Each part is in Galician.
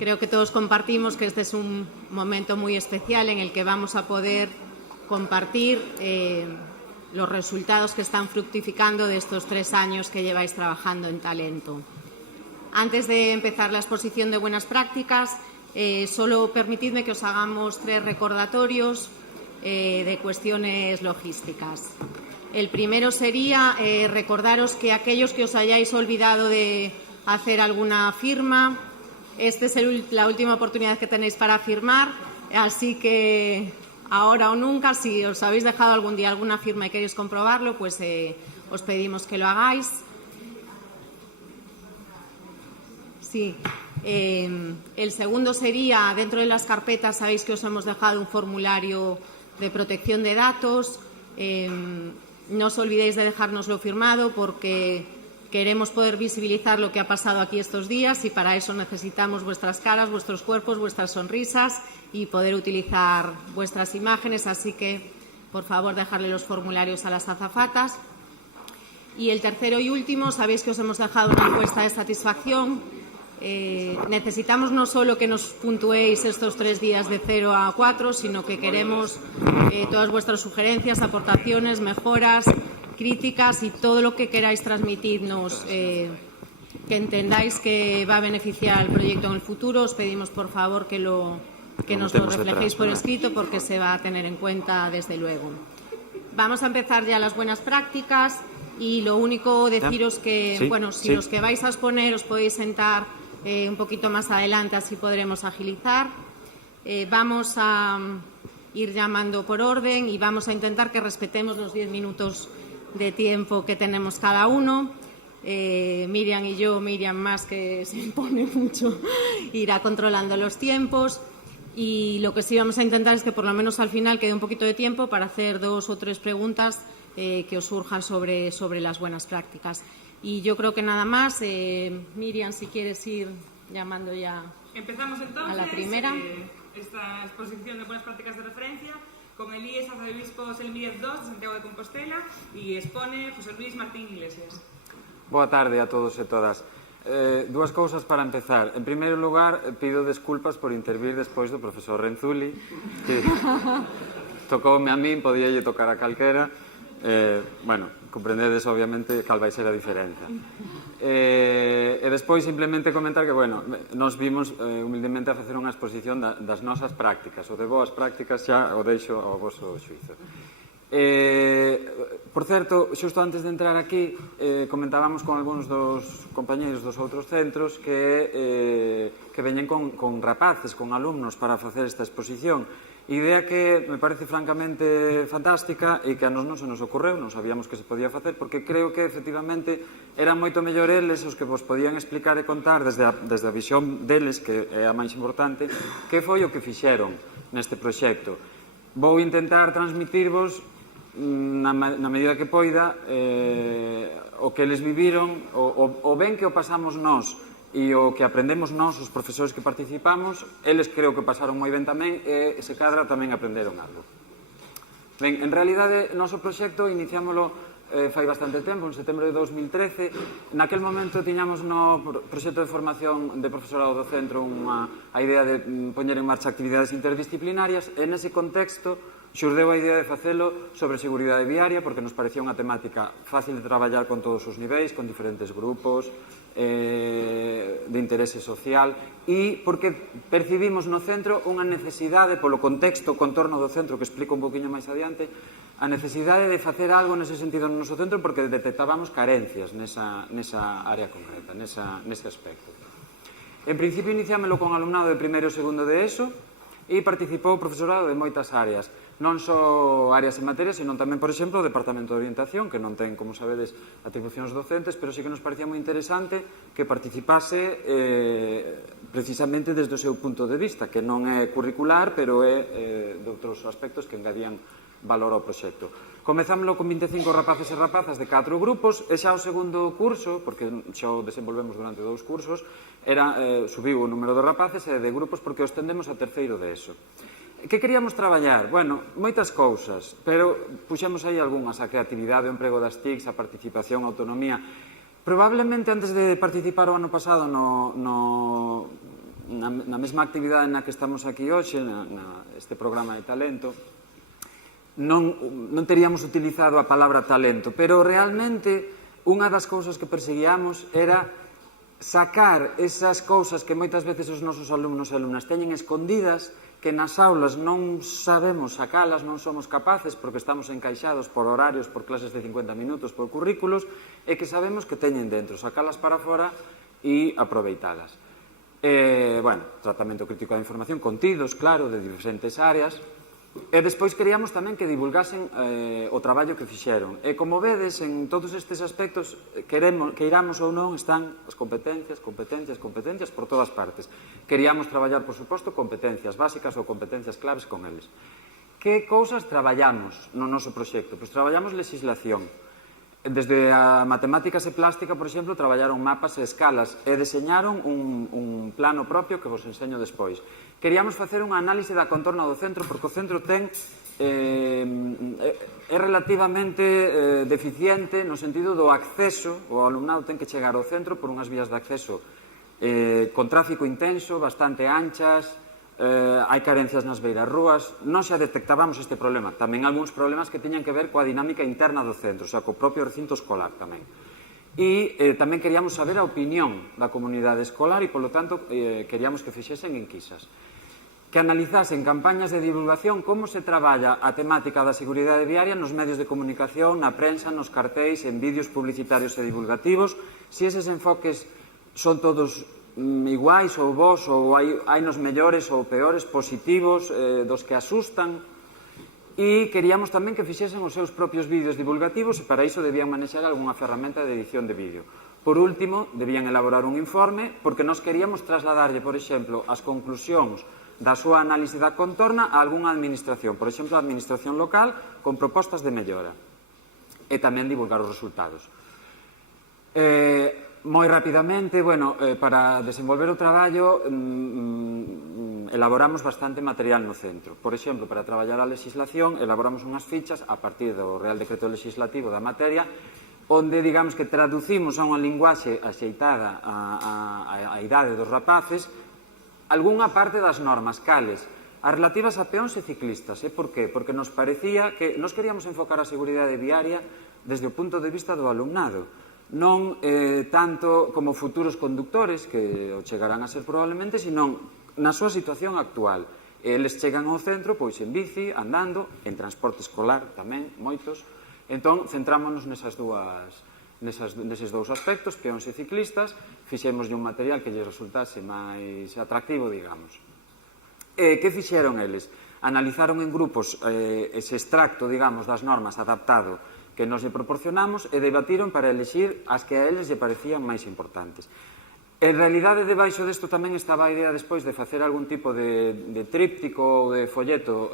Creo que todos compartimos que este es un momento muy especial en el que vamos a poder compartir los resultados que están fructificando de estos 3 años que lleváis trabajando en Talento. Antes de empezar la exposición de buenas prácticas, solo permitidme que os hagamos 3 recordatorios de cuestiones logísticas. El primero sería recordaros que aquellos que os hayáis olvidado de hacer alguna firma, esta es la última oportunidad que tenéis para firmar, así que ahora o nunca, si os habéis dejado algún día alguna firma y queréis comprobarlo, pues os pedimos que lo hagáis. Sí. El segundo sería, dentro de las carpetas, sabéis que os hemos dejado un formulario de protección de datos. No os olvidéis de dejárnoslo firmado porque queremos poder visibilizar lo que ha pasado aquí estos días y para eso necesitamos vuestras caras, vuestros cuerpos, vuestras sonrisas y poder utilizar vuestras imágenes. Así que, por favor, dejadle los formularios a las azafatas. Y el tercero y último, sabéis que os hemos dejado una encuesta de satisfacción. Necesitamos no solo que nos puntuéis estos 3 días de 0 a 4, sino que queremos todas vuestras sugerencias, aportaciones, mejoras, críticas y todo lo que queráis transmitirnos que entendáis que va a beneficiar al proyecto en el futuro. Os pedimos, por favor, que nos lo reflejéis por escrito porque se va a tener en cuenta desde luego. Vamos a empezar ya las buenas prácticas y lo único deciros que, si los que vais a exponer os podéis sentar un poquito más adelante, así podremos agilizar. Vamos a ir llamando por orden y vamos a intentar que respetemos los 10 minutos de tiempo que tenemos cada uno. Miriam y yo, Miriam más que se impone mucho, irá controlando los tiempos y lo que sí vamos a intentar es que por lo menos al final quede un poquito de tiempo para hacer 2 o 3 preguntas que os surjan sobre las buenas prácticas. Y yo creo que nada más. Miriam, si quieres ir llamando ya. Empezamos entonces a la primera. Esta exposición de buenas prácticas de referencia con el IES Arzobispos Elmídez II de Santiago de Compostela y expone José Luis Martín Iglesias. Boa tarde a todos e todas. 2 cousas para empezar. En primeiro lugar, pido desculpas por intervir despois do profesor Renzulli, que tocoume a min, podíalle tocar a calquera. Comprendedes obviamente cal vai ser a diferenza. E despois simplemente comentar que, nos vimos humildemente a facer unha exposición das nosas prácticas. O de boas prácticas xa o deixo ao vosso xuízo. Por certo, xusto antes de entrar aquí comentábamos con algúns dos compañeiros dos outros centros que veñen con rapaces, con alumnos para facer esta exposición. Idea que me parece francamente fantástica e que a nos non se nos ocorreu, non sabíamos que se podía facer, porque creo que efectivamente eran moito mellor eles os que vos podían explicar e contar desde a visión deles, que é a máis importante, que foi o que fixeron neste proxecto. Vou intentar transmitirvos na medida que poida o que eles viviron, o ben que o pasamos nós e o que aprendemos nós, os profesores que participamos. Eles creo que pasaron moi ben tamén e se cadra tamén aprenderon algo. Ben, en realidade, o noso proxecto iniciámoslo fai bastante tempo, en setembro de 2013. Naquel momento tiñamos no proxecto de formación de profesorado do centro a idea de poñer en marcha actividades interdisciplinarias e nese contexto xurdeu a idea de facelo sobre seguridade viaria porque nos parecía unha temática fácil de traballar con todos os niveis, con diferentes grupos de interese social e porque percibimos no centro unha necesidade polo contexto, contorno do centro que explico un poquinho máis adiante, a necesidade de facer algo nese sentido no noso centro porque detectábamos carencias nesa área concreta, nese aspecto. En principio iniciámelo con alumnado de primeiro e segundo de ESO e participou o profesorado de moitas áreas, non só áreas e materias, senón tamén, por exemplo, o Departamento de Orientación, que non ten, como sabedes, atribucións docentes, pero sí que nos parecía moi interesante que participase precisamente desde o seu punto de vista, que non é curricular, pero é de outros aspectos que engadían valor ao proxecto. Comezámoslo con 25 rapaces e rapazas de 4 grupos, e xa o segundo curso, porque xa o desenvolvemos durante 2 cursos, subiu o número de rapaces e de grupos porque os tendemos a terceiro de ESO. Que queríamos traballar? Moitas cousas, pero puxemos aí algunhas, a creatividade, o emprego das TICs, a participación, a autonomía. Probablemente antes de participar o ano pasado no na mesma actividade na que estamos aquí hoxe, este programa de talento, non teríamos utilizado a palabra talento, pero realmente unha das cousas que perseguíamos era sacar esas cousas que moitas veces os nosos alumnos e alumnas teñen escondidas, que nas aulas non sabemos sacalas, non somos capaces porque estamos encaixados por horarios, por clases de 50 minutos, por currículos, e que sabemos que teñen dentro, sacalas para fora e aproveitalas. Tratamento crítico da información, contidos, claro, de diferentes áreas. E despois queríamos tamén que divulgasen o traballo que fixeron. E como vedes, en todos estes aspectos, queiramos ou non, están as competencias por todas partes. Queríamos traballar, por suposto, competencias básicas ou competencias claves con eles. Que cousas traballamos no noso proxecto? Pois traballamos legislación. Desde a matemáticas e plástica, por exemplo, traballaron mapas e escalas e deseñaron un plano propio que vos enseño despois. Queríamos facer unha análise da contorna do centro, porque o centro é relativamente deficiente no sentido do acceso. O alumnado ten que chegar ao centro por unhas vías de acceso con tráfico intenso, bastante anchas, hai carencias nas beiras rúas. Non xa detectábamos este problema, tamén algúns problemas que tiñan que ver coa dinámica interna do centro, o sea, co propio recinto escolar tamén. E tamén queríamos saber a opinión da comunidade escolar e, polo tanto, queríamos que fixesen enquisas. Que analizasen campañas de divulgación, como se traballa a temática da seguridade viaria nos medios de comunicación, na prensa, nos cartéis, en vídeos publicitarios e divulgativos, se eses enfoques son todos iguais ou vos, ou hai nos mellores ou peores, positivos, dos que asustan. E queríamos tamén que fixesen os seus propios vídeos divulgativos e para iso debían manexar algunha ferramenta de edición de vídeo. Por último, debían elaborar un informe porque nos queríamos trasladarlle, por exemplo, as conclusións da súa análise da contorna a algunha administración, por exemplo, a administración local, con propostas de mellora. E tamén divulgar os resultados. Moi rapidamente, para desenvolver o traballo, elaboramos bastante material no centro. Por exemplo, para traballar a legislación, elaboramos unhas fichas a partir do Real Decreto Legislativo da materia, onde, digamos, que traducimos a unha linguaxe axeitada á idade dos rapaces algunha parte das normas, cales, as relativas a peóns e ciclistas. E por qué? Porque nos parecía que nos queríamos enfocar a seguridade viaria desde o punto de vista do alumnado, non tanto como futuros conductores, que o chegarán a ser probablemente, sino na súa situación actual. Eles chegan ao centro, pois en bici, andando, en transporte escolar tamén, moitos. Entón, centrámonos neses dous aspectos, peóns e ciclistas, fixémoslle un material que lles resultase máis atractivo, digamos. Que fixeron eles? Analizaron en grupos ese extracto, digamos, das normas adaptado que nos lle proporcionamos e debatiron para elixir as que a eles lle parecían máis importantes. En realidade, debaixo desto tamén estaba a idea despois de facer algún tipo de tríptico ou de folleto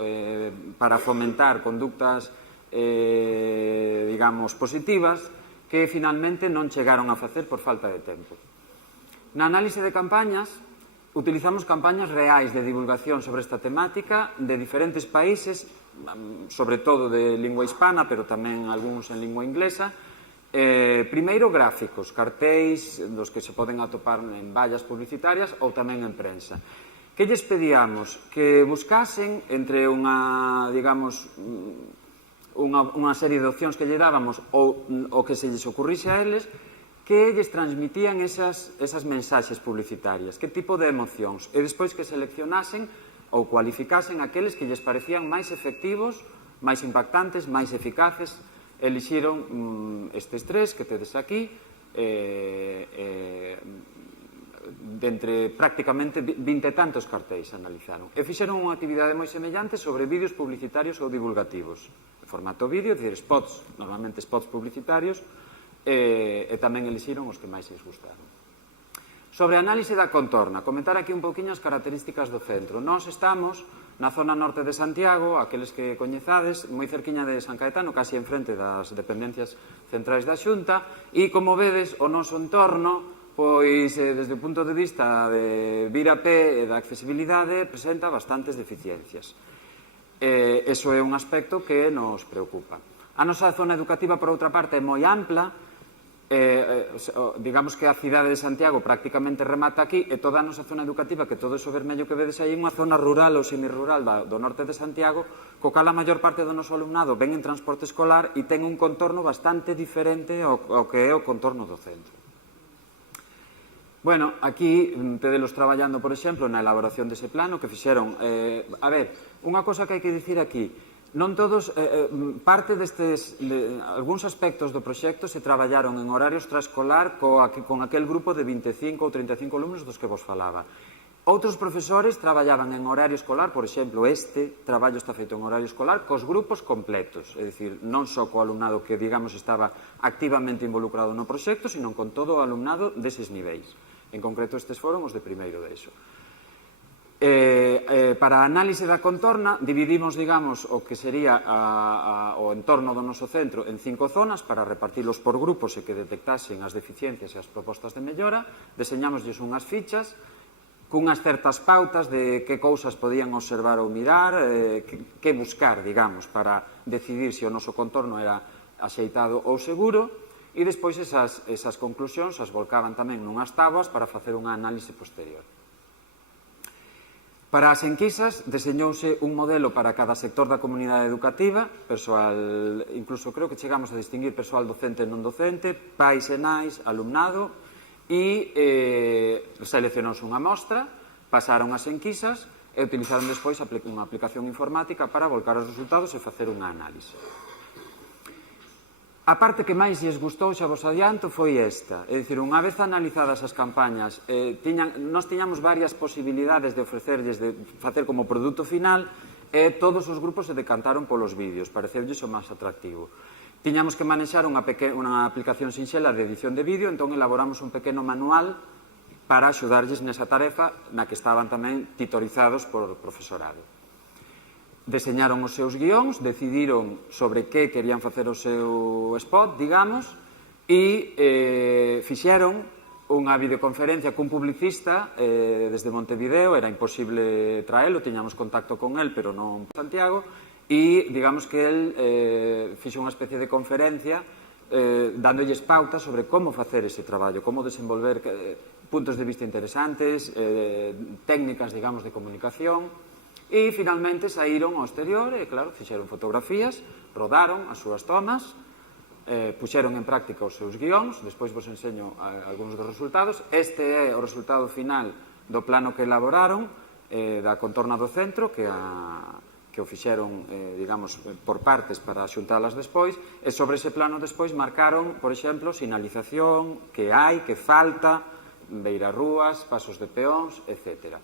para fomentar conductas, digamos, positivas, que finalmente non chegaron a facer por falta de tempo. Na análise de campañas, utilizamos campañas reais de divulgación sobre esta temática de diferentes países, sobre todo de lingua hispana, pero tamén algúns en lingua inglesa. Primeiro, gráficos, cartéis dos que se poden atopar en vallas publicitarias ou tamén en prensa. Que lles pedíamos? Que buscasen entre unha, digamos, unha serie de opcións que lle dábamos ou o que se lles ocurrise a eles, que lles transmitían esas mensaxes publicitarias, que tipo de emocións, e despois que seleccionasen ou cualificasen aqueles que lles parecían máis efectivos, máis impactantes, máis eficaces. Elixiron estes tres que tedes aquí, de entre prácticamente 20 e tantos cartéis analizaron. E fixeron unha actividade moi semellante sobre vídeos publicitarios ou divulgativos. En formato vídeo, é dicir, spots, normalmente spots publicitarios, e tamén elixiron os que máis lles gustaron. Sobre a análise da contorna, comentar aquí un pouquiño as características do centro. Nós estamos na zona norte de Santiago, aqueles que coñezades, moi cerquiña de San Caetano, casi enfrente das dependencias centrais da Xunta, e como vedes, o noso entorno, pois, desde o punto de vista de vir a pé e da accesibilidade, presenta bastantes deficiencias. Eso é un aspecto que nos preocupa. A nosa zona educativa, por outra parte, é moi ampla, digamos que a cidade de Santiago prácticamente remata aquí e toda a nosa zona educativa, que todo ese vermello que vedes aí é unha zona rural ou semirural do norte de Santiago, co cal a maior parte do noso alumnado ven en transporte escolar e ten un contorno bastante diferente ao que é o contorno do centro. Bueno, aquí tedelos traballando, por exemplo, na elaboración dese plano que fixeron. A ver, unha cosa que hai que dicir aquí, non todos, parte destes, algúns aspectos do proxecto se traballaron en horario extraescolar con aquel grupo de 25 ou 35 alumnos dos que vos falaba. Outros profesores traballaban en horario escolar, por exemplo, este traballo está feito en horario escolar cos grupos completos, é dicir, non só co alumnado que, digamos, estaba activamente involucrado no proxecto, sino con todo o alumnado deses niveis. En concreto, estes foron os de primeiro de ESO. Para a análise da contorna dividimos, digamos, o que sería o entorno do noso centro en 5 zonas para repartilos por grupos e que detectasen as deficiencias e as propostas de mellora. Deseñámosles unhas fichas cunhas certas pautas de que cousas podían observar ou mirar, que buscar, digamos, para decidir se o noso contorno era axeitado ou seguro, e despois esas conclusións as volcaban tamén nunhas táboas para facer unha análise posterior. Para as enquisas, deseñouse un modelo para cada sector da comunidade educativa, persoal, incluso creo que chegamos a distinguir persoal docente e non docente, pais e nais, alumnado, e seleccionouse unha mostra, pasaron as enquisas e utilizaron despois unha aplicación informática para volcar os resultados e facer unha análise. A parte que máis lles gustou, xa vos adianto, foi esta. É dicir, unha vez analizadas as campañas, nós tiñamos varias posibilidades de ofrecerlles, de facer como produto final, e todos os grupos se decantaron polos vídeos, parecerlles o máis atractivo. Tiñamos que manexar unha aplicación sinxela de edición de vídeo, entón elaboramos un pequeno manual para axudarlles nesa tarefa, na que estaban tamén titorizados por profesorado. Deseñaron os seus guións, decidiron sobre que querían facer o seu spot, digamos, e fixeron unha videoconferencia cun publicista desde Montevideo. Era imposible traelo, tiñamos contacto con el, pero non por Santiago, e digamos que el fixo unha especie de conferencia dándolles pautas sobre como facer ese traballo, como desenvolver puntos de vista interesantes, técnicas, digamos, de comunicación. E finalmente saíron ao exterior e, claro, fixeron fotografías, rodaron as súas tomas, puxeron en práctica os seus guións, despois vos enseño algúns dos resultados. Este é o resultado final do plano que elaboraron, da contorna do centro, que o fixeron, digamos, por partes para xuntalas despois, e sobre ese plano despois marcaron, por exemplo, sinalización, que hai, que falta, beirarrúas, pasos de peóns, etcétera.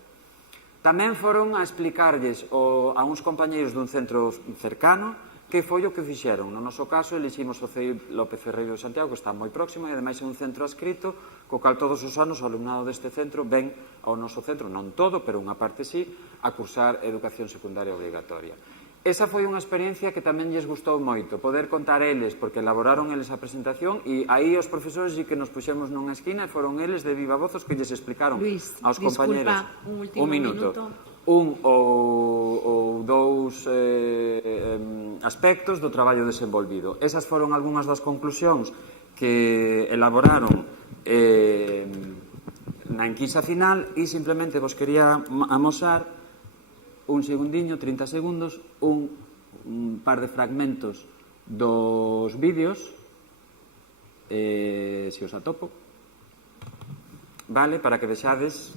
Tamén foron a explicarlles a uns compañeiros dun centro cercano que foi o que fixeron. No noso caso, eliximos o CEI López Ferreiro de Santiago, que está moi próximo, e ademais é un centro adscrito, co cal todos os anos o alumnado deste centro ven ao noso centro, non todo, pero unha parte sí, a cursar educación secundaria obrigatoria. Esa foi unha experiencia que tamén lles gustou moito, poder contar eles, porque elaboraron eles a presentación, e aí os profesores sí que nos puxemos nunha esquina e foron eles de viva voz os que lles explicaron aos compañeros. Un minuto. Un ou dous aspectos do traballo desenvolvido. Esas foron algunhas das conclusións que elaboraron na enquisa final, e simplemente vos quería amosar un segundiño, 30 segundos, un par de fragmentos dos vídeos, se os atopo, vale, para que vexades.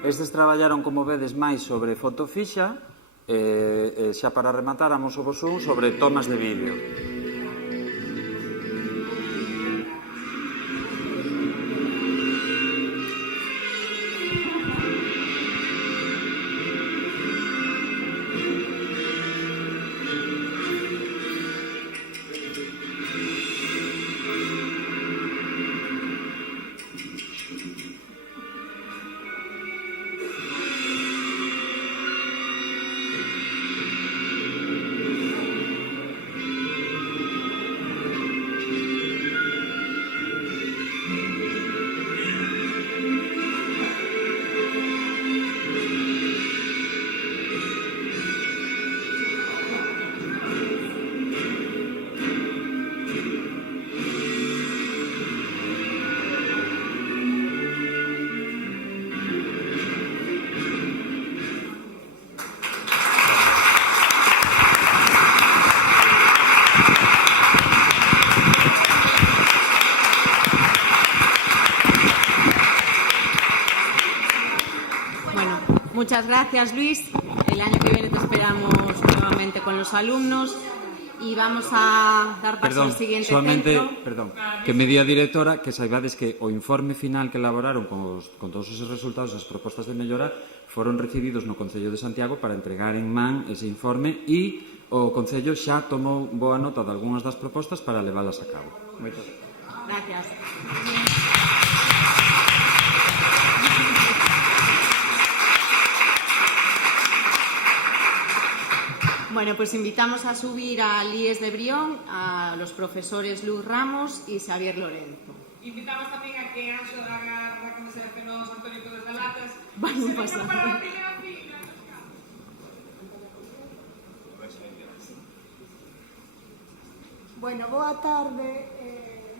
Estes traballaron, como vedes, máis sobre foto fixa, e xa para rematar amosovos un sobre tomas de vídeo. Muchas gracias, Luis. El año que viene te esperamos nuevamente con los alumnos. Y vamos a dar paso al siguiente centro. Perdón, que medida directora, que saibades que o informe final que elaboraron con todos esos resultados, as propostas de mellora, foron recibidos no Concello de Santiago para entregar en man ese informe e o Concello xa tomou boa nota de algunhas das propostas para leválas a cabo. Moitas gracias. Bueno, pues invitamos a subir al IES de Brión a los profesores Luz Ramos y Xavier Lorenzo. Invitamos tamén a que Anxo haga reconocer que nos Antonio Torres de Latas Vamos se venga pasando. para a primeira fila. Bueno, boa tarde.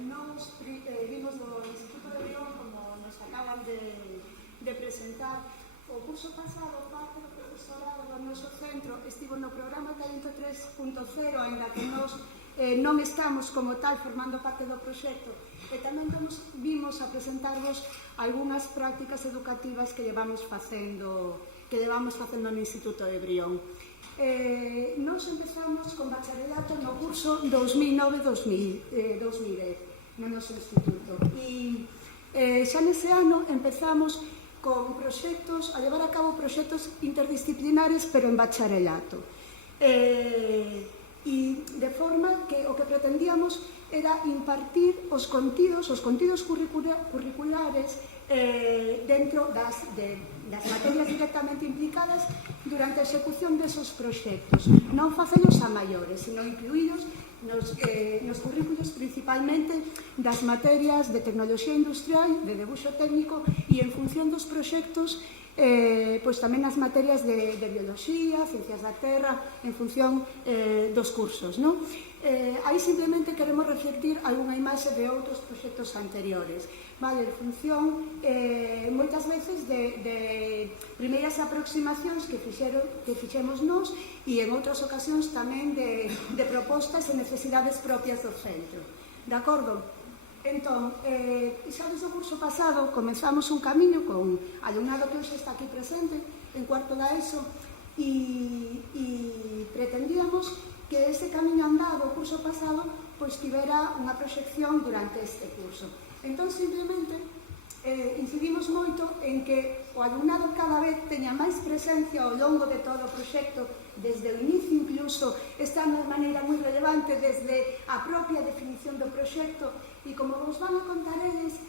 Nos vimos do Instituto de Brión, como nos acaban de presentar. O curso pasado, parte do profesorado do noso centro estivo no programa Talento 3.0, ainda que nos non estamos como tal formando parte do proxecto, e tamén vimos a presentarvos algunhas prácticas educativas que levamos facendo no Instituto de Brión. Nos empezamos con bacharelato no curso 2009-2010 no noso instituto, e xa nese ano empezamos con proxectos, a levar a cabo proxectos interdisciplinares, pero en bacharelato. E de forma que o que pretendíamos era impartir os contidos curriculares dentro das materias directamente implicadas durante a execución desos proxectos. Non facelos a maiores, sino incluídos nos currículos principalmente das materias de tecnoloxía industrial, de debuxo técnico e en función dos proxectos pois tamén as materias de bioloxía, ciencias da terra, en función dos cursos, non? Aí simplemente queremos reflectir algunha imaxe de outros proxectos anteriores, vale, en función moitas veces de primeiras aproximacións que fixemos nós e en outras ocasións tamén de propostas e necesidades propias do centro, de acordo? Entón, xa desde o curso pasado comenzamos un camiño con alumnado que hoxe está aquí presente en cuarto da ESO e pretendíamos que ese camiño andado o curso pasado pois tivera unha proxección durante este curso. Entón, simplemente, incidimos moito en que o alumnado cada vez teña máis presencia ao longo de todo o proxecto, desde o inicio incluso, está de maneira moi relevante desde a propia definición do proxecto, e como vos van a contar eles,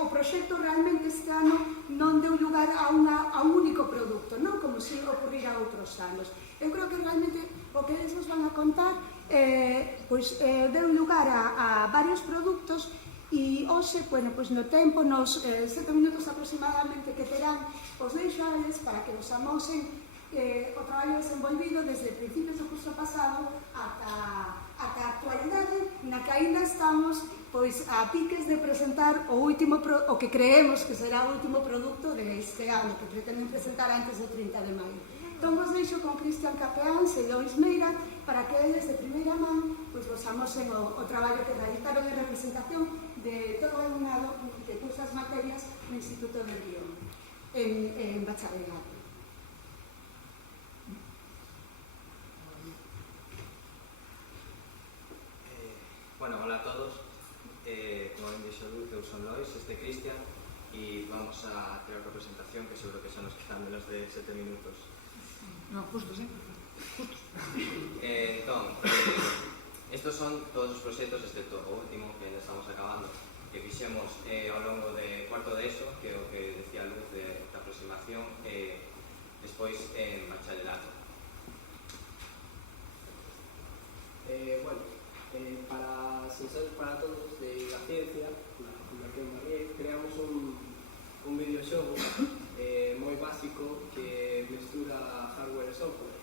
o proxecto realmente este ano non deu lugar a un único produto, non como se ocurrira outros anos. Eu creo que realmente o que eles nos van a contar deu lugar a varios produtos e hoxe, bueno, pois no tempo, nos 7 minutos aproximadamente que terán, os deixo a eles para que nos amosen o traballo desenvolvido desde principios do curso pasado ata a actualidade, na que ainda estamos pois a piques de presentar o que creemos que será o último produto deste ano, que pretenden presentar antes do 30 de maio. Entón, vos deixo con Cristian Capeáns e Lois Meira para que eles de primeira man pois vos amosen o traballo que realizaron en representación de todo o alumnado que cursa as materias no Instituto de Brión en bacharelato. Bueno, hola a todos. Como ben dixo Luz, eu son Lois, Cristian, e vamos a ter a representación que seguro que xa nos quitan menos de 7 minutos. No, justo, sí. Justo. Entón, estos son todos os proxectos, excepto o último que ya estamos acabando, que fixemos ao longo de cuarto de ESO, que é o que decía Luz de aproximación, despois en bacharelato. Para Sensados para Todos de la Ciencia, na Fundación Marrié, creamos un videoxogo moi básico que mestura hardware e software,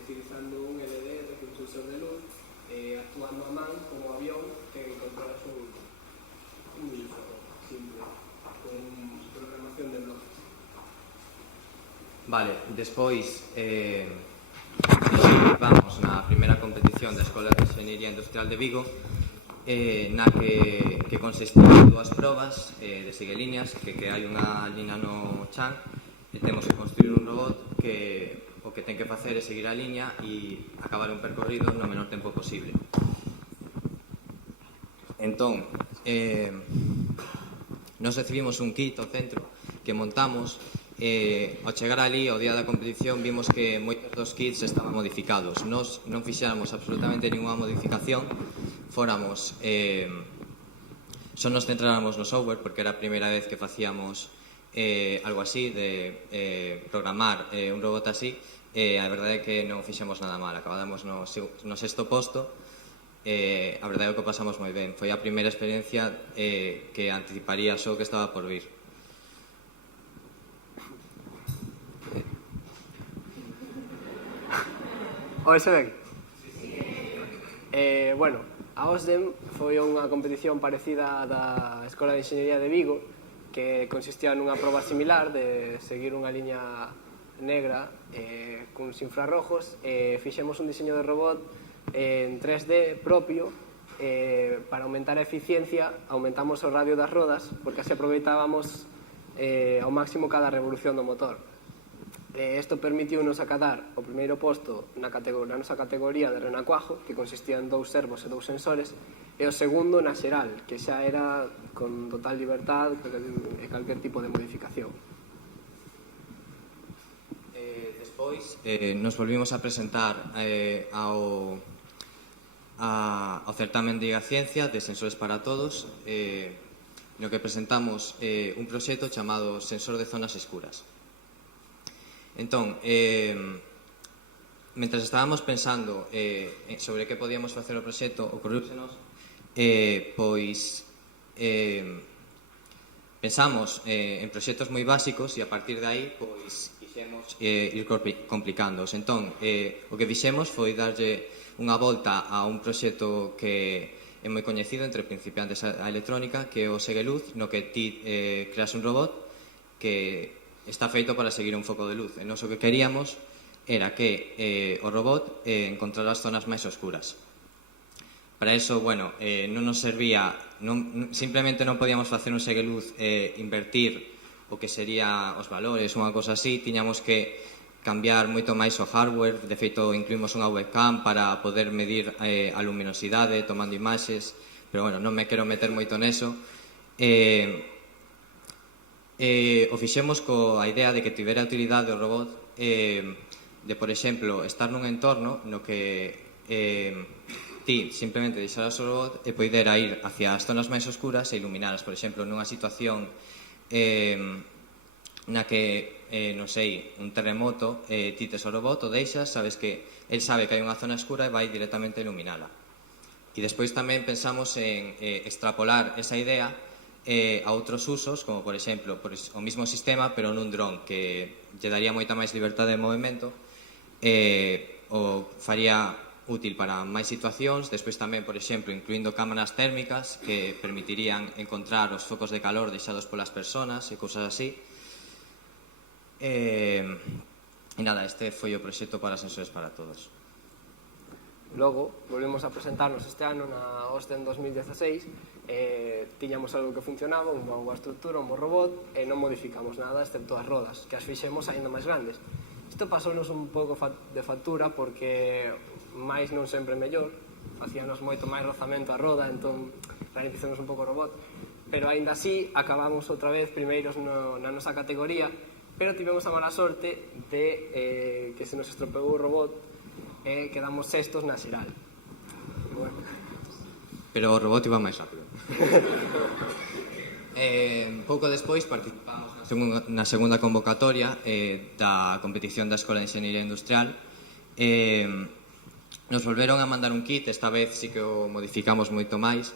utilizando un LDR, que é un sensor de luz, actuando a man como avión, que controlas un videoxogo simple, con programación de bloques. Vale, despois vamos na primeira competición da Escola de Enxeñería Industrial de Vigo, na que consistía en dúas probas de seguelíneas, que hai unha liña no chan, e temos que construir un robot que o que ten que facer é seguir a liña e acabar un percorrido no menor tempo posible. Entón, nos recibimos un kit ao centro que montamos. Ao chegar ali, ao día da competición, vimos que moitos dos kits estaban modificados. Nos non fixáramos absolutamente ninguna modificación, fóramos, só nos centráramos no software, porque era a primeira vez que facíamos algo así, de programar un robot así. A verdade é que non fixemos nada mal, acabamos no sexto posto. A verdade é que o pasamos moi ben. Foi a primeira experiencia que anticiparía só o que estaba por vir. Oese ben? Bueno, a OSDEM foi unha competición parecida á da Escola de Enxeñería de Vigo, que consistía nunha proba similar de seguir unha liña negra cuns infrarrojos. Fixemos un diseño de robot en 3D propio. Para aumentar a eficiencia, aumentamos o radio das rodas, porque así aproveitábamos ao máximo cada revolución do motor. Isto permitiu-nos acadar o primeiro posto na nosa categoría de renacuajo, que consistía en 2 servos e 2 sensores, e o segundo na xeral, que xa era con total libertad e calquer tipo de modificación. Despois nos volvimos a presentar ao certamen de ciencia de Sensores para Todos, no que presentamos un proxecto chamado Sensor de Zonas Escuras. Entón, mentre estábamos pensando sobre que podíamos facer o proxecto, ocorrúsenos, pois pensamos en proxectos moi básicos e a partir de aí pois quixemos ir complicándoos. Entón, o que fixemos foi darlle unha volta a un proxecto que é moi coñecido entre principiantes a electrónica, que é o Segueluz, no que ti creas un robot que está feito para seguir un foco de luz. E nós o que queríamos era que o robot encontrara as zonas máis oscuras. Para eso, bueno, non nos servía, simplemente non podíamos facer un segueluz invertir o que sería os valores, unha cosa así, tiñamos que cambiar moito máis o hardware. De feito, incluímos unha webcam para poder medir a luminosidade tomando imaxes, pero bueno, non me quero meter moito neso. O fixemos coa idea de que tivera utilidade o robot de, por exemplo, estar nun entorno no que ti simplemente deixaras o robot e poidera ir hacia as zonas máis oscuras e iluminaras. Por exemplo, nunha situación na que, non sei, un terremoto, ti tes o robot, o deixas, sabes que el sabe que hai unha zona escura e vai directamente a iluminala. E despois tamén pensamos en extrapolar esa idea a outros usos, como por exemplo o mismo sistema pero nun dron, que lle daría moita máis liberdade de movimento, o faría útil para máis situacións. Despois tamén, por exemplo, incluindo cámaras térmicas que permitirían encontrar os focos de calor deixados polas persoas e cousas así. E nada, este foi o proxecto para Sensores para Todos. Logo, volvemos a presentarnos este ano na OSDEM 2016. Tiñamos algo que funcionaba, unha boa estrutura, un bo robot, e non modificamos nada excepto as rodas, que as fixemos aínda máis grandes. Isto pasounos un pouco de factura porque máis non sempre mellor, facíanos moito máis rozamento a roda, entón ralentizamos un pouco o robot, pero aínda así acabamos outra vez primeiros na nosa categoría, pero tivemos a mala sorte de que se nos estropeou o robot e quedamos sextos na xeral. Bueno. Pero o robot iba máis rápido. Pouco despois participamos na segunda convocatoria da competición da Escola de Enxeñería Industrial. Nos volveron a mandar un kit, esta vez sí que o modificamos moito máis.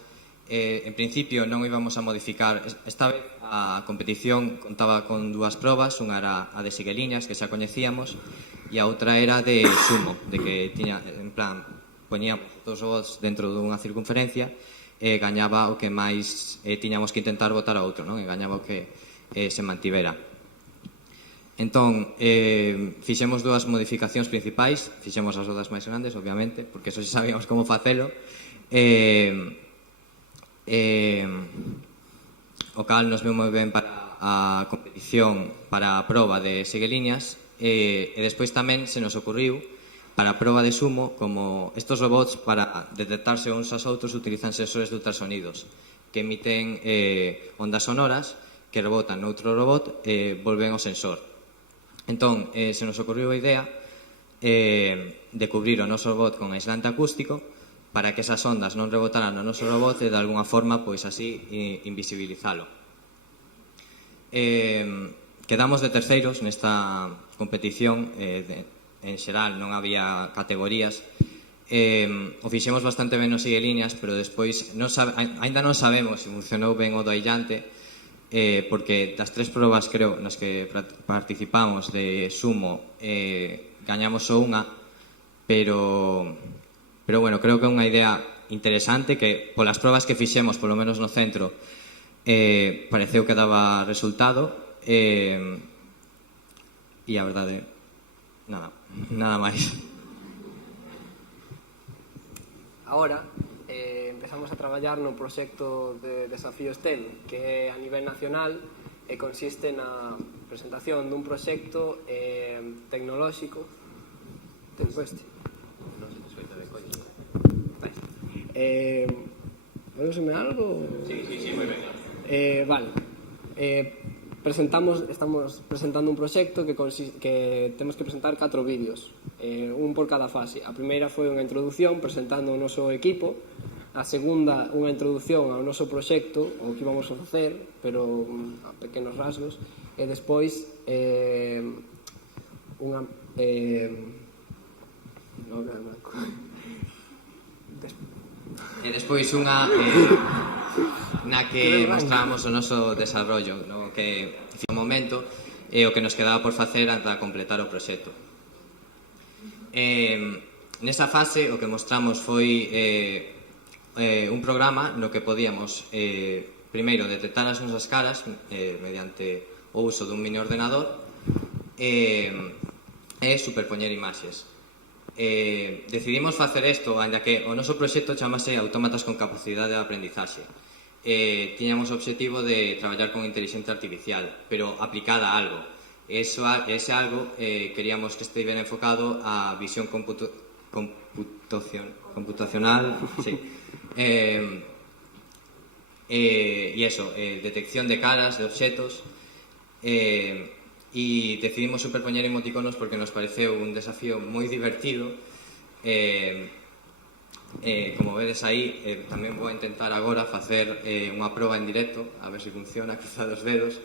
En principio non íbamos a modificar, esta vez a competición contaba con 2 probas, unha era a de segueliñas, que xa coñecíamos, e a outra era de sumo, de que tiña, en plan, poñíamos 2 robots dentro dunha circunferencia e gañaba o que máis tiñamos que intentar botar a outro, non? E gañaba o que se mantivera. Entón, fixemos 2 modificacións principais, fixemos as rodas máis grandes, obviamente, porque eso xa sabíamos como facelo, o cal nos veu moi ben para a competición, para a proba de segueliñas, e despois tamén se nos ocurriu para a proba de sumo, como estos robots para detectarse uns aos outros utilizan sensores de ultrasonidos que emiten ondas sonoras que rebotan noutro robot e volven ao sensor. Entón, se nos ocurriu a idea de cubrir o noso robot con aislante acústico para que esas ondas non rebotaran no noso robot e de alguna forma, pois así, invisibilizalo. Quedamos de terceiros nesta competición, en xeral non había categorías, o fixemos bastante ben nos segueliñas, pero despois aínda non sabemos se funcionou ben o do aillante, porque das 3 probas, creo, nas que participamos de sumo, gañamos só unha, pero bueno, creo que é unha idea interesante que polas probas que fixemos, polo menos no centro, pareceu que daba resultado, e a verdade, nada máis. Ahora empezamos a traballar no proxecto de Desafío STEM, que é a nivel nacional e consiste na presentación dun proxecto tecnolóxico. Non se escoita de coño. Oíseme algo? Sí, moi ben. Vale. Estamos presentando un proxecto que temos que presentar 4 vídeos, un por cada fase. A primeira foi unha introdución presentando o noso equipo, a segunda unha introdución ao noso proxecto, o que íbamos a facer, pero a pequenos rasgos, e despois unha E despois unha na que mostramos o noso desarrollo, no? Que no momento é o que nos quedaba por facer ata completar o proxecto. Nesa fase o que mostramos foi un programa no que podíamos primeiro detectar as nosas caras mediante o uso dun mini ordenador e superpoñer imaxes. Decidimos facer isto, ainda que o noso proxecto chamase Autómatas con capacidade de aprendizaxe. Tiñamos o objetivo de traballar con inteligencia artificial, pero aplicada a algo. Ese algo queríamos que estivera enfocado a visión computacional, sí. E eso, detección de caras, de obxetos, e decidimos superpoñer emoticonos porque nos pareceu un desafío moi divertido. Como vedes aí, tamén vou intentar agora facer unha proba en directo, a ver se funciona, cruzar os dedos,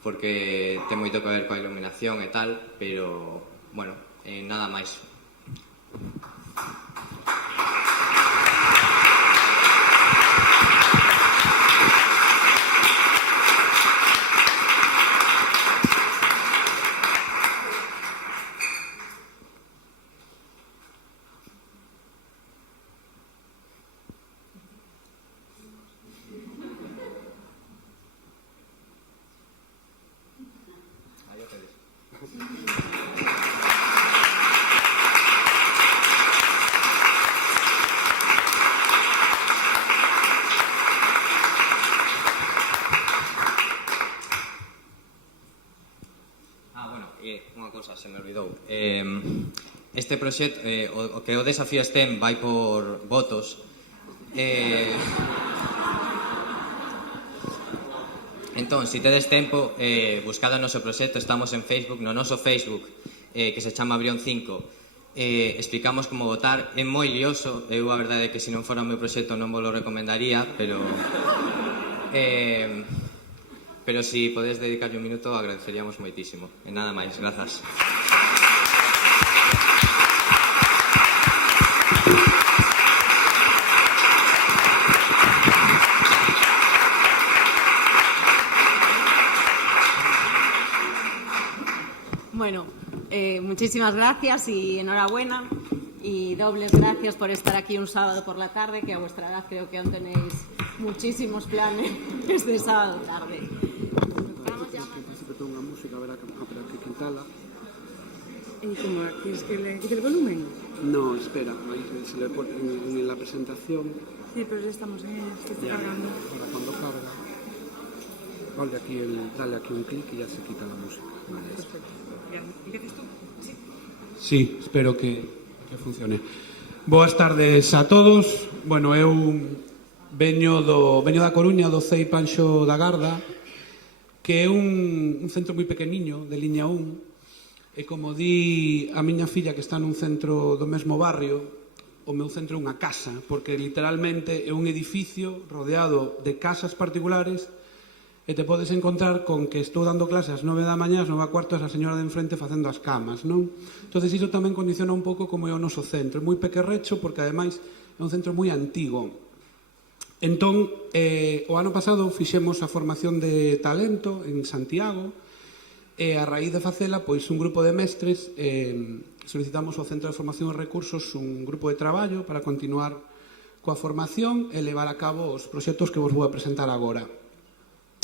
porque ten moito que ver coa iluminación e tal, pero, bueno, nada máis. Se me olvidou. Este proxecto, o que o Desafío STEM vai por votos. Entón, se tedes tempo, buscade o noso proxecto, estamos en Facebook, no noso Facebook, que se chama Brión 5. Explicamos como votar, é moi lioso, eu a verdade é que se non fora o meu proxecto non vos lo recomendaría, pero si podes dedicarlle un minuto agradeceríamos moitísimo. E nada máis, grazas. Bueno, muchísimas gracias y enhorabuena y dobles gracias por estar aquí un sábado por la tarde, que a vuestra edad creo que aún tenéis muchísimos planes este sábado tarde. Vamos ya. Una música, a ver a que cantala. ¿Y cómo? ¿Quieres que le quite el volumen? No, espera, ahí se le pone en la presentación. Sí, pero ya estamos en ella, se está cargando. Ahora cuando carga, dale aquí un clic y ya se quita la música. Vale. Perfecto. ¿Y qué haces tú? Sí. Sí, espero que funcione. Boas tardes a todos. Bueno, eu veño da Coruña, do CEI Panxo da Garda, que é un centro moi pequeniño, de liña 1, e como di a miña filla que está nun centro do mesmo barrio, o meu centro é unha casa, porque literalmente é un edificio rodeado de casas particulares e te podes encontrar con que estou dando clase ás 9 da mañá, ás 9:15 a señora de enfrente facendo as camas, non? Entón, iso tamén condiciona un pouco como é o noso centro. É moi pequerrecho porque, ademais, é un centro moi antigo. Entón, o ano pasado fixemos a formación de talento en Santiago e a raíz de facela, pois un grupo de mestres solicitamos ao Centro de Formación e Recursos un grupo de traballo para continuar coa formación e levar a cabo os proxectos que vos vou a presentar agora.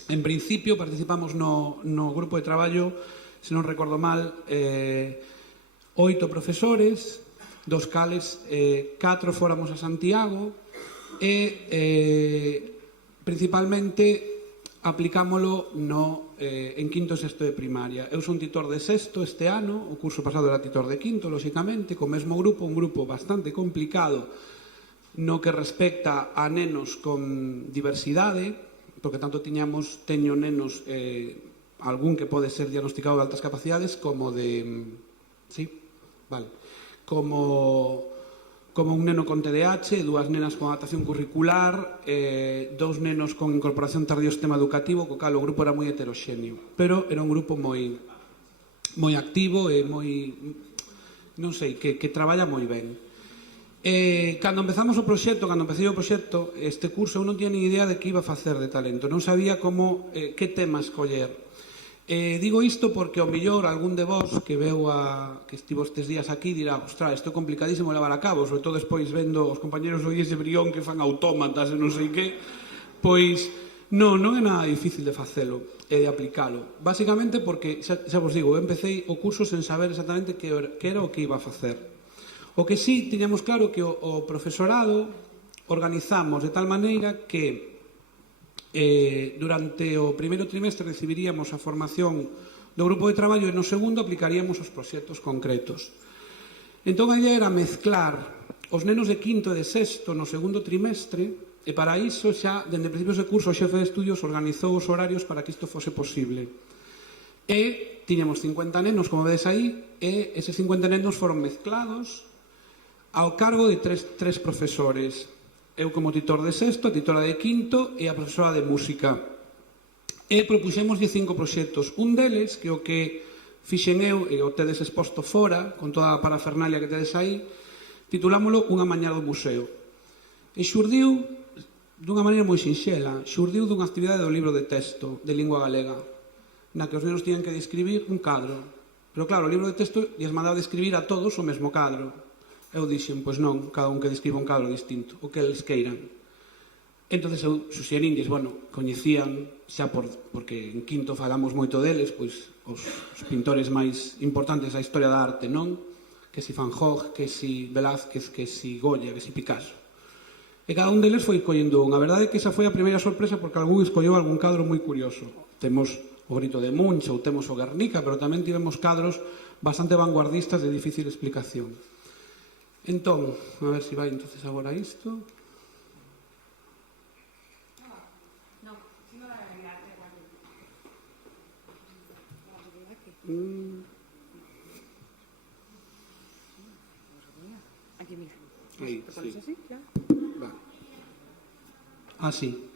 En principio participamos no grupo de traballo, se non recordo mal, 8 profesores, dos cales 4 fóramos a Santiago e principalmente aplicámolo en quinto e sexto de primaria. Eu son titor de sexto este ano, o curso pasado era titor de quinto, lóxicamente, co mesmo grupo, un grupo bastante complicado no que respecta a nenos con diversidade, porque tanto teño nenos, algún que pode ser diagnosticado de altas capacidades, como de... Sí, vale. Como un neno con TDAH, 2 nenas con adaptación curricular, 2 nenos con incorporación tardía ao sistema educativo, co cal o grupo era moi heteroxéneo. Pero era un grupo moi activo e moi... non sei, que traballa moi ben. Cando empecei o proxecto, este curso, eu non tiña ni idea de que iba a facer de talento. Non sabía que tema escoller. Digo isto porque ao millor algún de vos que veu que estivo estes días aquí dirá, ostras, isto é complicadísimo levar a cabo, sobre todo despois vendo os compañeros do IES de Brión que fan autómatas e non sei que, pois non é nada difícil de facelo e de aplicalo. Básicamente porque, xa vos digo, eu empecé o curso sen saber exactamente que era o que iba a facer. O que sí, tiñamos claro que o profesorado organizamos de tal maneira que durante o primeiro trimestre recibiríamos a formación do grupo de traballo e no segundo aplicaríamos os proxectos concretos. Entón a idea era mezclar os nenos de quinto e de sexto no segundo trimestre e para iso xa, dende principios de curso, o xefe de estudios organizou os horarios para que isto fose posible. E tiñamos 50 nenos, como vedes aí, e eses 50 nenos foron mezclados ao cargo de tres profesores. Eu como titor de sexto, a titora de quinto e a profesora de música. E propuxémoslle 5 proxectos. Un deles, que o que fixen eu, e o tedes exposto fora, con toda a parafernalia que tedes aí, titulámolo Unha mañá do museo. E xurdiu dunha maneira moi sinxela, xurdiu dunha actividade do libro de texto de lingua galega, na que os nenos tiñan que describir un cadro. Pero claro, o libro de texto lles mandaba describir a todos o mesmo cadro. Eu dixen, pois non, cada un que describa un cadro distinto, o que eles queiran. Entón, eu suxerínlles, coñecían, xa porque en quinto falamos moito deles, pois os pintores máis importantes da historia da arte, non? Que si Van Gogh, que si Velázquez, que si Goya, que si Picasso. E cada un deles foi collendo un. A verdade é que esa foi a primeira sorpresa porque algún escolleu algún cadro moi curioso. Temos o Grito de Munch ou temos o Guernica, pero tamén tivemos cadros bastante vanguardistas de difícil explicación. Entón, a ver se vai entonces agora isto. Aquí, mira. Aí, ¿Pones sí. así? Ya. Vale. Así.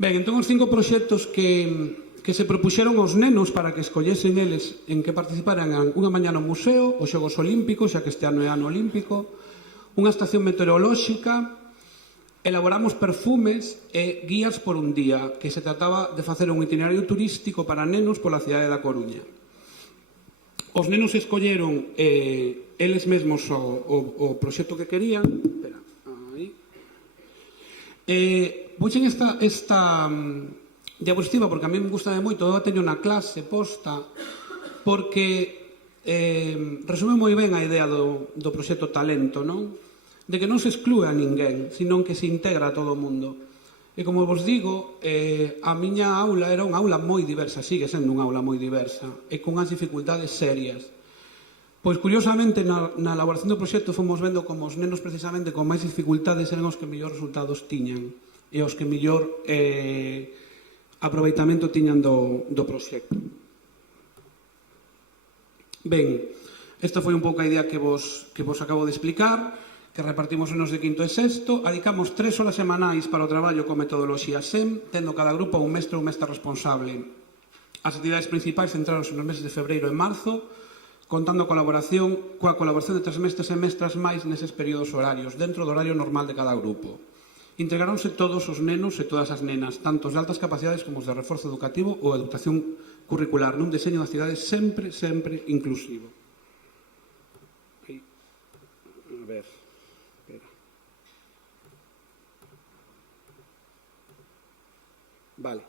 Ben, entón os 5 proxectos que se propuxeron aos nenos para que escollesen eles en que participaran unha mañá no museo, os Xogos Olímpicos, xa que este ano é ano olímpico, unha estación meteorolóxica, elaboramos perfumes e guías por un día, que se trataba de facer un itinerario turístico para nenos pola cidade da Coruña. Os nenos escolleron eles mesmos o proxecto que querían. Espera, aí. Puxen esta diapositiva porque a mí me gusta moito, eu teño na clase posta, porque resume moi ben a idea do proxecto Talento, non? De que non se exclúe a ninguén, senón que se integra a todo o mundo. E como vos digo, a miña aula era unha aula moi diversa, sigue sendo unha aula moi diversa, e con unhas dificultades serias. Pois, curiosamente, na elaboración do proxecto fomos vendo como os nenos precisamente con máis dificultades eran os que mellor resultados tiñan e os que mellor aproveitamento tiñan do proxecto. Ben, esta foi un pouco a idea que vos acabo de explicar, que repartimos nenos de quinto e sexto, adicamos 3 horas semanais para o traballo con metodoloxía SEM, tendo cada grupo un mestre ou mestra responsable. As actividades principais centráronse nos meses de febreiro e marzo, contando coa colaboración de 3 mestres e mestras máis neses períodos horarios, dentro do horario normal de cada grupo. Integraronse todos os nenos e todas as nenas, tanto os de altas capacidades como os de reforzo educativo ou educación curricular, nun deseño de actividades sempre inclusivo. A ver, espera. Vale.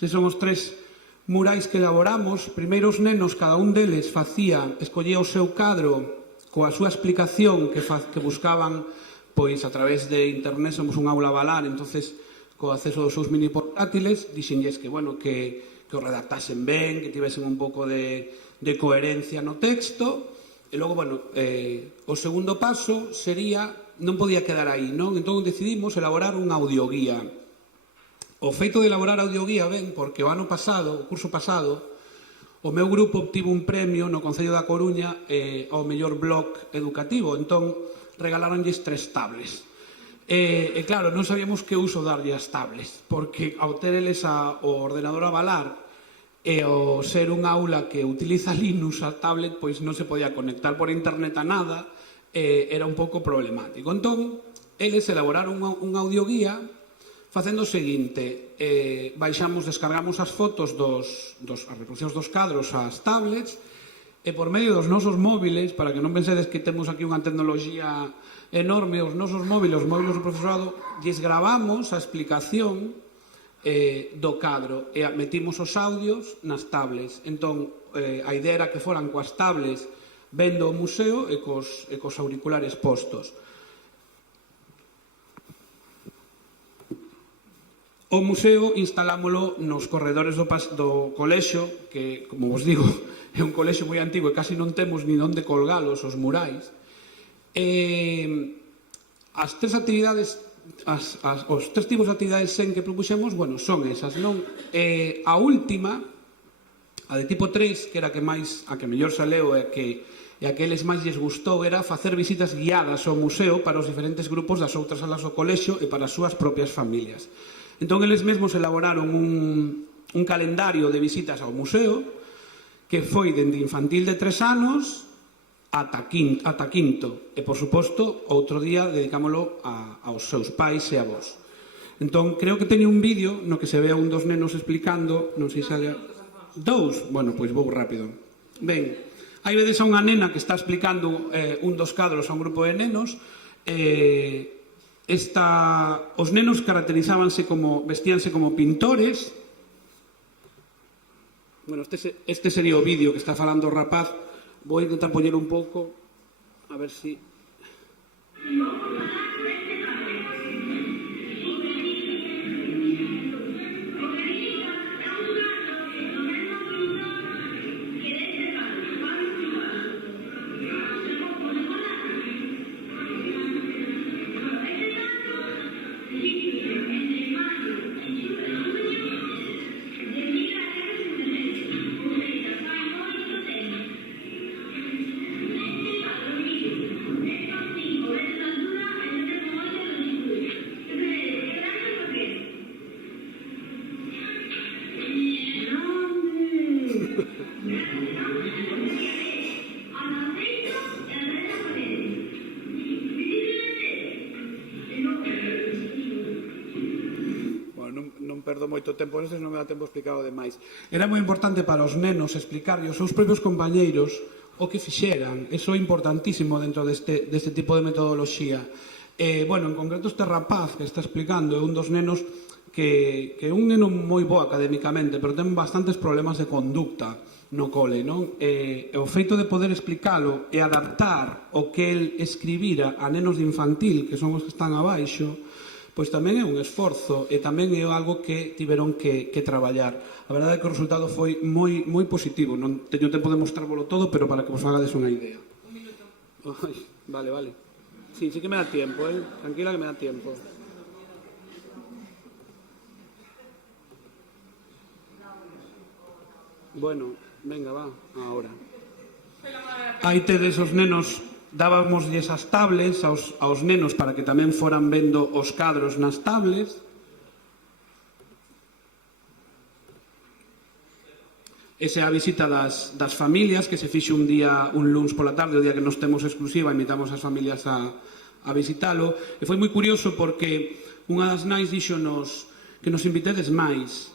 Se son os 3 murais que elaboramos. Primeiro os nenos, cada un deles escollía o seu cadro coa súa explicación que buscaban pois a través de internet. Somos un aula Valar, entonces co acceso dos seus mini portátiles dixenlles que o redactasen ben, que tivesen un pouco de coherencia no texto. E logo, o segundo paso sería, non podía quedar aí, non? Entón decidimos elaborar un audioguía. O feito de elaborar audioguía ben porque o curso pasado, o meu grupo obtivo un premio no Concello da Coruña ao mellor blog educativo. Entón, regaláronlles 3 tablets. E claro, non sabíamos que uso darlle as tablets, porque ao ter eles o ordenador a Valar e ao ser unha aula que utiliza Linux, a tablet, pois non se podía conectar por internet a nada, era un pouco problemático. Entón, eles elaboraron un audioguía facendo o seguinte: descargamos as fotos as reproduccións dos cadros ás tablets, e por medio dos nosos móviles, para que non pensedes que temos aquí unha tecnoloxía enorme, os nosos móviles, os móviles do profesorado, lles gravamos a explicación do cadro e metimos os audios nas tablets. Entón, a idea era que foran coas tablets vendo o museo e cos auriculares postos. O museo instalámolo nos corredores do colexio, que, como vos digo, é un colexio moi antigo e casi non temos ni onde colgalos os murais. As 3 actividades, os 3 tipos de actividades que propuxemos, son esas, non? A última, a de tipo 3, que era a que mellor saleu e a que eles máis lles gustou, era facer visitas guiadas ao museo para os diferentes grupos das outras salas do colexio e para as súas propias familias. Entón, eles mesmos elaboraron un calendario de visitas ao museo que foi dende infantil de 3 anos ata quinto. E, por suposto, outro día dedicámolo aos seus pais e avós. Entón, creo que teño un vídeo no que se ve a un dos nenos explicando, non sei se sale... 2? Bueno, pois vou rápido. Ben, aí vedes a unha nena que está explicando un dos cadros a un grupo de nenos. Os nenos vestíanse como pintores. Bueno, este sería o vídeo que está falando o rapaz. Vou intentar poñer un pouco, a ver si... perdo moito tempo nestes, non me dá tempo explicado demais. Era moi importante para os nenos explicarlle aos seus propios compañeiros o que fixeran. Eso é importantísimo dentro deste tipo de metodoloxía. En concreto, este rapaz que está explicando é un dos nenos que é un neno moi bo académicamente, pero ten bastantes problemas de conducta. no cole, non? E o feito de poder explicalo e adaptar o que el escribira a nenos de infantil, que son os que están abaixo, pois tamén é un esforzo e tamén é algo que tiveron que traballar. A verdade é que o resultado foi moi positivo. Non teño tempo de mostrárvolo todo, pero para que vos fagades unha idea. Un minuto. Ai, vale. Sí que me dá tiempo, tranquila que me dá tiempo. Bueno, venga, va, ahora. Aí tedes os nenos, dábamosles as tablets aos nenos para que tamén foran vendo os cadros nas tablets. Esa é a visita das familias que se fixe un luns pola tarde, o día que nos temos exclusiva, invitamos as familias a visitalo. E foi moi curioso porque unha das nais díxonos que nos invitedes máis.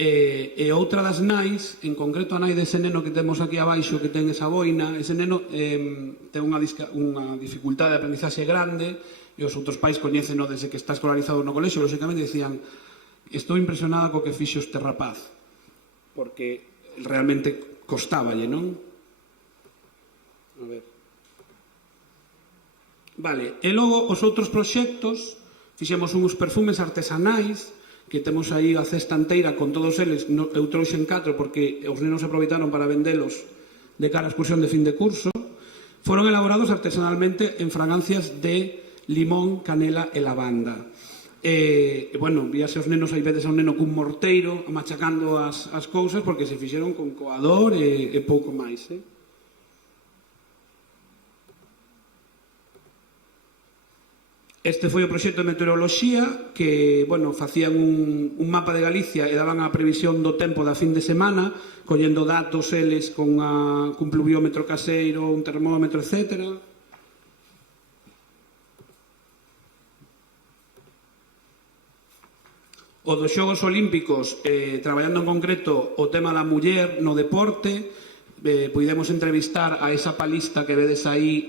E outra das nais, en concreto a nai dese neno que temos aquí abaixo, que ten esa boina, ese neno ten unha dificultade de aprendizaxe grande, e os outros pais coñéceno desde que está escolarizado no colexio, lóxicamente decían: estou impresionada co que fixo este rapaz, porque realmente costáballe, non? A ver. Vale, e logo os outros proxectos, fixemos uns perfumes artesanais, que temos aí a cesta inteira con todos eles. Eu trouxen 4 porque os nenos aproveitaron para vendelos de cara a excursión de fin de curso. Foron elaborados artesanalmente en fragancias de limón, canela e lavanda. Bueno, víase os nenos, aí vedes a un neno cun morteiro machacando as cousas porque se fixeron con coador e pouco máis, Este foi o proxecto de meteoroloxía que, bueno, facían un mapa de Galicia e daban a previsión do tempo da fin de semana, collendo datos eles con pluviómetro caseiro, un termómetro, etc. O dos Xogos Olímpicos, traballando en concreto o tema da muller no deporte, podemos entrevistar a esa palista que vedes aí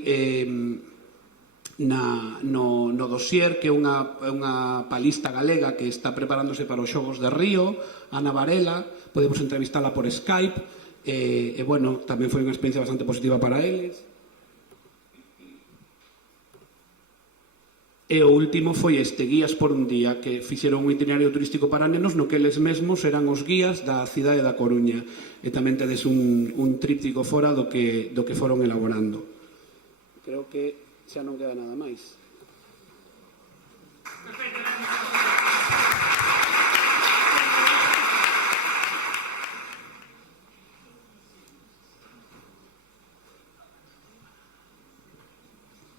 no dossier, que é unha palista galega que está preparándose para os Xogos de Río, Ana Varela. Podemos entrevistala por Skype, e bueno, tamén foi unha experiencia bastante positiva para eles. E o último foi este, Guías por un día, que fixeron un itinerario turístico para nenos no que eles mesmos eran os guías da cidade da Coruña, e tamén tedes un tríptico fora do que foron elaborando. Creo que xa non queda nada máis. Perfecto,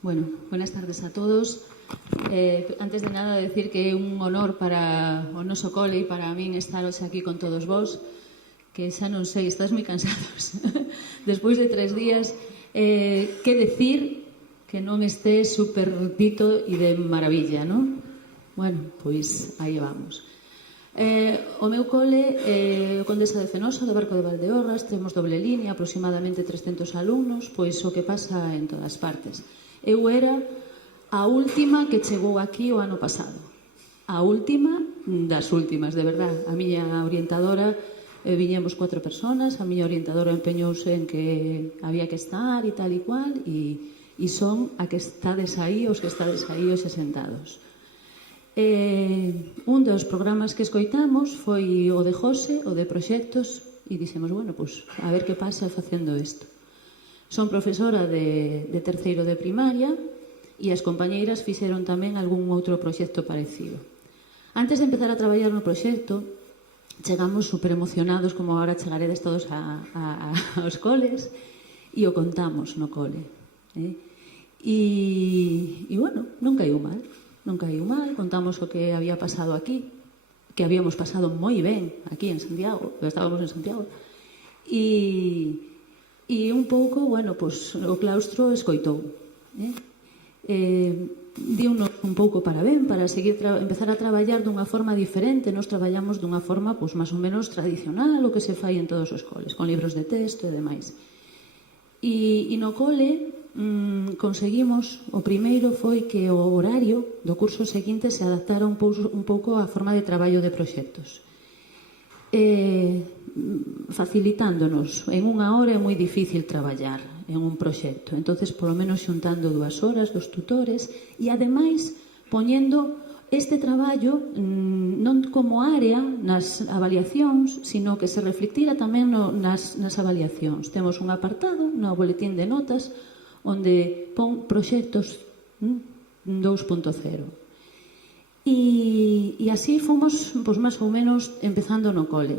Bueno, buenas tardes a todos. Antes de nada, decir que é un honor para o noso cole e para min estar hoxe aquí con todos vos, que xa non sei, estás moi cansados. Despois de 3 días, que decir que non este super dito e de maravilla, non? Bueno, pois aí vamos. O meu cole é o Condesa de Fenosa, do Barco de Valdeorras, temos doble línea, aproximadamente 300 alumnos, pois o que pasa en todas partes. Eu era a última que chegou aquí o ano pasado. A última das últimas, de verdad. A miña orientadora, viñemos 4 personas, a miña orientadora empeñouse en que había que estar e tal e cual, e son a que estades aí, os que estades aí hoxe sentados. Un dos programas que escoitamos foi o de José, o de proxectos, e dixemos, bueno, pues, a ver que pasa facendo isto. Son profesora de terceiro de primaria e as compañeiras fixeron tamén algún outro proxecto parecido. Antes de empezar a traballar no proxecto, chegamos super emocionados, como agora chegaredes todos aos coles, e o contamos no cole. E bueno, non caiu mal, contamos o que había pasado aquí, que habíamos pasado moi ben aquí en Santiago, estábamos en Santiago, e un pouco, bueno, pues, o claustro escoitou, diunos un pouco para ben, para seguir empezar a traballar dunha forma diferente. Nos traballamos dunha forma, pues, máis ou menos tradicional, o que se fai en todos os coles, con libros de texto e demais. E no cole conseguimos, o primeiro foi que o horario do curso seguinte se adaptara un pouco á forma de traballo de proxectos. facilitándonos. En unha hora é moi difícil traballar en un proxecto, entonces polo menos xuntando 2 horas dos tutores e ademais poñendo este traballo non como área nas avaliacións, sino que se reflectira tamén nas avaliacións. Temos un apartado no boletín de notas onde pon proxectos 2.0. E así fomos, pois, máis ou menos empezando no cole.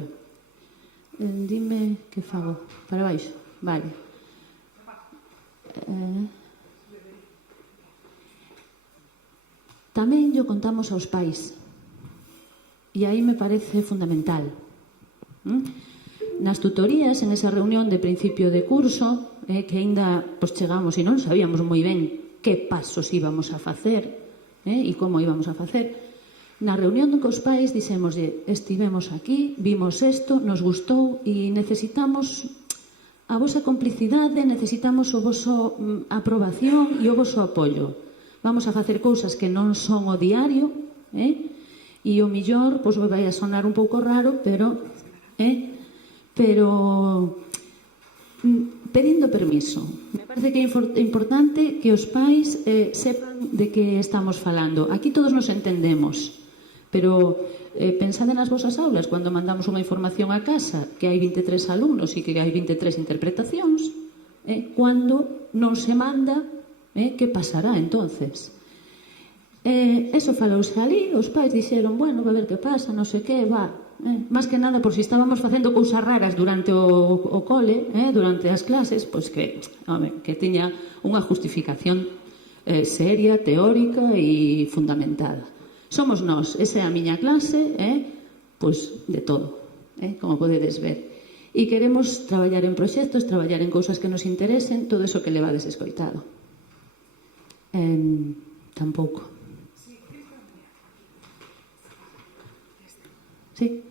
Dime que fago. Para baixo. Vale. Tamén yo contamos aos pais. E aí me parece fundamental. Nas tutorías, en esa reunión de principio de curso, que aínda chegamos e non sabíamos moi ben que pasos íbamos a facer e como íbamos a facer, na reunión cos pais dixémoslle, estivemos aquí, vimos isto, nos gustou e necesitamos a vosa complicidade, necesitamos o voso aprobación e o voso apoio. Vamos a facer cousas que non son o diario, e o millor, pois vai a sonar un pouco raro, pero pedindo permiso. Me parece que é importante que os pais sepan de que estamos falando. Aquí todos nos entendemos, pero pensade nas vosas aulas, cando mandamos unha información a casa, que hai 23 alumnos e que hai 23 interpretacións, cando non se manda, que pasará entonces? Eso falouse ali, os pais dixeron, bueno, va a ver que pasa, non sei que, va. Más que nada, por si estábamos facendo cousas raras durante o cole, durante as clases, pois que tiña unha justificación seria, teórica e fundamentada. Somos nós, esa é a miña clase, pois de todo, como podedes ver. E queremos traballar en proxectos, traballar en cousas que nos interesen, todo eso que levades escoitado. Tampouco. Sí?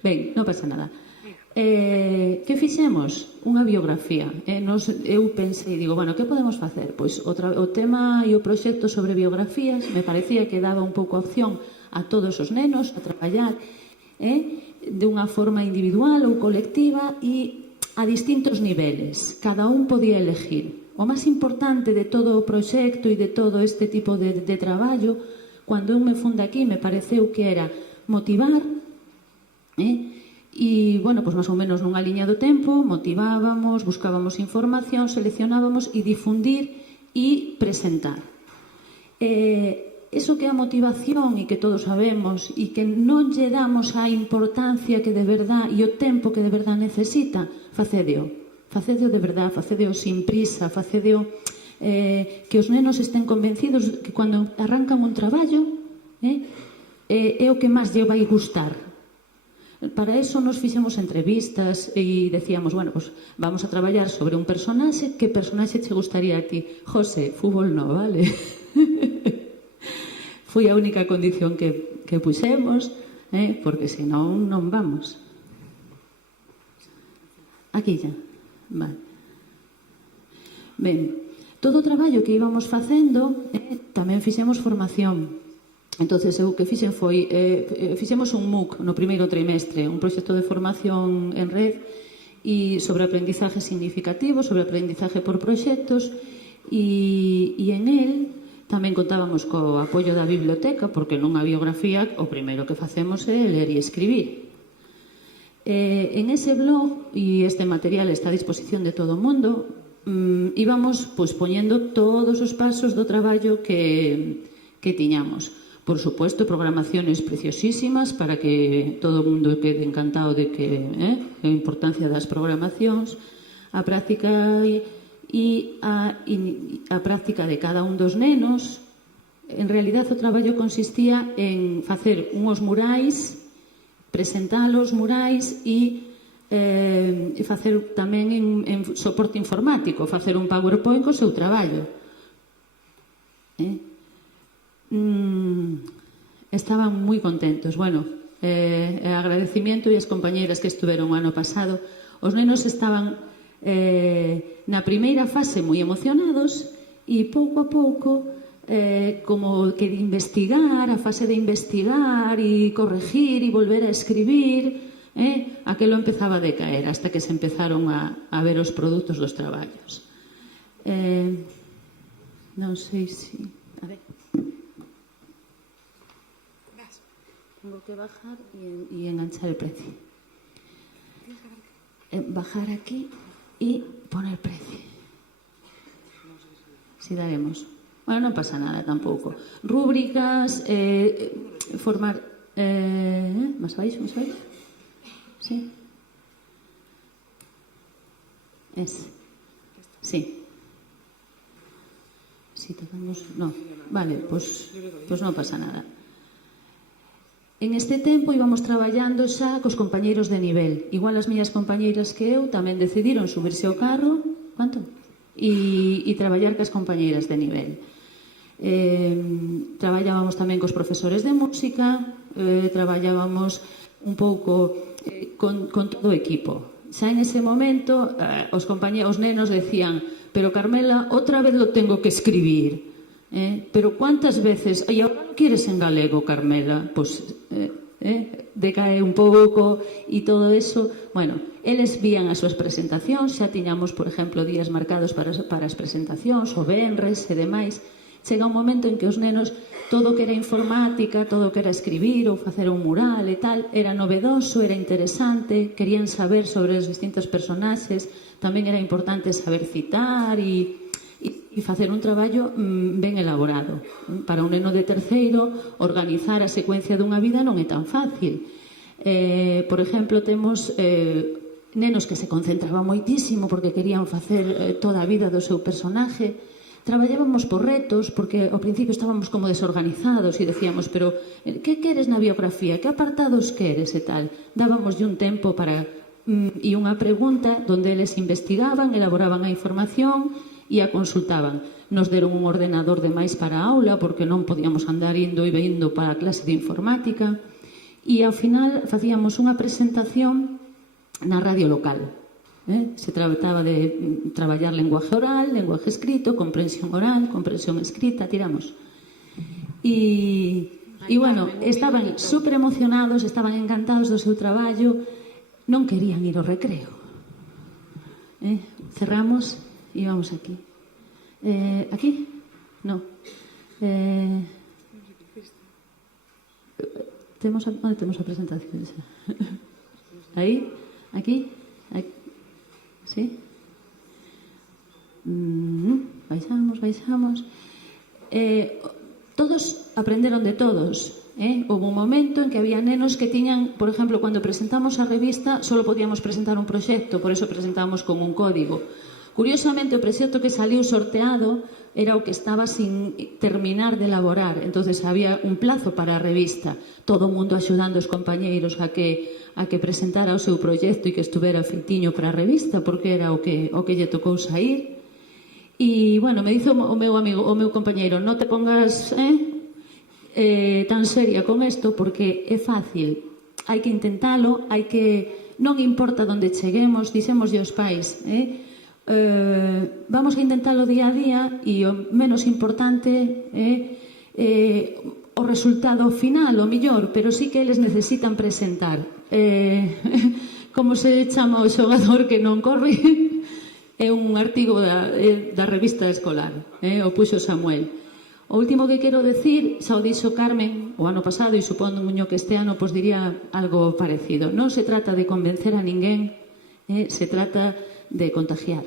Ben, non pasa nada. Que fixemos? Unha biografía. Eu pensei, digo, bueno, que podemos facer? Pois o tema e o proxecto sobre biografías me parecía que daba un pouco opción a todos os nenos a traballar de unha forma individual ou colectiva e a distintos niveles. Cada un podía elegir. O máis importante de todo o proxecto e de todo este tipo de traballo, cando eu me funda aquí, me pareceu que era motivar, e, bueno, pois máis ou menos nunha liña do tempo, motivábamos, buscábamos información, seleccionábamos e difundir e presentar. Eso que é a motivación e que todos sabemos e que non lle damos a importancia que de verdad e o tempo que de verdad necesita, facedeo de verdad, facedeo sin prisa, facedeo que os nenos estén convencidos que cando arrancan un traballo é o que máis lle vai gustar. Para eso nos fixemos entrevistas e decíamos, bueno, pues vamos a traballar sobre un personaxe, que personaxe che gustaría a ti? José, fútbol no, vale? Foi a única condición que puxemos, porque senón non vamos. Aquí ya, vale. Ben, todo o traballo que íbamos facendo, tamén fixemos formación. Entonces, o que fixen foi, fixemos un MOOC no primeiro trimestre, un proxecto de formación en red e sobre aprendizaje significativo, sobre aprendizaje por proxectos, e en él tamén contábamos co apoio da biblioteca, porque nunha biografía o primeiro que facemos é ler e escribir. En ese blog, e este material está a disposición de todo o mundo, íbamos poñendo todos os pasos do traballo que tiñamos. Por supuesto, programaciones preciosísimas para que todo o mundo quede encantado de que a importancia das programacións, a práctica e a práctica de cada un dos nenos. En realidad, o traballo consistía en facer unhos murais, presentalos murais e facer tamén en soporte informático, facer un PowerPoint co seu traballo. Estaban moi contentos. Bueno, agradecimiento e as compañeras que estuveron o ano pasado. Os nenos estaban na primeira fase moi emocionados e pouco a pouco como que de investigar, a fase de investigar e corregir e volver a escribir, aquelo empezaba a decaer hasta que se empezaron a ver os produtos dos traballos. Non sei se... A ver... Tengo que bajar e enganchar el precio. Bajar aquí e poner precio. Si daremos... Bueno, non pasa nada tampouco. Rúbricas, formar... Más abaixo, más abaixo. Sí. Ese. Sí. Si tocamos... No. Vale, pues non pasa nada. En este tempo íbamos traballando xa cos compañeiros de nivel. Igual as miñas compañeiras que eu tamén decidiron subirse ao carro, ¿cuánto? E traballar cas compañeiras de nivel. Traballábamos tamén cos profesores de música, traballábamos un pouco con todo o equipo. Xa en ese momento os nenos decían: pero Carmela, outra vez lo tengo que escribir. Pero cuántas veces... E agora lo quieres en galego, Carmela? Pois decae un pouco e todo eso. Bueno, eles vían as súas presentacións, xa tiñamos, por exemplo, días marcados para as presentacións, o venres e demais. Chega un momento en que os nenos, todo o que era informática, todo o que era escribir ou facer un mural e tal, era novedoso, era interesante, querían saber sobre os distintos personaxes, tamén era importante saber citar e facer un traballo ben elaborado. Para un neno de terceiro, organizar a secuencia dunha vida non é tan fácil. Por exemplo, temos nenos que se concentraban moitísimo porque querían facer toda a vida do seu personaje. Traballábamos por retos, porque ao principio estábamos como desorganizados e decíamos, pero que queres na biografía? Que apartados queres e tal? Dábamoslle un tempo para e unha pregunta onde eles investigaban, elaboraban a información e a consultaban. Nos deron un ordenador de máis para a aula porque non podíamos andar indo e veindo para a clase de informática e ao final facíamos unha presentación na radio local. Se trataba de traballar lenguaje oral, lenguaje escrito, comprensión oral, comprensión escrita, tiramos. E bueno, estaban super emocionados, estaban encantados do seu traballo, non querían ir ao recreo. Cerramos e vamos aquí. Aquí? No. Onde temos a presentación? Aí? Aquí? Sí? Baixamos. Todos aprenderon de todos. Houve un momento en que había nenos que tiñan, por exemplo, cando presentamos a revista, só podíamos presentar un proxecto, por eso presentamos con un código. Curiosamente, o proxecto que saliu sorteado era o que estaba sin terminar de elaborar. Entonces había un plazo para a revista. Todo o mundo axudando os compañeiros a que presentara o seu proxecto e que estuvera feitiño para a revista, porque era o que lle tocou sair. E, bueno, me dice o meu amigo, o meu compañeiro, non te pongas tan seria con isto, porque é fácil. Hai que intentalo, non importa onde cheguemos, dixémoslle aos pais, vamos a intentalo día a día e o menos importante é o resultado final, o mellor, pero sí que eles necesitan presentar. Como se chama o xogador que non corre? É un artigo da revista escolar, o puxo Samuel. O último que quero decir, xa o dixo Carmen o ano pasado e supondo que este ano pois diría algo parecido. Non se trata de convencer a ninguén, se trata de contagiar.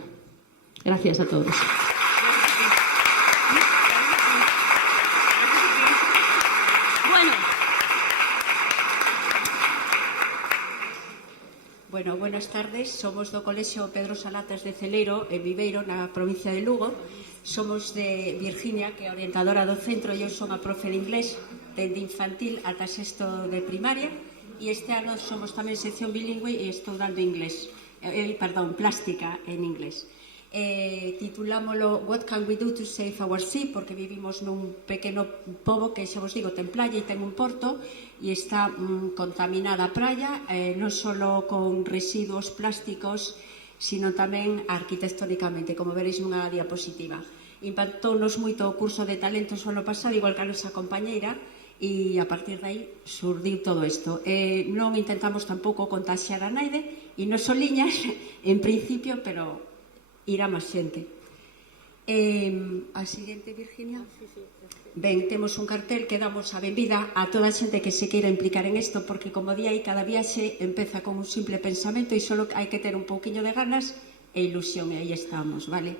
Gracias a todos. Bueno, buenas tardes. Somos do Colexio Pedro Salatas de Celeiro, en Viveiro, na provincia de Lugo. Somos de Virginia, que é orientadora do centro, e eu son a profe de inglés, dende infantil ata sexto de primaria, e este ano somos tamén sección bilingüe e estou dando plástica en inglés. Titulámolo What can we do to save our sea? Porque vivimos nun pequeno pobo que, xa vos digo, ten playa e ten un porto e está contaminada a praia, non só con residuos plásticos, sino tamén arquitectónicamente, como veréis nunha diapositiva. impactounos moito o curso de talentos o ano pasado, igual que a nosa compañeira, e a partir de aí surdiu todo isto. Non intentamos tampouco contaxiar a naide, e non soliñas, en principio, pero irá máis xente. A seguinte, Virginia. Ben, temos un cartel que damos a benvida a toda a xente que se queira implicar en isto, porque, como di aí, cada viaxe empeza con un simple pensamento e só hai que ter un pouquiño de ganas e ilusión, e aí estamos, vale?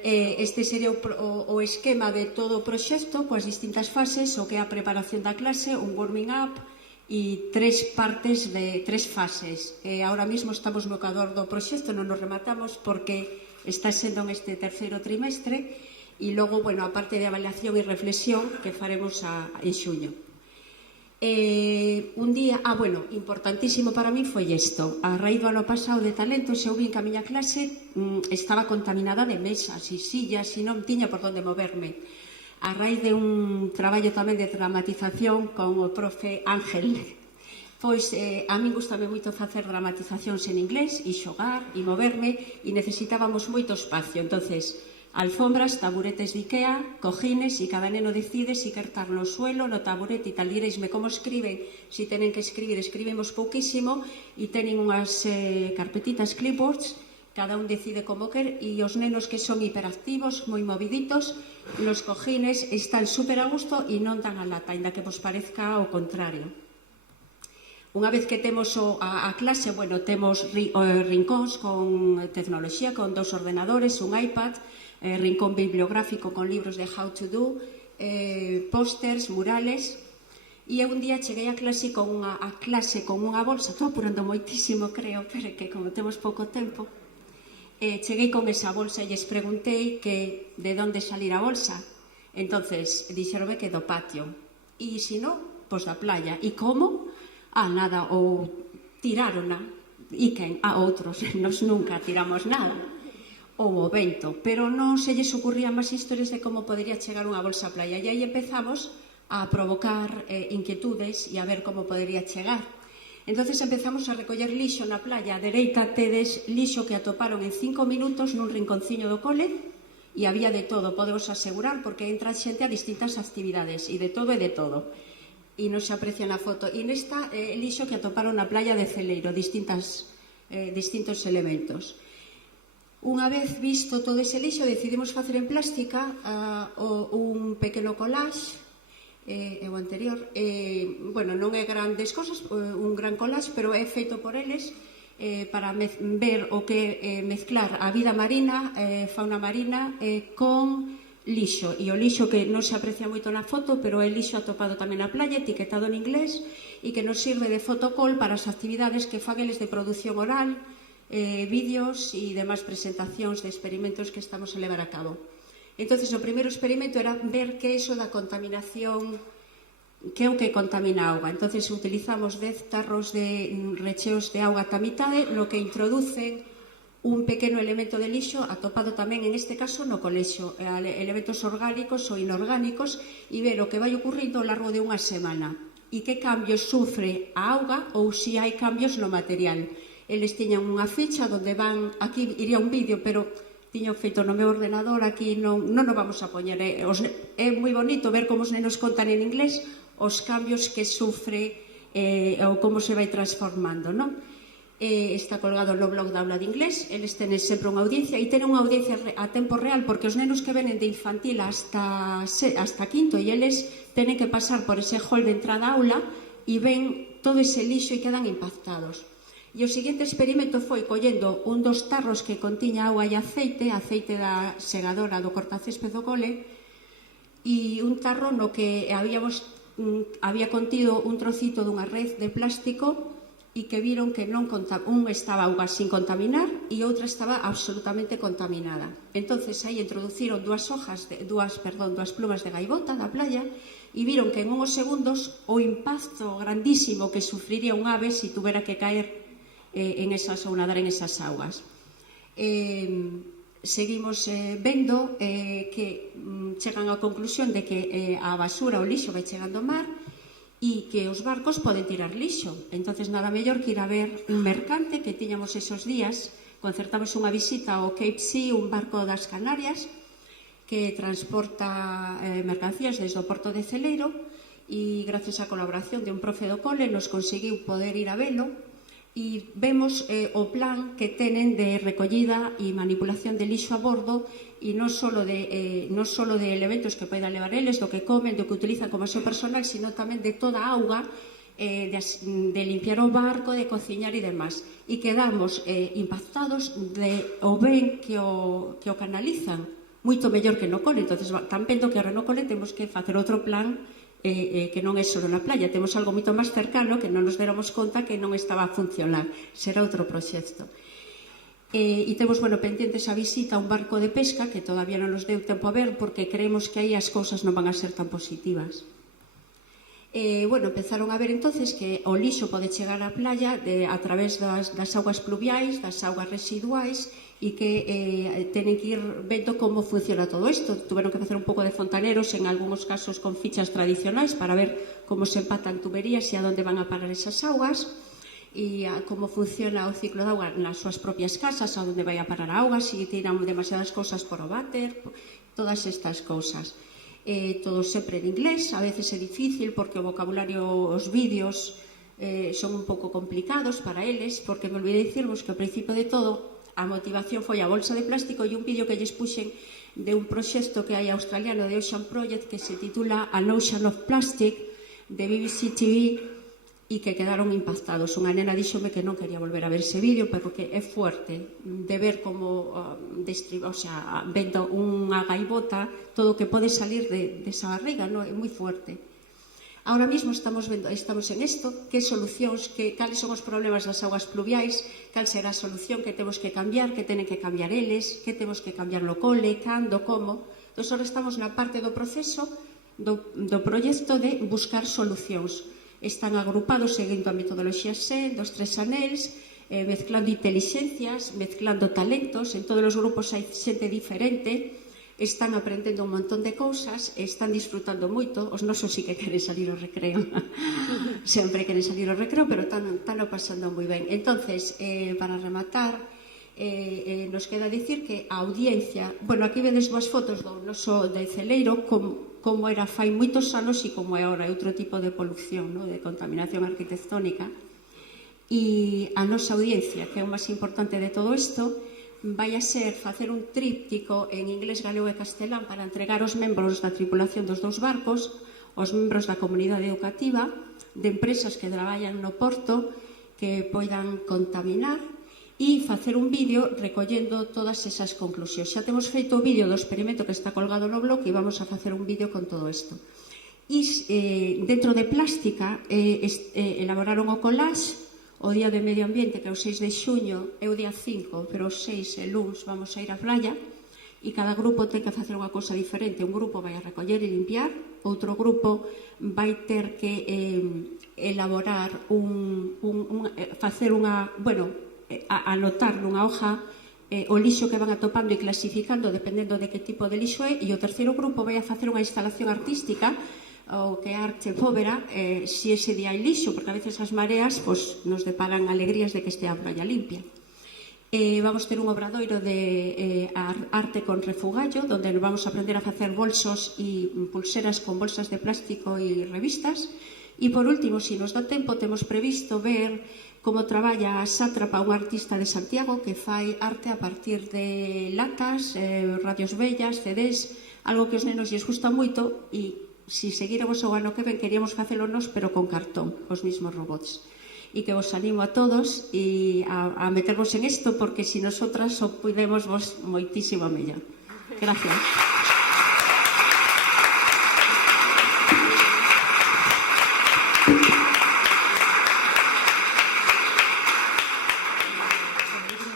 Este sería o esquema de todo o proxecto, coas distintas fases, o que é a preparación da clase, un warming up e 3 partes de 3 fases. Ahora mesmo estamos no ecuador do proxecto, non nos rematamos porque está sendo neste terceiro trimestre. E logo, bueno, a parte de avaliación e reflexión que faremos en xuño. Un día, bueno, importantísimo para mí foi isto. A raíz do ano pasado de talentos, eu vin que a miña clase estaba contaminada de mesas e sillas e non tiña por onde moverme. A raíz de un traballo tamén de dramatización con o profe Ángel, pois a min gustame moito facer dramatizacións en inglés e xogar e moverme e necesitábamos moito espacio. Entonces, alfombras, taburetes de Ikea, cojines, e cada neno decide si quer estar no suelo, no taburete e tal. Direisme como escriben, si tenen que escribir, escribimos pouquísimo, e tenen unhas carpetitas clipboards, cada un decide como quer, e os nenos que son hiperactivos, moi moviditos, nos cojines están super a gusto e non dan a lata, ainda que vos parezca o contrario. Unha vez que temos a clase, bueno, temos rincóns con tecnoloxía, con 2 ordenadores, un iPad, rincón bibliográfico con libros de how to do, pósters, murales, e eu un día cheguei a clase con unha bolsa, estou apurando moitísimo, creo, pero que como temos pouco tempo, cheguei con esa bolsa e lles preguntei que de onde salir a bolsa. Entonces, dixeronme que do patio, e se non, pois da playa. E como? Nada, ou tirárona, e quen? Outros, nos nunca tiramos nada. Ou o vento, pero non se lles ocurrían máis historias de como podería chegar unha bolsa a playa. E aí empezamos a provocar inquietudes e a ver como podería chegar. Entonces empezamos a recoller lixo na playa. A dereita tedes lixo que atoparon en 5 minutos nun rinconciño do cole, e había de todo, podemos asegurar, porque entra xente a distintas actividades, e de todo e de todo. E non se aprecia na foto. E nesta lixo que atoparon na playa de Celeiro, distintos elementos. Unha vez visto todo ese lixo, decidimos facer en plástica un pequeno collage, o anterior, bueno, non é grandes cosas, un gran collage, pero é feito por eles para ver o que mezclar a vida marina, fauna marina, con lixo. E o lixo que non se aprecia moito na foto, pero é lixo atopado tamén na playa, etiquetado en inglés, e que nos sirve de fotocall para as actividades que fan eles de produción oral, vídeos e demais presentacións de experimentos que estamos a levar a cabo. Entonces, o primeiro experimento era ver que é iso da contaminación, que é o que contamina a auga. Entonces, utilizamos 10 tarros de recheos de auga ata mitade, no que introducen un pequeno elemento de lixo atopado tamén, en este caso, no colexo, elementos orgánicos ou inorgánicos, e ver o que vai ocurrindo ao largo de unha semana e que cambios sufre a auga ou se hai cambios no material. Eles tiñan unha ficha onde van, aquí iría un vídeo, pero tiño feito no meu ordenador, aquí non o vamos a poñer. É moi bonito ver como os nenos contan en inglés os cambios que sufre ou como se vai transformando, non? Está colgado no blog da aula de inglés, eles tenen sempre unha audiencia, e tenen unha audiencia a tempo real, porque os nenos que venen de infantil hasta quinto, e eles tenen que pasar por ese hall de entrada a aula e ven todo ese lixo e quedan impactados. E o seguinte experimento foi collendo un dos tarros que contiña auga e aceite da segadora do cortacésped do cole, e un tarro no que había contido un trocito dunha red de plástico, e que viron que un estaba auga sin contaminar e outra estaba absolutamente contaminada. Entonces aí introduciron dúas plumas de gaivota da playa, e viron que en uns segundos o impacto grandísimo que sufriría un ave se tuvera que caer ou nadar en esas augas. Seguimos vendo que chegan á conclusión de que a basura, o lixo, vai chegando ao mar, e que os barcos poden tirar lixo. Entonces, nada mellor que ir a ver un mercante que tiñamos esos días. Concertamos unha visita ao Cape Sea, un barco das Canarias, que transporta mercancías desde o Porto de Celeiro e gracias á colaboración de un profe do cole nos conseguiu poder ir a velo e vemos o plan que tenen de recollida e manipulación de lixo a bordo e non só de elementos que poidan levar eles, do que comen, do que utilizan como seu personal, sino tamén de toda a auga, de limpiar o barco, de cociñar e demás. E quedamos impactados de o ben que o canalizan, moito mellor que no cole. Entón, tan vendo que ahora no cole temos que facer outro plan que non é só na playa, temos algo moito máis cercano que non nos deramos conta que non estaba a funcionar, será outro proxecto. E temos, pendientes a visita a un barco de pesca que todavía non nos deu tempo a ver porque creemos que aí as cousas non van a ser tan positivas. Empezaron a ver entonces que o lixo pode chegar á playa a través das augas pluviais, das augas residuais e que tenen que ir vendo como funciona todo isto. Tuveron que facer un pouco de fontaneros, en algúns casos con fichas tradicionais para ver como se empatan tuberías e a onde van a parar esas augas e como funciona o ciclo de auga nas súas propias casas, a onde vai a parar a auga, se tiran demasiadas cousas por o váter, todas estas cousas. Todo sempre en inglés, a veces é difícil porque o vocabulario, os vídeos son un pouco complicados para eles, porque me olvidei dicirvos que ao principio de todo a motivación foi a bolsa de plástico e un vídeo que lles puxen de un proxecto que hai australiano de Ocean Project que se titula An Ocean of Plastic de BBC TV e que quedaron impactados. Unha nena díxome que non quería volver a ver ese vídeo porque é fuerte de ver como vendo unha gaivota todo o que pode salir desa barriga, é moi fuerte. Ahora mesmo estamos en isto, que solucións, cales son os problemas das augas pluviais, cal será a solución que temos que cambiar, que tenen que cambiar eles, que temos que cambiar no cole, cando, como. Entón, ahora estamos na parte do proceso do proxecto de buscar solucións. Están agrupados seguindo a metodoloxía SEN, dos 3 anéis, mezclando inteligencias, mezclando talentos, en todos os grupos hai xente diferente, están aprendendo un montón de cousas, están disfrutando moito, os nosos sí que queren salir ao recreo, sempre queren salir ao recreo, pero están pasando moi ben. Entonces, para rematar, nos queda dicir que a audiencia, aquí vedes dúas fotos do noso de Celeiro, como era fai moitos anos e como é agora, outro tipo de polución, de contaminación arquitectónica, e a nosa audiencia, que é o máis importante de todo isto, vai a ser facer un tríptico en inglés, galego e castelán para entregar aos membros da tripulación dos dous barcos, aos membros da comunidade educativa, de empresas que traballan no porto que poidan contaminar e facer un vídeo recollendo todas esas conclusións. Xa temos feito o vídeo do experimento que está colgado no blog e vamos a facer un vídeo con todo isto. E dentro de plástica elaboraron o collage. O Día de Medio Ambiente, que é o 6 de xuño, é o día 5, pero o 6 é luns, vamos a ir á playa e cada grupo ten que facer unha cousa diferente. Un grupo vai a recoller e limpiar, outro grupo vai ter que elaborar anotar nunha hoja o lixo que van atopando e clasificando dependendo de que tipo de lixo é, e o terceiro grupo vai a facer unha instalación artística o que é arte fóvera, se ese día hai lixo, porque a veces as mareas nos deparan alegrías de que este a praia limpia. Vamos ter un obradoiro de arte con refugallo, onde vamos a aprender a facer bolsos e pulseras con bolsas de plástico e revistas. E por último, se nos dá tempo, temos previsto ver como traballa a Sátrapa, unha artista de Santiago que fai arte a partir de latas, radios vellas, CDs, algo que os nenos lles gusta moito e se seguíramos o ano que ven queríamos facelo nós, pero con cartón, os mismos robots. E que vos animo a todos a metervos en isto, porque se nosotras o podemos vos moitísimo mellor. Gracias.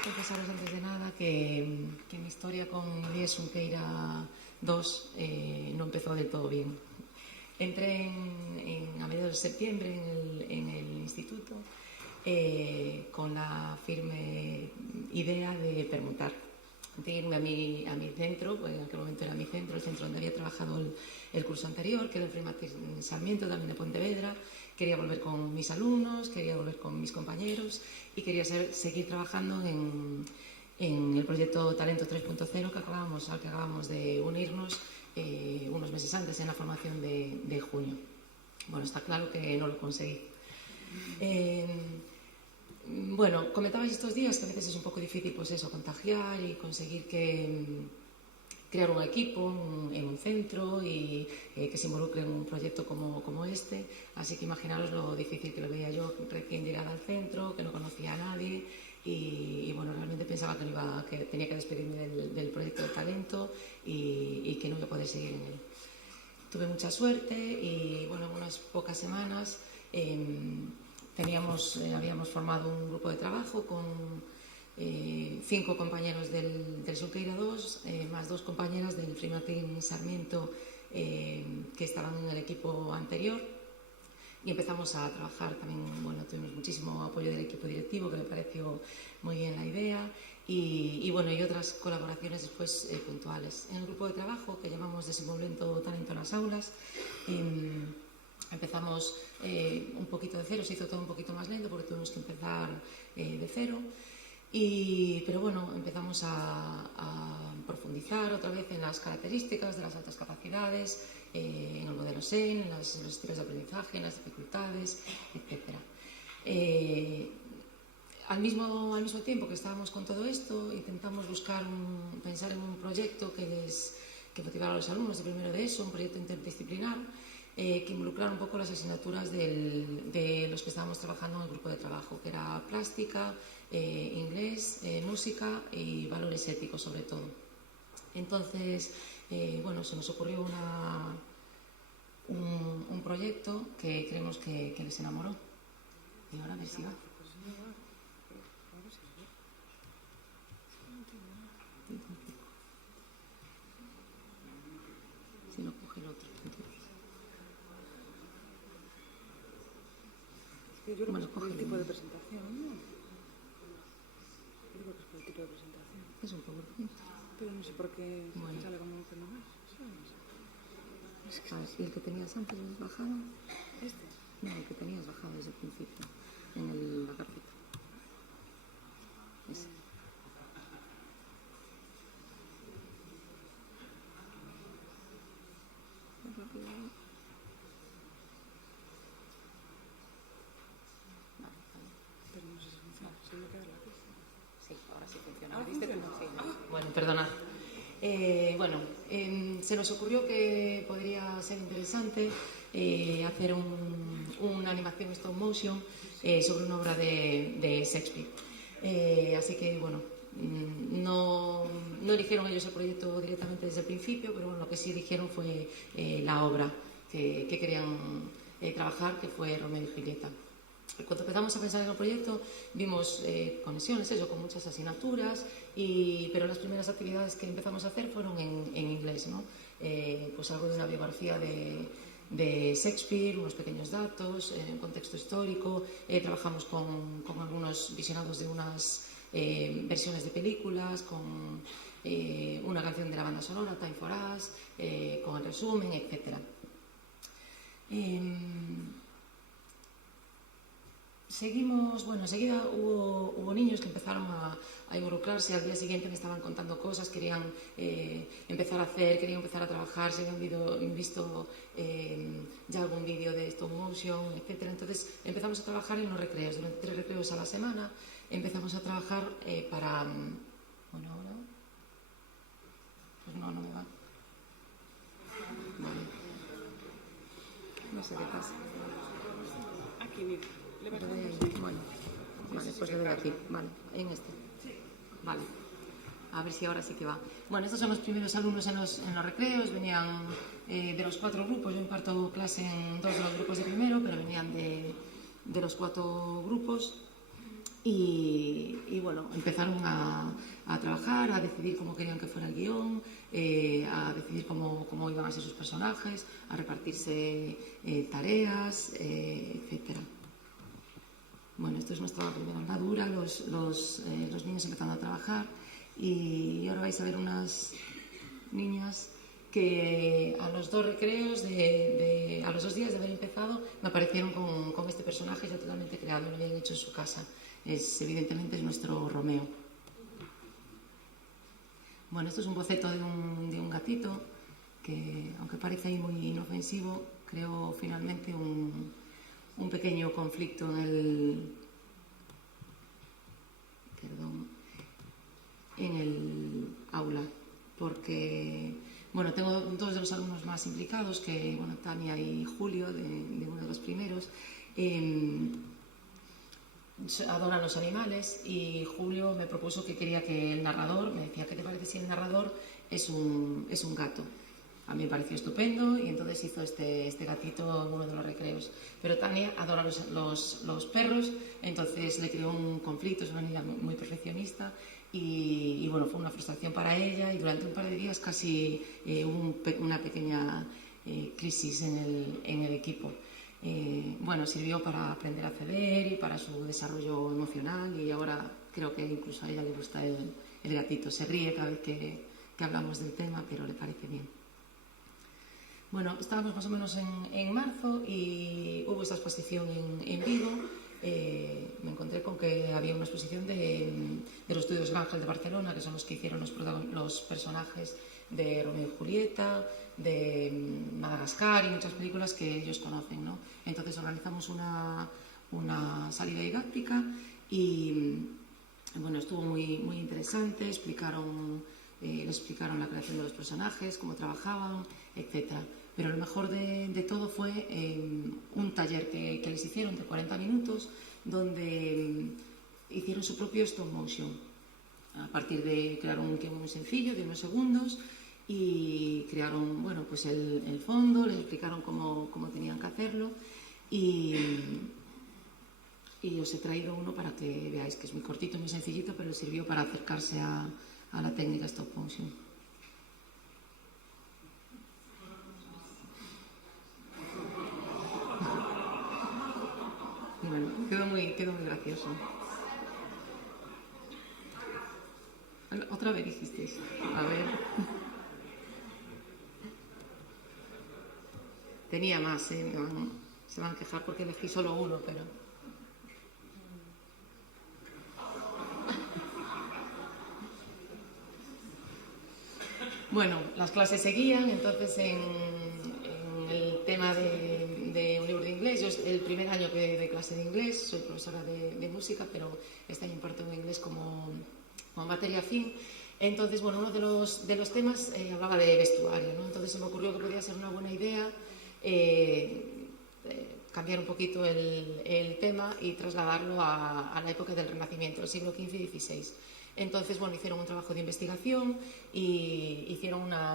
Confesaros antes de nada que mi historia con Elías Xunqueira 2 no empezó del todo bien. Entré a mediados de septiembre en el instituto con la firme idea de permutar, de irme a mi centro, pues en aquel momento era mi centro, el centro donde había trabajado el curso anterior, que era el Primatis Sarmiento, también de Pontevedra. Quería volver con mis alumnos, quería volver con mis compañeros y quería seguir trabajando en en el proyecto Talento 3.0 al que acabamos de unirnos unos meses antes en la formación de junio. Bueno, está claro que no lo conseguí. Bueno, comentabais estos días que a veces es un poco difícil, pues eso, contagiar y conseguir crear un equipo en un centro y que se involucre en un proyecto como este. Así que imaginaros lo difícil que lo veía yo recién llegada al centro, que no conocía a nadie y bueno, realmente pensaba que tenía que despedirme del proyecto de talento y que no iba a poder seguir en él. Tuve mucha suerte y bueno, en unas pocas semanas habíamos formado un grupo de trabajo con 5 compañeros del Xunqueira 2, más 2 compañeras del Fray Martín Sarmiento que estaban en el equipo anterior, y empezamos a trabajar también. Bueno, tuvimos muchísimo apoyo del equipo directivo, que le pareció muy bien la idea, y bueno, y otras colaboraciones después puntuales. En el grupo de trabajo que llamamos Desenvolvendo Talento en las Aulas, empezamos un poquito de cero, se hizo todo un poquito más lento porque tuvimos que empezar de cero. Pero bueno, empezamos a profundizar otra vez en las características de las altas capacidades, en el modelo SEN, en los estilos de aprendizaje, en las dificultades, etc. Al mismo tiempo que estábamos con todo esto, intentamos pensar en un proyecto que motivara a los alumnos de primero de ESO, un proyecto interdisciplinar, que involucrara un poco las asignaturas de los que estábamos trabajando en el grupo de trabajo, que era plástica, inglés, música y valores éticos sobre todo. Entonces, bueno, se nos ocurrió un proyecto que creemos que les enamoró. Y ahora a ver si va. Si no coge el otro. Yo creo Bueno, que es por el tipo de presentación, ¿no? Yo creo que es por el tipo de presentación. Es un PowerPoint. Pero no sé por qué Bueno. sale como que no es, ¿sabes? Es que... A ver, ¿y el que tenías antes bajado? ¿Este? No, el que tenías bajado desde el principio, en la carpeta. Ese. Más rápido. Pero no sé si funciona. ¿Se me queda la pista? Sí, ahora sí funciona. ¿Ahora ¿Viste funciona? cómo? Sí. Bueno, perdonad. Bueno, se nos ocurrió que podría ser interesante hacer una animación stop motion sobre una obra de Shakespeare. Así que, bueno, no eligieron ellos el proyecto directamente desde el principio, pero bueno, lo que sí eligieron fue la obra que querían trabajar, que fue Romeo y Julieta. Cuando empezamos a pensar en el proyecto vimos conexiones, con muchas asignaturas, pero las primeras actividades que empezamos a hacer fueron en inglés, ¿no? Pues algo de una biografía de Shakespeare, unos pequeños datos, un contexto histórico, trabajamos con algunos visionados de unas versiones de películas, con una canción de la banda sonora, Time for Us, con el resumen, etc. Enseguida hubo niños que empezaron a involucrarse. Al día siguiente me estaban contando cosas, querían empezar a trabajar, se habían visto ya algún vídeo de stop motion, etc. Entonces empezamos a trabajar en los recreos. Durante 3 recreos a la semana empezamos a trabajar para... Bueno, ahora... Pues no me va. Vale. No sé qué pasa. Aquí, mira. Bueno, vale, pues le doy aquí, vale, en este. Vale, a ver si ahora sí que va. Bueno, estos son los primeros alumnos en los recreos, venían de los 4 grupos. Yo imparto clase en 2 de los grupos de primero, pero venían de los 4 grupos. Y bueno, empezaron a trabajar, a decidir cómo querían que fuera el guión, a decidir cómo iban a ser sus personajes, a repartirse tareas, etcétera. Bueno, esto es nuestra primera andadura, los niños empezando a trabajar, y ahora vais a ver unas niñas que a los 2 recreos, a los 2 días de haber empezado, me aparecieron con este personaje ya totalmente creado, lo habían hecho en su casa. Evidentemente es nuestro Romeo. Bueno, esto es un boceto de un gatito que, aunque parece ahí muy inofensivo, creó finalmente un pequeño conflicto en el aula, porque, bueno, tengo dos de los alumnos más implicados, que, bueno, Tania y Julio, de uno de los primeros, adoran los animales, y Julio me propuso que quería que el narrador, me decía, ¿qué te parece si el narrador es un gato? A mí me pareció estupendo, y entonces hizo este gatito en uno de los recreos. Pero Tania adora los perros, entonces le creó un conflicto, es una niña muy perfeccionista, y bueno, fue una frustración para ella, y durante un par de días casi hubo una pequeña crisis en el equipo. Bueno, sirvió para aprender a ceder y para su desarrollo emocional, y ahora creo que incluso a ella le gusta el gatito. Se ríe cada vez que hablamos del tema, pero le parece bien. Bueno, estábamos más o menos en marzo y hubo esta exposición en Vigo. Me encontré con que había una exposición de los estudios Ángel de Barcelona, que son los que hicieron los personajes de Romeo y Julieta, de Madagascar y muchas películas que ellos conocen, ¿no? Entonces organizamos una salida didáctica y, bueno, estuvo muy, muy interesante. Les explicaron la creación de los personajes, cómo trabajaban, etc. Pero lo mejor de todo fue un taller que les hicieron de 40 minutos, donde hicieron su propio stop motion, a partir de crear un guion muy sencillo de unos segundos, y crearon, bueno, pues el fondo, les explicaron cómo tenían que hacerlo, y os he traído uno para que veáis que es muy cortito, muy sencillito, pero les sirvió para acercarse a la técnica stop motion. Y bueno, quedó muy gracioso. Otra vez dijisteis. A ver. Tenía más, se van a quejar porque elegí solo uno, pero... Bueno, las clases seguían, entonces en el tema de un libro de inglés, yo el primer año que doy clase de inglés, soy profesora de música, pero este año imparto inglés como materia afín. Entonces, bueno, uno de los temas hablaba de vestuario, ¿no? Entonces se me ocurrió que podía ser una buena idea cambiar un poquito el tema y trasladarlo a la época del Renacimiento, el siglo XV y XVI. Entonces, bueno, hicieron un trabajo de investigación y hicieron una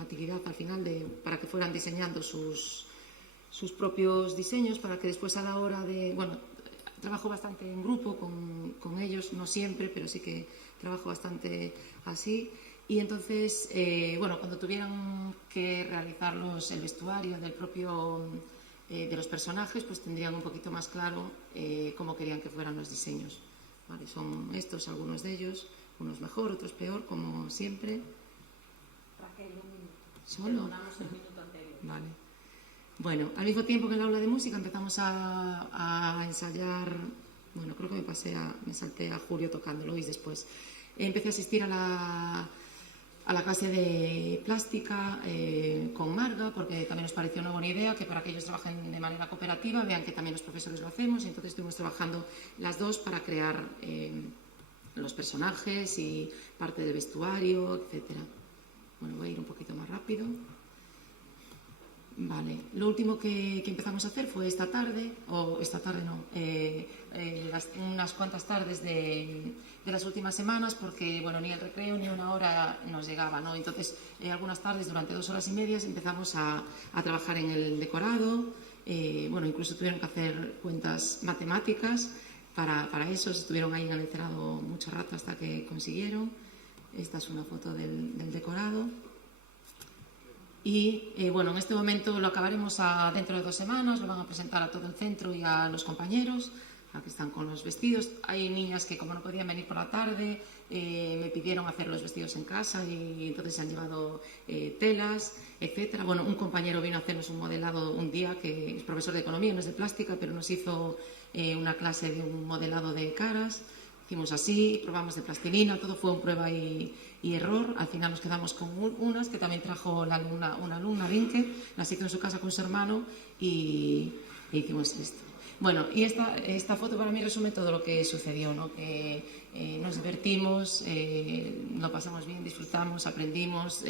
actividad al final para que fueran diseñando sus propios diseños, para que después a la hora de... Bueno, trabajo bastante en grupo con ellos, no siempre, pero sí que trabajo bastante así. Y entonces, bueno, cuando tuvieran que realizar el vestuario de los personajes, pues tendrían un poquito más claro cómo querían que fueran los diseños. Vale, son estos algunos de ellos, unos mejor, otros peor, como siempre. Raquel, un minuto. ¿Solo? Perdonamos el minuto anterior. Vale. Bueno, al mismo tiempo que en el aula de música empezamos a ensayar. Bueno, creo que me salté a Julio tocando, lo oís después. Empecé a asistir a la clase de plástica con Marga, porque también nos pareció una buena idea que para que ellos trabajen de manera cooperativa vean que también los profesores lo hacemos, y entonces estuvimos trabajando las dos para crear los personajes y parte del vestuario, etc. Bueno, voy a ir un poquito más rápido. Vale, lo último que empezamos a hacer fue esta tarde, unas cuantas tardes de las últimas semanas, porque, bueno, ni el recreo ni una hora nos llegaba, ¿no? Entonces, algunas tardes durante 2 horas y media empezamos a trabajar en el decorado. Bueno, incluso tuvieron que hacer cuentas matemáticas para eso, estuvieron ahí en el encerado mucho rato hasta que consiguieron. Esta es una foto del decorado. Y bueno, en este momento lo acabaremos dentro de 2 semanas, lo van a presentar a todo el centro y a los compañeros. Aquí están con los vestidos. Hay niñas que, como no podían venir por la tarde, me pidieron hacer los vestidos en casa, y entonces se han llevado telas, etcétera. Bueno, un compañero vino a hacernos un modelado un día, que es profesor de economía, no es de plástica, pero nos hizo una clase de un modelado de caras. Hicimos así, probamos de plastilina, todo fue una prueba y y error. Al final nos quedamos con unas que también trajo una alumna, Rinke, así que en su casa con su hermano y hicimos esto. Bueno, y esta foto para mí resume todo lo que sucedió, ¿no? Que nos divertimos, lo pasamos bien, disfrutamos, aprendimos,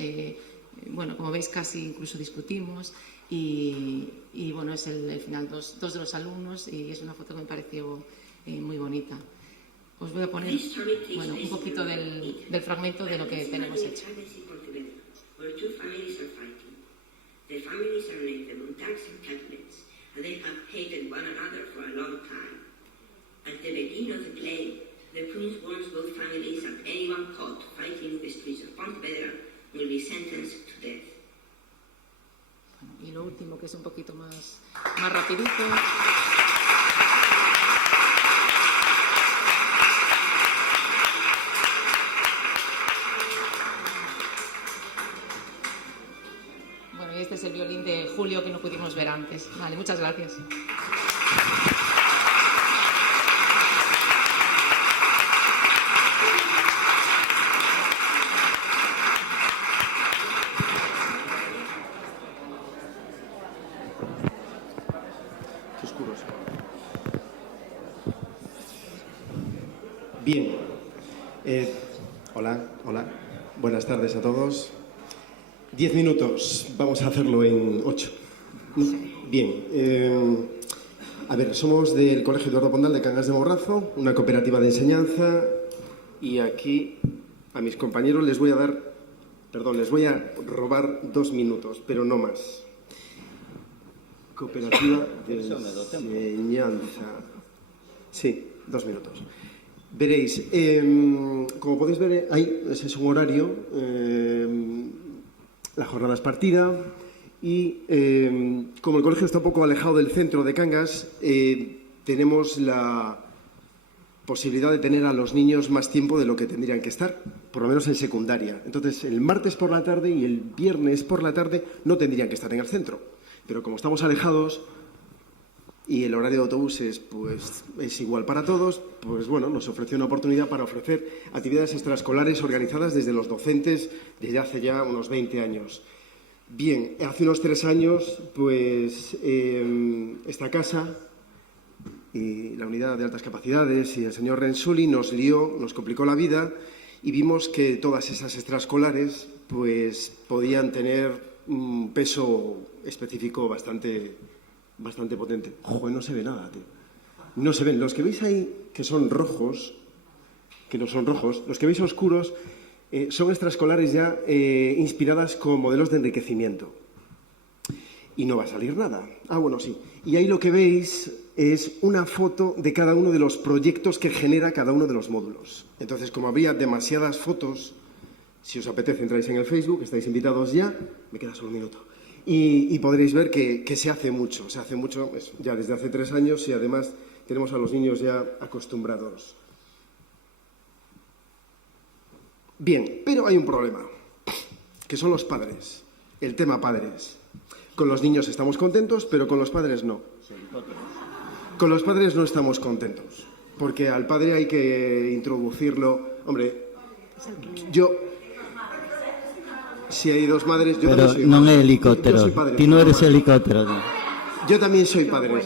bueno, como veis casi incluso discutimos y bueno, es el final dos de los alumnos y es una foto que me pareció muy bonita. Os voy a poner, bueno, un poquito del fragmento de lo que tenemos hecho. And they have hated one another for a long time. At the beginning of the play, the prince warns both families that anyone caught fighting in the streets of Pontevedra will be sentenced to death. Y lo último, que es un poquito más rapidito. Bueno, y este es el violín de Julio que no pudimos ver antes. Vale, muchas gracias. Bien. Hola. Buenas tardes a todos. 10 minutos. Vamos a hacerlo en 8. Bien. A ver, somos del Colegio Eduardo Pondal de Cangas de Morrazo, una cooperativa de enseñanza, y aquí a mis compañeros les voy a robar 2 minutos, pero no más. Cooperativa de enseñanza. Sí, 2 minutos. Veréis, como podéis ver, ese es un horario, la jornada es partida y como el colegio está un poco alejado del centro de Cangas, tenemos la posibilidad de tener a los niños más tiempo de lo que tendrían que estar, por lo menos en secundaria. Entonces, el martes por la tarde y el viernes por la tarde no tendrían que estar en el centro, pero como estamos alejados y el horario de autobuses pues es igual para todos, pues bueno, nos ofreció una oportunidad para ofrecer actividades extraescolares organizadas desde los docentes desde hace ya unos 20 años. Bien, hace unos 3 años, pues esta casa y la unidad de altas capacidades y el señor Rensuli nos complicó la vida y vimos que todas esas extraescolares pues podían tener un peso específico bastante potente. Joder, no se ve nada, tío. No se ven. Los que veis ahí, que son rojos, que no son rojos, los que veis oscuros, son extraescolares ya inspiradas con modelos de enriquecimiento. Y no va a salir nada. Ah, bueno, sí. Y ahí lo que veis es una foto de cada uno de los proyectos que genera cada uno de los módulos. Entonces, como habría demasiadas fotos, si os apetece entráis en el Facebook, estáis invitados ya, me queda solo un minuto. Y podréis ver que se hace mucho ya desde hace 3 años y además tenemos a los niños ya acostumbrados. Bien, pero hay un problema, que son los padres, el tema padres. Con los niños estamos contentos, pero con los padres no. Con los padres no estamos contentos, porque al padre hay que introducirlo. Hombre, si hay 2 madres, yo pero también soy non padre. é helicóptero. Yo soy padre. Ti non eres helicóptero. No. Yo también soy padre.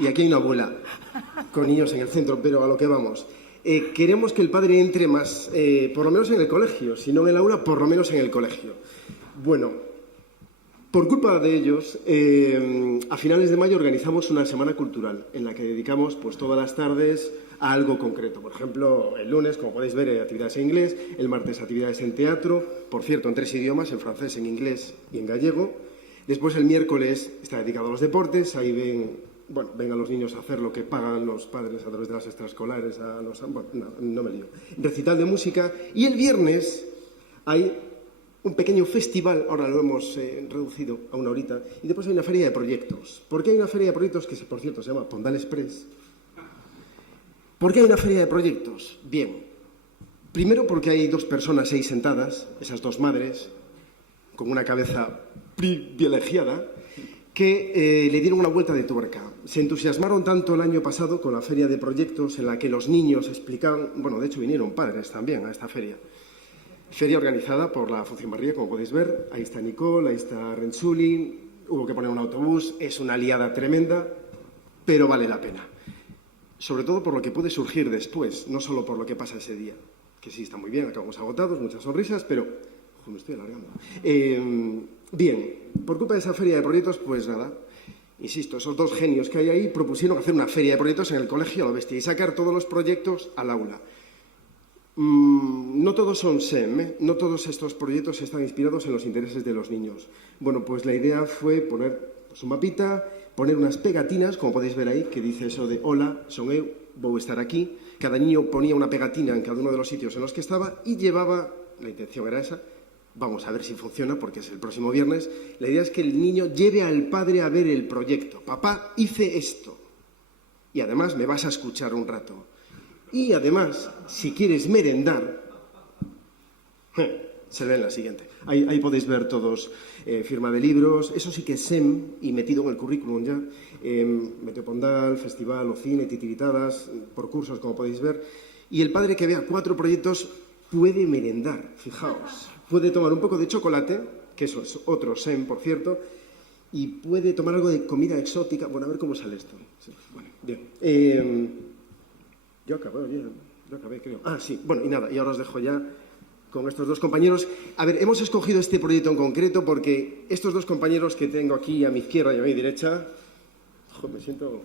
Y aquí hay una abuela con niños en el centro, pero a lo que vamos. Queremos que el padre entre más, por lo menos en el colegio, si no en el aula, por lo menos en el colegio. Bueno, por culpa de ellos, a finales de mayo organizamos una semana cultural en la que dedicamos pues todas las tardes a algo concreto. Por ejemplo, el lunes, como podéis ver, actividades en inglés, el martes actividades en teatro, por cierto, en 3 idiomas, en francés, en inglés y en gallego. Después el miércoles está dedicado a los deportes, ahí ven a los niños a hacer lo que pagan los padres a través de las extraescolares, no me lío. Recital de música. Y el viernes hay un pequeño festival, ahora lo hemos reducido a 1 horita, y después hay una feria de proyectos. ¿Por qué hay una feria de proyectos que, por cierto, se llama Pondal Express? ¿Por qué hay una feria de proyectos? Bien, primero porque hay 2 personas ahí sentadas, esas 2 madres, con una cabeza privilegiada, que le dieron una vuelta de tuerca. Se entusiasmaron tanto el año pasado con la feria de proyectos en la que los niños explicaban, bueno, de hecho vinieron padres también a esta feria, Feria organizada por la Función Barría, como podéis ver. Ahí está Nicole, ahí está Renchuli, hubo que poner un autobús, es una liada tremenda, pero vale la pena. Sobre todo por lo que puede surgir después, no solo por lo que pasa ese día, que sí está muy bien, acabamos agotados, muchas sonrisas, pero me estoy alargando. Bien, por culpa de esa feria de proyectos, pues nada, insisto, esos dos genios que hay ahí propusieron hacer una feria de proyectos en el colegio a lo bestia y sacar todos los proyectos al aula. No todos son SEM, no todos estos proyectos están inspirados en los intereses de los niños. Bueno, pues la idea fue poner un mapita, poner unas pegatinas, como podéis ver ahí, que dice eso de hola, son eu, vou estar aquí. Cada niño ponía una pegatina en cada uno de los sitios en los que estaba y llevaba, la intención era esa, vamos a ver si funciona porque es el próximo viernes, la idea es que el niño lleve al padre a ver el proyecto. Papá, hice esto. Y además me vas a escuchar un rato. Y además, si quieres merendar, se ve en la siguiente. Ahí podéis ver todos, firma de libros, eso sí que es SEM y metido en el currículum ya, Meteopondal, Festival o Cine, titiritadas, por cursos como podéis ver. Y el padre que vea 4 proyectos puede merendar, fijaos. Puede tomar un poco de chocolate, que eso es otro SEM, por cierto, y puede tomar algo de comida exótica. Bueno, a ver cómo sale esto. Bueno, bien. Yo acabé, creo. Ah, sí. Bueno, y nada, y ahora os dejo ya con estos dos compañeros. A ver, hemos escogido este proyecto en concreto porque estos dos compañeros que tengo aquí a mi izquierda y a mi derecha... Joder, me siento...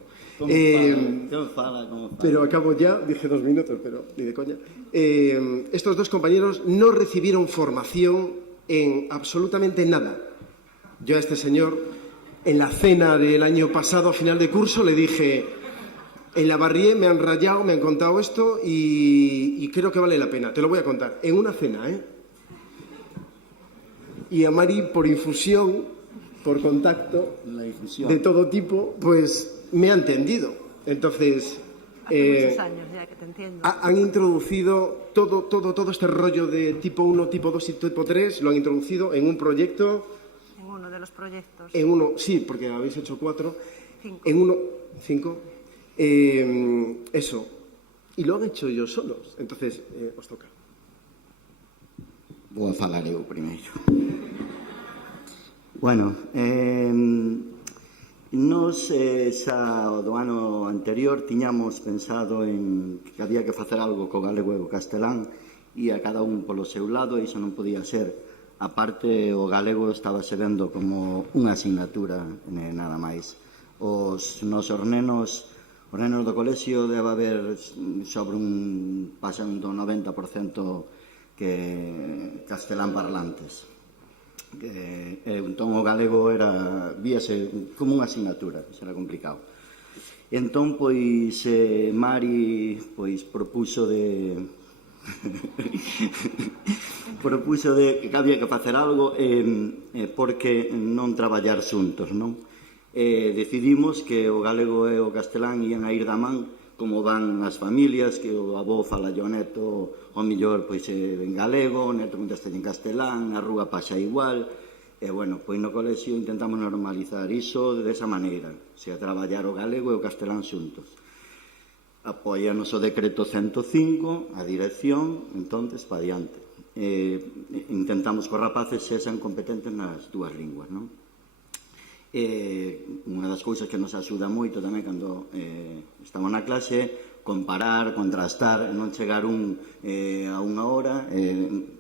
Pero acabo ya, dije 2 minutos, pero ni de coña. Estos dos compañeros no recibieron formación en absolutamente nada. Yo a este señor, en la cena del año pasado, a final de curso, le dije... En la Barrié me han rayado, me han contado esto y creo que vale la pena. Te lo voy a contar. En una cena, Y a Mari, por infusión, por contacto, de todo tipo, pues me ha entendido. Entonces, hace muchos años ya que te entiendo. Han introducido todo este rollo de tipo 1, tipo 2 y tipo 3, lo han introducido en un proyecto. En uno de los proyectos. En uno, sí, porque habéis hecho 4. 5. En uno, 5. Eso. Y lo han hecho ellos solos. Entonces, os toca. Vou a falar eu primeiro. Bueno, nos xa do ano anterior tiñamos pensado en que había que facer algo co galego e o castelán e a cada un polo seu lado, e iso non podía ser. A parte, o galego estaba se vendo como unha asignatura, nada máis. Os nosos nenos do colexio debe haber sobre pasan do 90% que castelán parlantes. Entón o galego víase como unha asignatura, que será complicado. Entón, pois, Mari propuso de que había que facer algo porque non traballar xuntos, non? Decidimos que o galego e o castelán ian a ir da man como van as familias, que o avó fala o neto o mellor pois en galego, o neto contesta en castelán, a rúa pasa igual, e bueno, pois no colexio intentamos normalizar iso desa maneira, a traballar o galego e o castelán xuntos. Apoianos o decreto 105, a dirección, entonces pa diante. Intentamos que os rapaces sexan competentes nas dúas linguas, non? Unha das cousas que nos axuda moito tamén cando estamos na clase, comparar, contrastar, non chegar a unha hora,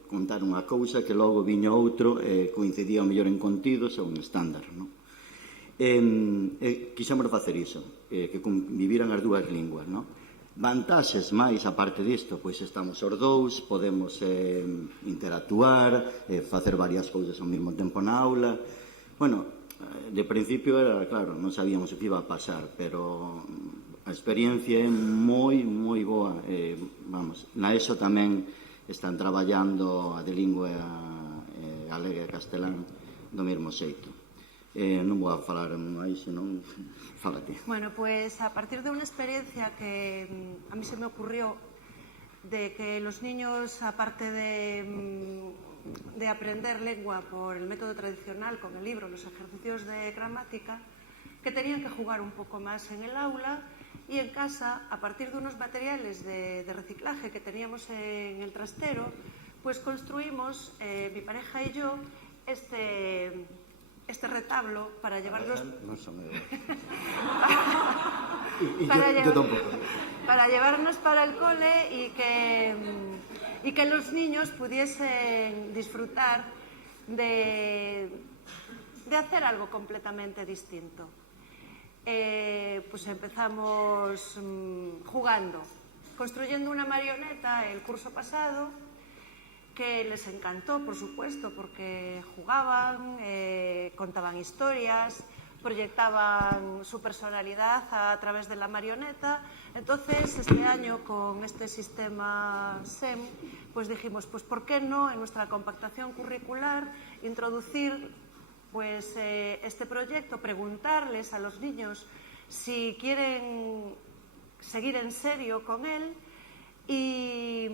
contar unha cousa que logo viña outro, coincidía o mellor en contidos ou en estándar, non? Quixemos facer iso, que conviviran as dúas linguas, non? Vantaxes máis, aparte disto, pois estamos os dous, podemos interactuar, facer varias cousas ao mesmo tempo na aula. Bueno, de principio era, claro, non sabíamos o que iba a pasar, pero a experiencia é moi, moi boa. Vamos, na ESO tamén están traballando a de lingua galega e castelán do mesmo xeito. Non vou a falar máis, senón fala ti. Bueno, pues a partir de una experiencia que a mí se me ocurrió de que los niños, aparte de aprender lengua por el método tradicional con el libro, los ejercicios de gramática, que tenían que jugar un poco más en el aula y en casa, a partir de unos materiales de reciclaje que teníamos en el trastero, pues construimos, mi pareja y yo, este retablo para llevarnos... No son yo tampoco. Para llevarnos para el cole y que los niños pudiesen disfrutar de hacer algo completamente distinto. Pues empezamos jugando, construyendo una marioneta el curso pasado, que les encantó, por supuesto, porque jugaban, contaban historias, proyectaban su personalidad a través de la marioneta. Entonces, este año, con este sistema SEM, pues dijimos, pues ¿por qué no en nuestra compactación curricular introducir pues este proyecto, preguntarles a los niños si quieren seguir en serio con él? Y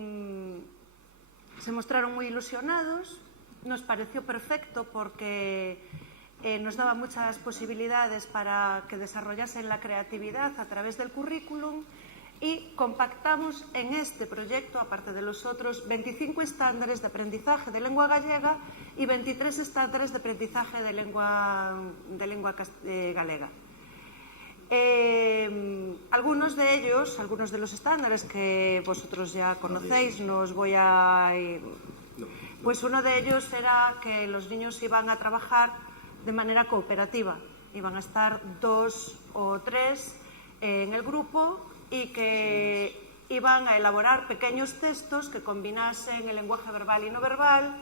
se mostraron muy ilusionados, nos pareció perfecto porque nos daba muchas posibilidades para que desarrollasen la creatividad a través del currículum, y compactamos en este proyecto, aparte de los otros, 25 estándares de aprendizaje de lengua gallega y 23 estándares de aprendizaje de lengua galega. Algunos de ellos, algunos de los estándares que vosotros ya conocéis, no os voy a... Pues uno de ellos era que los niños iban a trabajar de manera cooperativa, iban a estar 2 o 3 en el grupo y que iban a elaborar pequeños textos que combinasen el lenguaje verbal y no verbal,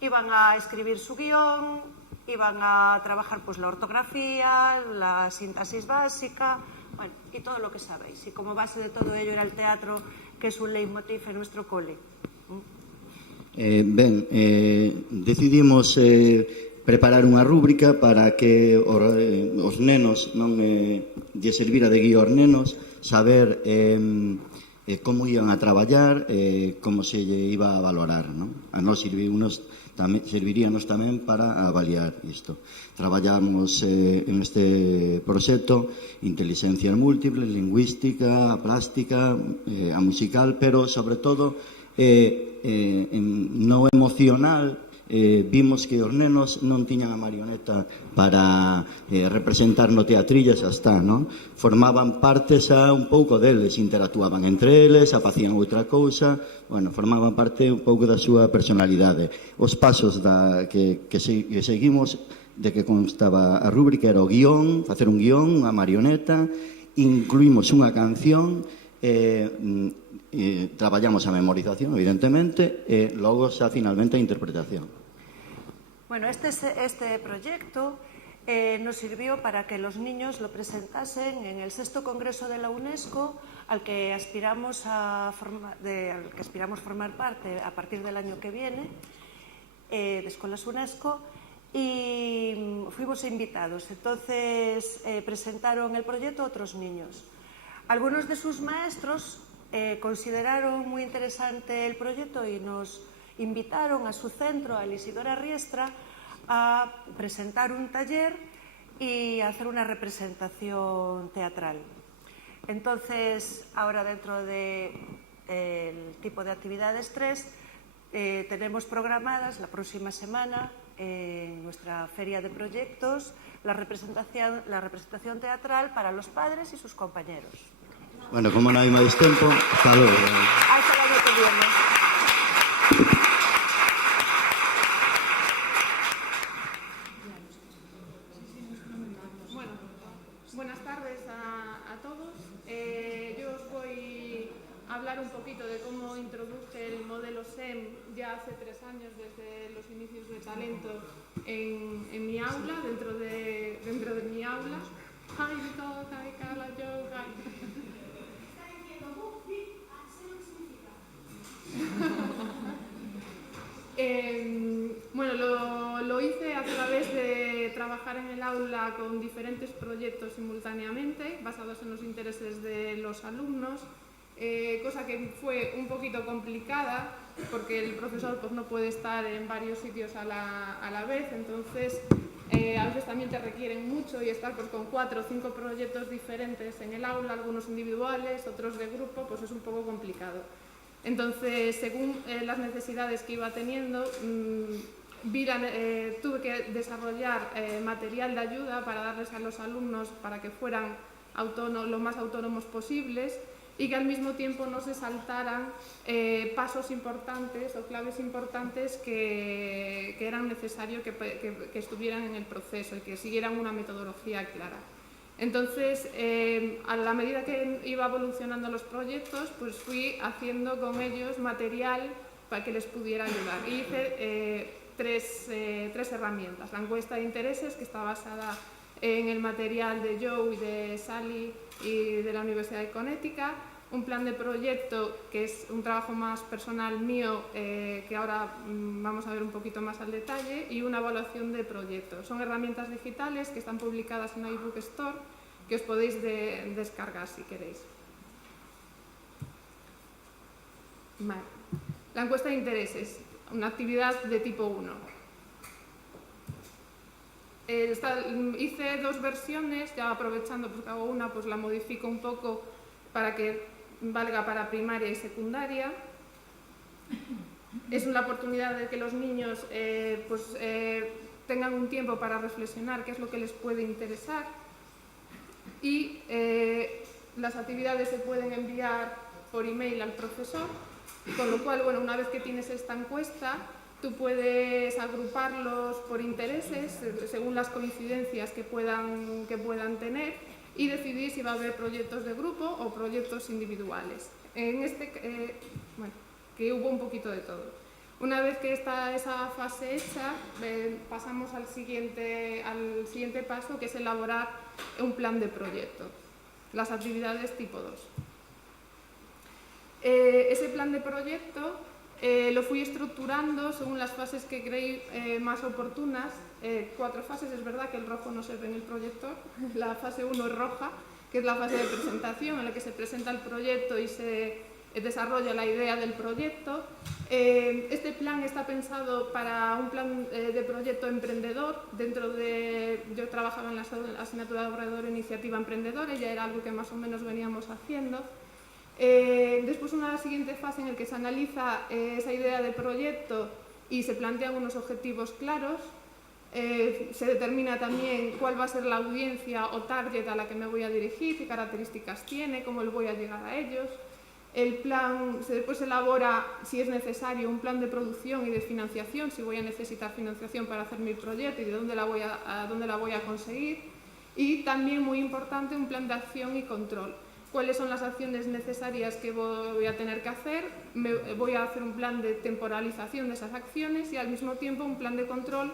iban a escribir su guión, iban a trabajar pues la ortografía, la sintaxis básica, bueno, y todo lo que sabéis. Y como base de todo ello era el teatro, que es un leitmotiv en nuestro cole. Decidimos preparar unha rúbrica para que os nenos non lle servira de guía aos nenos, saber como iban a traballar, como se lle iba a valorar, non? A nós serviríanos tamén para avaliar isto. Traballamos en este proxecto inteligencias múltiples, lingüística, plástica, a musical, pero sobre todo no emocional. Vimos que os nenos non tiñan a marioneta para representar no teatrillo, xa está, non? Formaban parte xa un pouco deles, interactuaban entre eles, facían outra cousa, bueno, formaban parte un pouco da súa personalidade. Os pasos que seguimos, de que constaba a rúbrica, era o guión, facer un guión, unha marioneta, incluímos unha canción, traballamos a memorización, evidentemente, e logo xa finalmente a interpretación. Bueno, este proyecto nos sirvió para que los niños lo presentasen en el 6º Congreso de la UNESCO, al que aspiramos formar parte a partir del año que viene, de Escuelas UNESCO, y fuimos invitados. Entonces presentaron el proyecto a otros niños. Algunos de sus maestros consideraron muy interesante el proyecto y nos invitaron a su centro, a Isidora Riestra, a presentar un taller y a hacer una representación teatral. Entonces, ahora dentro del tipo de actividades 3, tenemos programadas la próxima semana en nuestra feria de proyectos la representación teatral para los padres y sus compañeros. Bueno, como non hai máis tempo, hasta logo. Hasta el año que viene. Bueno, buenas tardes a todos. Yo os voy a hablar un poquito de cómo introduje el modelo SEM ya hace 3 años, desde los inicios de talento en mi aula, dentro de mi aula. Hi, Nicole, hi, Carla, Joe, hi. Bueno, lo hice a través de trabajar en el aula con diferentes proyectos simultáneamente, basados en los intereses de los alumnos, cosa que fue un poquito complicada porque el profesor pues, no puede estar en varios sitios a la vez, entonces a veces también te requieren mucho, y estar pues, con 4 o 5 proyectos diferentes en el aula, algunos individuales, otros de grupo, pues es un poco complicado. Entonces, según las necesidades que iba teniendo, tuve que desarrollar material de ayuda para darles a los alumnos para que fueran lo más autónomos posibles y que al mismo tiempo no se saltaran pasos importantes o claves importantes que eran necesarios que estuvieran en el proceso y que siguieran una metodología clara. Entonces, a la medida que iba evolucionando los proyectos, pues fui haciendo con ellos material para que les pudiera ayudar. Y hice tres herramientas. La encuesta de intereses, que está basada en el material de Joe y de Sally y de la Universidad de Connecticut, un plan de proyecto que es un trabajo más personal mío, que ahora vamos a ver un poquito más al detalle, y una evaluación de proyectos. Son herramientas digitales que están publicadas en iBook Store, que os podéis descargar si queréis. Vale. La encuesta de intereses, una actividad de tipo 1. Hice 2 versiones, ya aprovechando porque hago una, pues la modifico un poco para que valga para primaria y secundaria. Es una oportunidad de que los niños tengan un tiempo para reflexionar qué es lo que les puede interesar, y las actividades se pueden enviar por email al profesor, con lo cual, bueno, una vez que tienes esta encuesta, tú puedes agruparlos por intereses según las coincidencias que puedan tener, y decidir si va a haber proyectos de grupo o proyectos individuales. En que hubo un poquito de todo. Una vez que está esa fase hecha, pasamos al siguiente paso, que es elaborar un plan de proyecto, las actividades tipo 2. Ese plan de proyecto lo fui estructurando según las fases que creí más oportunas. 4 fases, es verdad que el rojo no se ve en el proyector. La fase 1 es roja, que es la fase de presentación, en la que se presenta el proyecto y se desarrolla la idea del proyecto. Este plan está pensado para un plan de proyecto emprendedor. Yo trabajaba en la asignatura de Obrador Iniciativa Emprendedora, y ya era algo que más o menos veníamos haciendo. Después, una siguiente fase en la que se analiza esa idea de proyecto y se plantean unos objetivos claros. Se determina también cuál va a ser la audiencia o target a la que me voy a dirigir, qué características tiene, cómo voy a llegar a ellos. El plan, después se elabora, si es necesario, un plan de producción y de financiación, si voy a necesitar financiación para hacer mi proyecto y de dónde la voy a conseguir. Y también, muy importante, un plan de acción y control. ¿Cuáles son las acciones necesarias que voy a tener que hacer? Voy a hacer un plan de temporalización de esas acciones y, al mismo tiempo, un plan de control,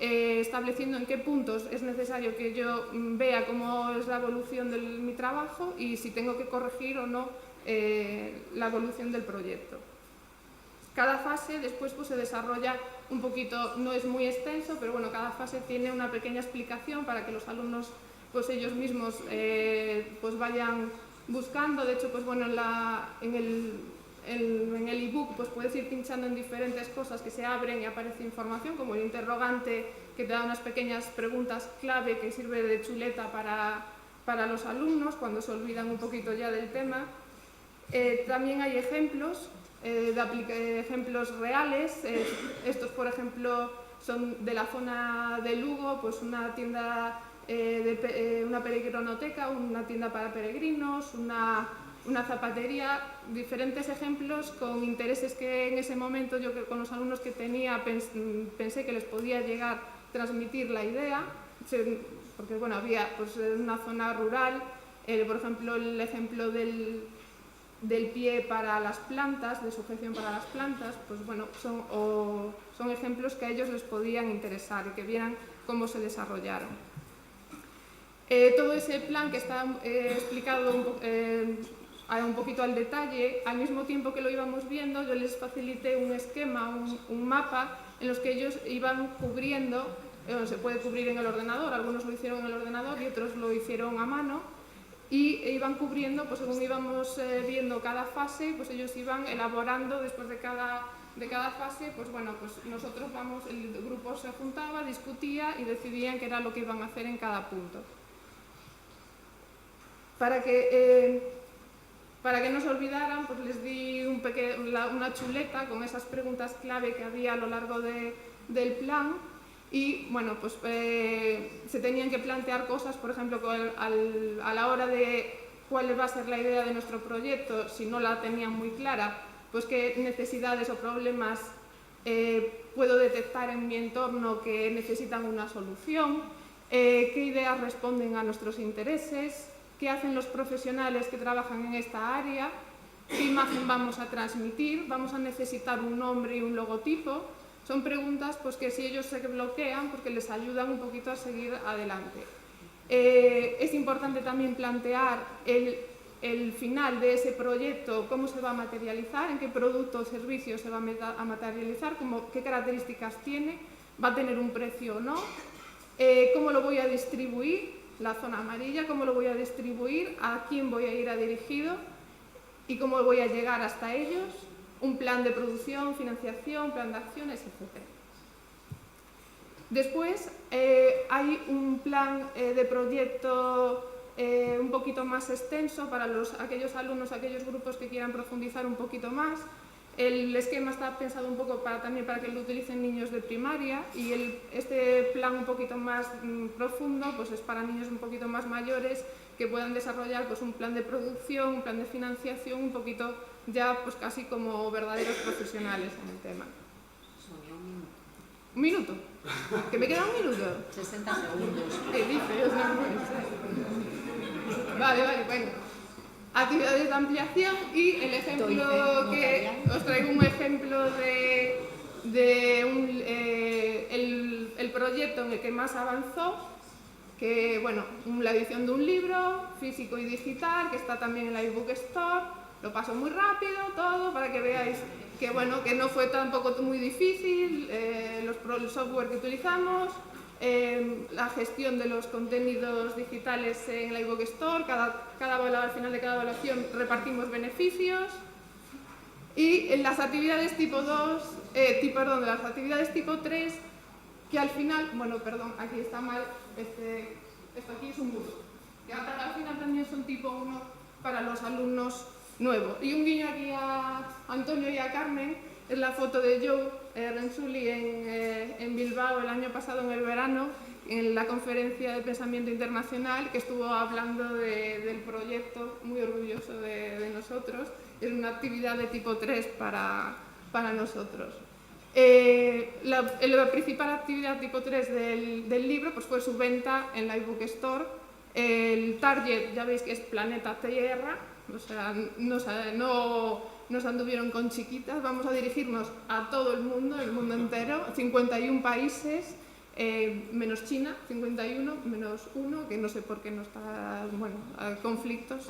estableciendo en qué puntos es necesario que yo vea cómo es la evolución de mi trabajo y si tengo que corregir o no la evolución del proyecto. Cada fase después se desarrolla un poquito, no es muy extenso, pero bueno, cada fase tiene una pequeña explicación para que los alumnos ellos mismos vayan buscando. De hecho, en el ebook puedes ir pinchando en diferentes cosas que se abren y aparece información, como el interrogante, que te da unas pequeñas preguntas clave que sirve de chuleta para los alumnos cuando se olvidan un poquito ya del tema. También hay ejemplos, ejemplos reales. Estos, por ejemplo, son de la zona de Lugo, una tienda, una peregrinoteca, una tienda para peregrinos, una zapatería, diferentes ejemplos con intereses que en ese momento yo, con los alumnos que tenía, pensé que les podía llegar a transmitir la idea, porque bueno, había una zona rural, por ejemplo, el ejemplo del pie para las plantas, de sujeción para las plantas, son ejemplos que a ellos les podían interesar y que vieran cómo se desarrollaron. Todo ese plan, que está explicado un poquito al detalle, al mismo tiempo que lo íbamos viendo, yo les facilité un esquema, un mapa, en los que ellos iban cubriendo. Se puede cubrir en el ordenador, algunos lo hicieron en el ordenador y otros lo hicieron a mano, y iban cubriendo, según íbamos viendo cada fase, ellos iban elaborando después de cada fase, nosotros el grupo se juntaba, discutía y decidían qué era lo que iban a hacer en cada punto. Para que Para que no se olvidaran, pues les di una chuleta con esas preguntas clave que había a lo largo del plan y, bueno, pues se tenían que plantear cosas, por ejemplo, a la hora de cuál va a ser la idea de nuestro proyecto, si no la tenían muy clara, pues qué necesidades o problemas puedo detectar en mi entorno que necesitan una solución, qué ideas responden a nuestros intereses, qué hacen los profesionales que trabajan en esta área, qué imagen vamos a transmitir, vamos a necesitar un nombre y un logotipo. Son preguntas pues, que si ellos se bloquean, porque les ayudan un poquito a seguir adelante. Es importante también plantear el final de ese proyecto, cómo se va a materializar, en qué producto o servicio se va a materializar, qué características tiene, va a tener un precio o no, cómo lo voy a distribuir, la zona amarilla, cómo lo voy a distribuir, a quién voy a ir dirigido y cómo voy a llegar hasta ellos, un plan de producción, financiación, plan de acciones, etc. Después hay un plan de proyecto un poquito más extenso para aquellos alumnos, aquellos grupos que quieran profundizar un poquito más. El esquema está pensado un poco también para que lo utilicen niños de primaria y este plan un poquito más profundo pues es para niños un poquito más mayores que puedan desarrollar pues, un plan de producción, un plan de financiación, un poquito ya pues, casi como verdaderos profesionales en el tema. ¿Un minuto? ¿Que me queda un minuto? 60 segundos. ¿Qué dices? No puede ser. Vale, bueno. Actividades de ampliación y el ejemplo que os traigo un ejemplo de el proyecto en el que más avanzó, que bueno, la edición de un libro físico y digital que está también en la eBook Store. Lo paso muy rápido todo para que veáis que bueno, que no fue tampoco muy difícil, el software que utilizamos, la gestión de los contenidos digitales en la eBook Store, al final de cada evaluación repartimos beneficios y en las actividades tipo 2, las actividades tipo 3, que al final, aquí está mal, esto aquí es un buzo, que al final también son tipo 1 para los alumnos nuevos. Y un guiño aquí a Antonio y a Carmen, es la foto de Joe Renzulli en Bilbao el año pasado en el verano, en la conferencia de pensamiento internacional, que estuvo hablando del proyecto, muy orgulloso de nosotros. Es una actividad de tipo 3 para nosotros. La principal actividad tipo 3 del libro pues fue su venta en la eBook Store. El target, ya veis que es planeta Tierra, o sea, no nos anduvieron con chiquitas, vamos a dirigirnos a todo el mundo entero, 51 países, menos China, 51, menos 1, que no sé por qué no está, conflictos.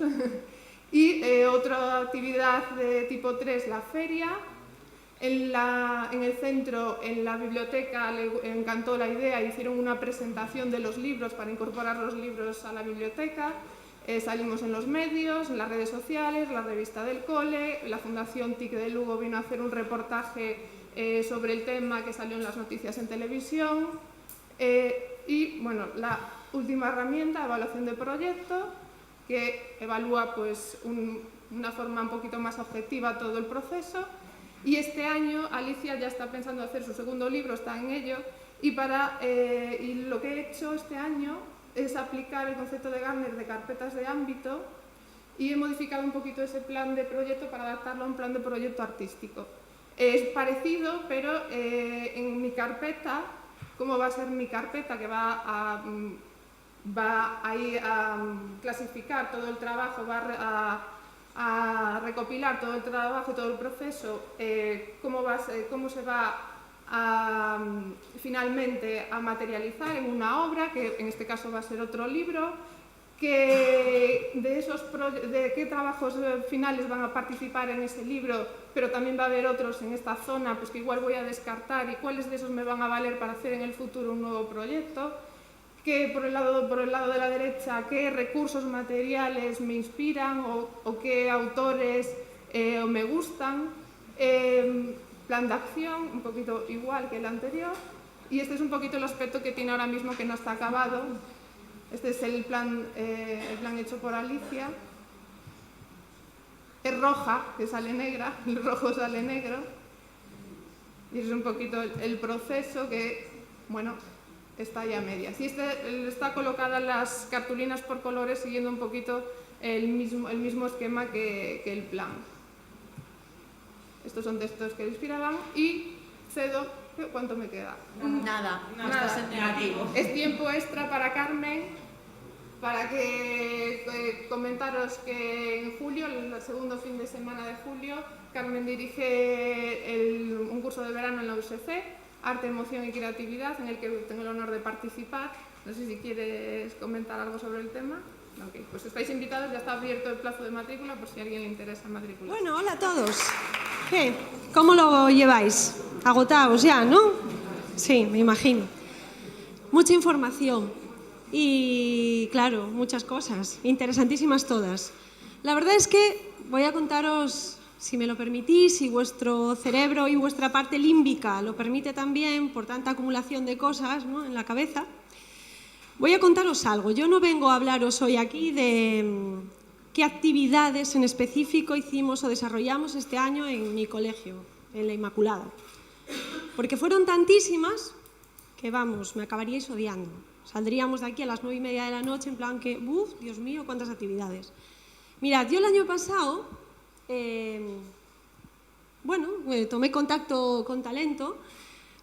Y otra actividad de tipo 3, la feria. En el centro, en la biblioteca, le encantó la idea, hicieron una presentación de los libros para incorporar los libros a la biblioteca. Salimos en los medios, en las redes sociales, la revista del cole, la Fundación TIC de Lugo vino a hacer un reportaje sobre el tema que salió en las noticias en televisión. Y bueno, la última herramienta, evaluación de proyecto, que evalúa pues, una forma un poquito más objetiva todo el proceso. Y este año Alicia ya está pensando hacer su segundo libro, está en ello, y lo que he hecho este año es aplicar el concepto de Gardner de carpetas de ámbito y he modificado un poquito ese plan de proyecto para adaptarlo a un plan de proyecto artístico. Es parecido, pero en mi carpeta, ¿cómo va a ser mi carpeta? Que va a ir a clasificar todo el trabajo, va a recopilar todo el trabajo, todo el proceso, cómo se va finalmente a materializar en una obra, que en este caso va a ser otro libro, de qué trabajos finales van a participar en ese libro, pero también va a haber otros en esta zona pues que igual voy a descartar y cuáles de esos me van a valer para hacer en el futuro un nuevo proyecto, que por el lado de la derecha, qué recursos materiales me inspiran o qué autores me gustan, plan de acción, un poquito igual que el anterior, y este es un poquito el aspecto que tiene ahora mismo que no está acabado. Este es el plan hecho por Alicia. es roja, que sale negra, el rojo sale negro. Y es un poquito el proceso que, bueno, está ya a medias. Y está colocadas las cartulinas por colores siguiendo un poquito el mismo esquema que el plan. Estos son textos que inspiraban y cedo. ¿Cuánto me queda? Nada. Estás en negativo. Es tiempo extra para Carmen, para que comentaros que en julio, el segundo fin de semana de julio, Carmen dirige un curso de verano en la USC, Arte, Emoción y Creatividad, en el que tengo el honor de participar. No sé si quieres comentar algo sobre el tema. Ok, pues estáis invitados, ya está abierto el plazo de matrícula por si a alguien le interesa matricular. Bueno, hola a todos. ¿Qué? ¿Cómo lo lleváis? Agotados ya, ¿no? Sí, me imagino. Mucha información y, claro, muchas cosas, interesantísimas todas. La verdad es que voy a contaros, si me lo permitís, si vuestro cerebro y vuestra parte límbica lo permite también, por tanta acumulación de cosas, ¿no?, en la cabeza. Voy a contaros algo. Yo no vengo a hablaros hoy aquí de qué actividades en específico hicimos o desarrollamos este año en mi colegio, en la Inmaculada. Porque fueron tantísimas que, vamos, me acabaríais odiando. Saldríamos de aquí a las 9:30 de la noche en plan que, Dios mío, cuántas actividades. Mirad, yo el año pasado, tomé contacto con Talento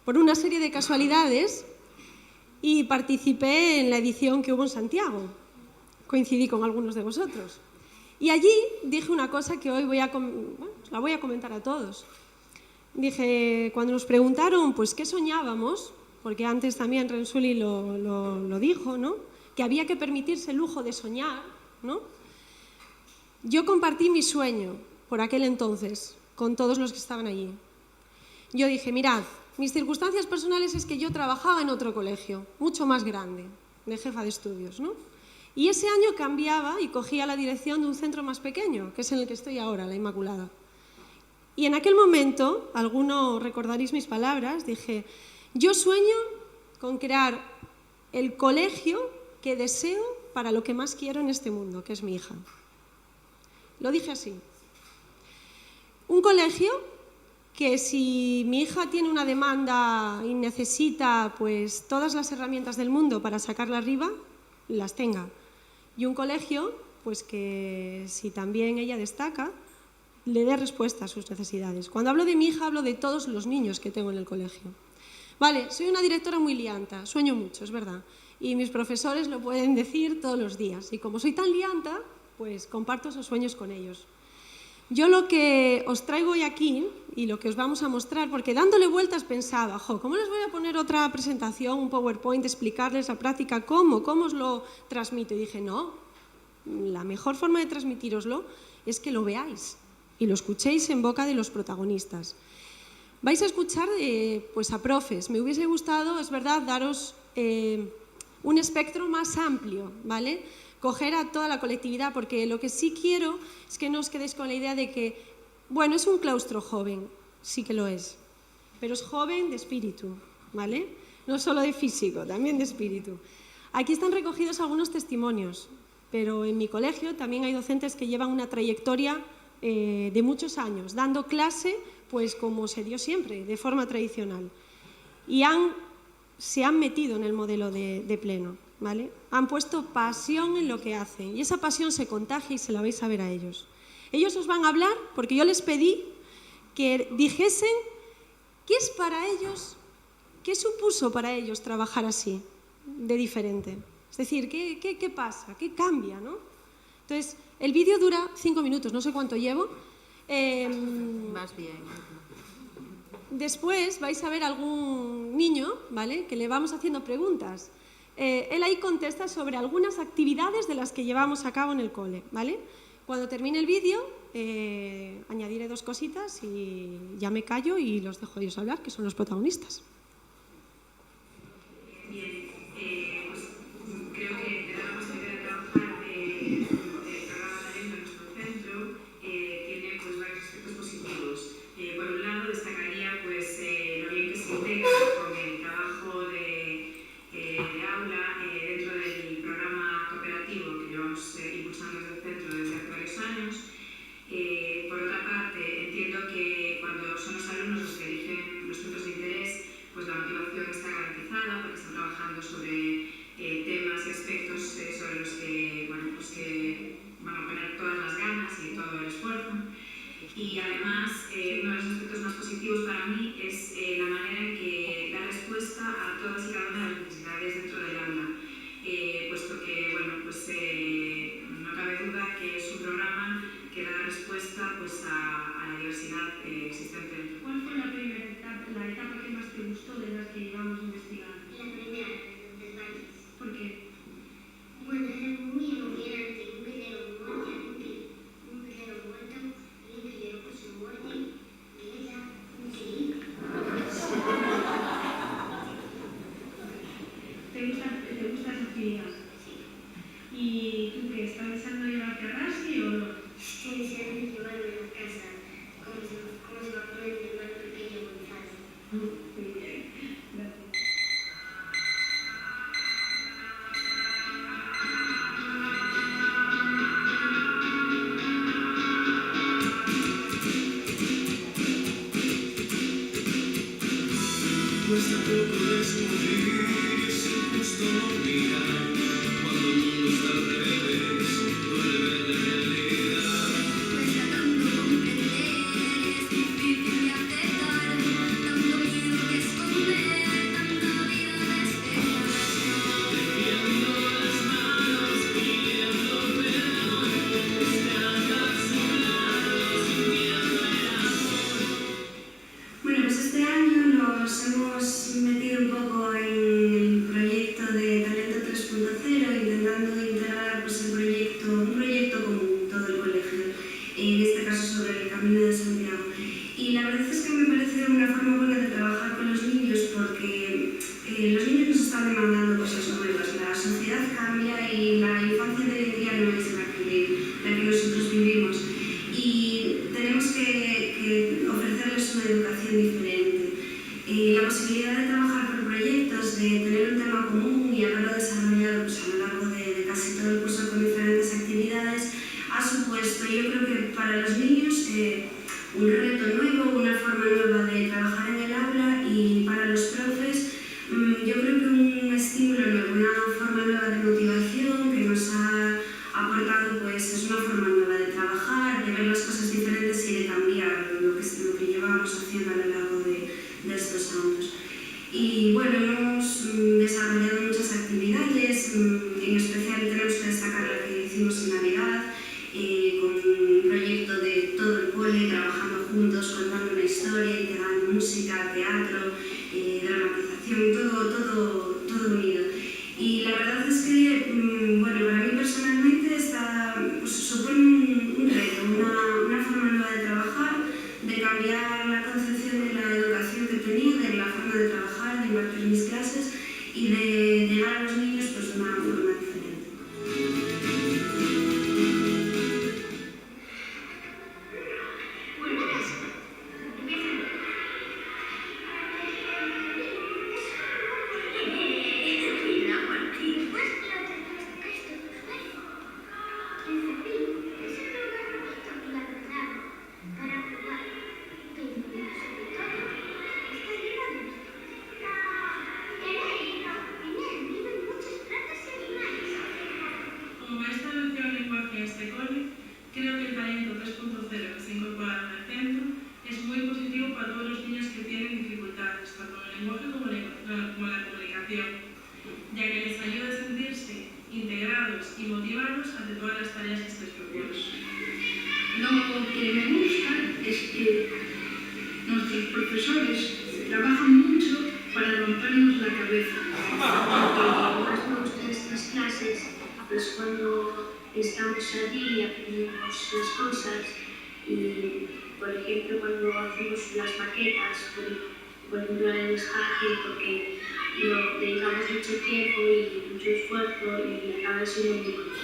por una serie de casualidades y participé en la edición que hubo en Santiago. Coincidí con algunos de vosotros. Y allí dije una cosa que hoy la voy a comentar a todos. Dije, cuando nos preguntaron pues qué soñábamos, porque antes también Rensuli lo dijo, ¿no?, que había que permitirse el lujo de soñar, ¿no? Yo compartí mi sueño por aquel entonces con todos los que estaban allí. Yo dije, mirad, mis circunstancias personales es que yo trabajaba en otro colegio, mucho más grande, de jefa de estudios, ¿no? Y ese año cambiaba y cogía la dirección de un centro más pequeño, que es en el que estoy ahora, la Inmaculada. Y en aquel momento, algunos recordaréis mis palabras, dije, yo sueño con crear el colegio que deseo para lo que más quiero en este mundo, que es mi hija. Lo dije así. Un colegio que si mi hija tiene una demanda y necesita pues todas las herramientas del mundo para sacarla arriba, las tenga. Y un colegio pues que si también ella destaca, le dé respuesta a sus necesidades. Cuando hablo de mi hija, hablo de todos los niños que tengo en el colegio. Vale, soy una directora muy lianta, sueño mucho, es verdad. Y mis profesores lo pueden decir todos los días. Y como soy tan lianta, pues comparto esos sueños con ellos. Yo lo que os traigo hoy aquí y lo que os vamos a mostrar, porque dándole vueltas pensaba, ¿cómo les voy a poner otra presentación, un PowerPoint, explicarles la práctica, cómo os lo transmito? Y dije, no, la mejor forma de transmitíroslo es que lo veáis y lo escuchéis en boca de los protagonistas. Vais a escuchar pues a profes. Me hubiese gustado, es verdad, daros un espectro más amplio, ¿vale?, coger a toda la colectividad, porque lo que sí quiero es que no os quedéis con la idea de que, bueno, es un claustro joven, sí que lo es, pero es joven de espíritu, ¿vale? No solo de físico, también de espíritu. Aquí están recogidos algunos testimonios, pero en mi colegio también hay docentes que llevan una trayectoria de muchos años, dando clase, pues como se dio siempre, de forma tradicional, y se han metido en el modelo de pleno, ¿vale? Han puesto pasión en lo que hacen y esa pasión se contagia y se la vais a ver a ellos. Ellos os van a hablar porque yo les pedí que dijesen qué es para ellos, qué supuso para ellos trabajar así, de diferente. Es decir, ¿qué pasa? ¿Qué cambia, no? Entonces, el vídeo dura 5 minutos, no sé cuánto llevo. Más bien. Después vais a ver algún niño, ¿vale?, que le vamos haciendo preguntas. Él ahí contesta sobre algunas actividades de las que llevamos a cabo en el cole, ¿vale? Cuando termine el vídeo, añadiré 2 cositas y ya me callo y los dejo a ellos hablar, que son los protagonistas. Bien, pues creo que de la posibilidad de trabajar el programa Talento en nuestro centro tiene pues varios aspectos positivos. Por un lado destacaría pues lo bien que se integra con el trabajo de aula dentro del programa cooperativo que llevamos impulsando desde el centro desde hace varios años. Por otra parte, entiendo que cuando son los alumnos los que eligen los centros de interés, pues la motivación está garantizada porque están trabajando sobre temas y aspectos sobre los que, bueno, pues que van a poner todas las ganas y todo el esfuerzo. Y además, uno de los aspectos más positivos para mí es la manera en que da respuesta a todas y cada una de las necesidades dentro del aula, puesto que, bueno, pues no cabe duda que es un programa que da respuesta pues, a la diversidad existente. ¿Cuál fue la primera etapa, la etapa que más te gustó de las que llevamos investigando? La primera, los bailes. ¿Por qué? Bueno, era muy emocionante, un velero muerto, un velero muerto, y un velero con su muerte, y era increíble. ¿Te gusta esa actividad? Sí. ¿Y tú qué? ¿Estás deseando llevarte a Rasi o no? Estoy deseando llevarme a casa, como se va a poner mi hermano pequeño Gonzalo. Muy bien, gracias. Cuesta poco descubrir y es injusto no mirar cuando el mundo está al revés, duele ver la realidad. Cuesta tanto comprender, es difícil de aceptar, tanto miedo que esconder, tanta vida despejar. Teniendo las manos, pidiendo perdón, esperando a su lado, sintiendo el amor. Bueno, pues este año nos hemos metido un poco en el proyecto de Talento 3.0, intentando integrar pues, un proyecto con todo el colegio, en este caso sobre el Camino de Santiago. Y la verdad es que me parece una forma buena de trabajar con los niños porque los niños nos están demandando cosas nuevas, la sociedad cambia y la infancia de hoy en día no es la que nosotros vivimos. Y tenemos que ofrecerles una educación diferente. La posibilidad de trabajar por proyectos, de tener un tema común y haberlo desarrollado pues, a lo largo de casi todo el curso con diferentes actividades, ha supuesto, yo creo que para los niños, un reto nuevo, una forma nueva de trabajar en el aula y para los profes, yo creo que un estímulo nuevo, una forma nueva de motivación que nos ha aportado, pues es una forma nueva de trabajar, de ver las cosas diferentes y de cambiar lo que llevábamos haciendo a lo largo de estos años. Y bueno, hemos desarrollado muchas actividades, en especial tenemos que destacar la que hicimos en Navidad, con un proyecto de todo el cole, trabajando juntos, contando una historia, integrando música, teatro, dramatización, todo unido. Y la verdad es que, bueno, para mí personalmente pues, supone un reto, una forma nueva de trabajar, de cambiar la concepción de la educación que tenía, de la forma de trabajar, de impartir mis clases y de llegar a los niños pues, de una forma diferente. Como maestra de educación en lenguaje en este cole, creo que el talento 3.0 que se ha incorporado en el centro es muy positivo para todos los niños que tienen dificultades, tanto en el lenguaje como en la comunicación, ya que les ayuda a sentirse integrados y motivados ante todas las tareas que se les proponen. Lo que me gusta es que nuestros profesores trabajan mucho para rompernos la cabeza. Lo que más me gusta de estas clases es cuando estamos allí y aprendemos las cosas y, por ejemplo, cuando hacemos las maquetas, por ejemplo, el encaje, porque lo dedicamos mucho tiempo y mucho esfuerzo y acaba siendo muy bonito.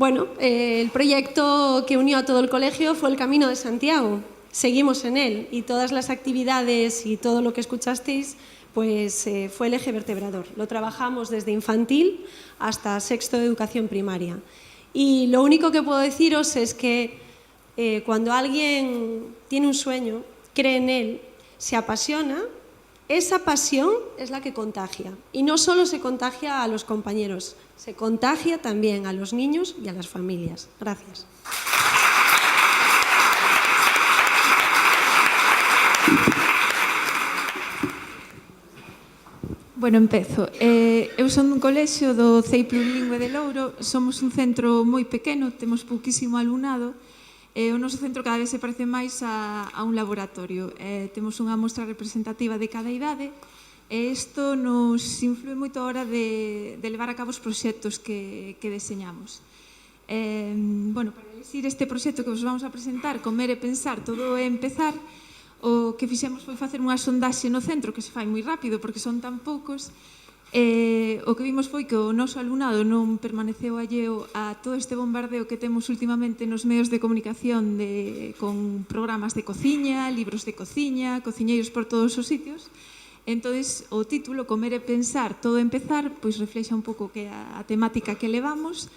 Bueno, el proyecto que unió a todo el colegio fue el Camino de Santiago. Seguimos en él y todas las actividades y todo lo que escuchasteis pues fue el eje vertebrador. Lo trabajamos desde infantil hasta sexto de educación primaria. Y lo único que puedo deciros es que cuando alguien tiene un sueño, cree en él, se apasiona, esa pasión es la que contagia. Y no solo se contagia a los compañeros, se contagia también a los niños y a las familias. Gracias. Bueno, empezo. Eu son dun colexio do CEI Plurilingüe de Louro. Somos un centro moi pequeno, temos pouquísimo alumnado. O noso centro cada vez se parece máis a un laboratorio. Temos unha mostra representativa de cada idade e isto nos influe moito a hora de levar a cabo os proxectos que deseñamos. Bueno, para elegir este proxecto que vos vamos a presentar, Comer e Pensar, Todo é Empezar, o que fixemos foi facer unha sondaxe no centro que se fai moi rápido porque son tan poucos. O que vimos foi que o noso alumnado non permaneceu alleo a todo este bombardeo que temos últimamente nos medios de comunicación con programas de cociña, libros de cociña, cociñeiros por todos os sitios. Entón, o título, Comer e Pensar, Todo Empezar, pois reflexa un pouco que a temática que levamos.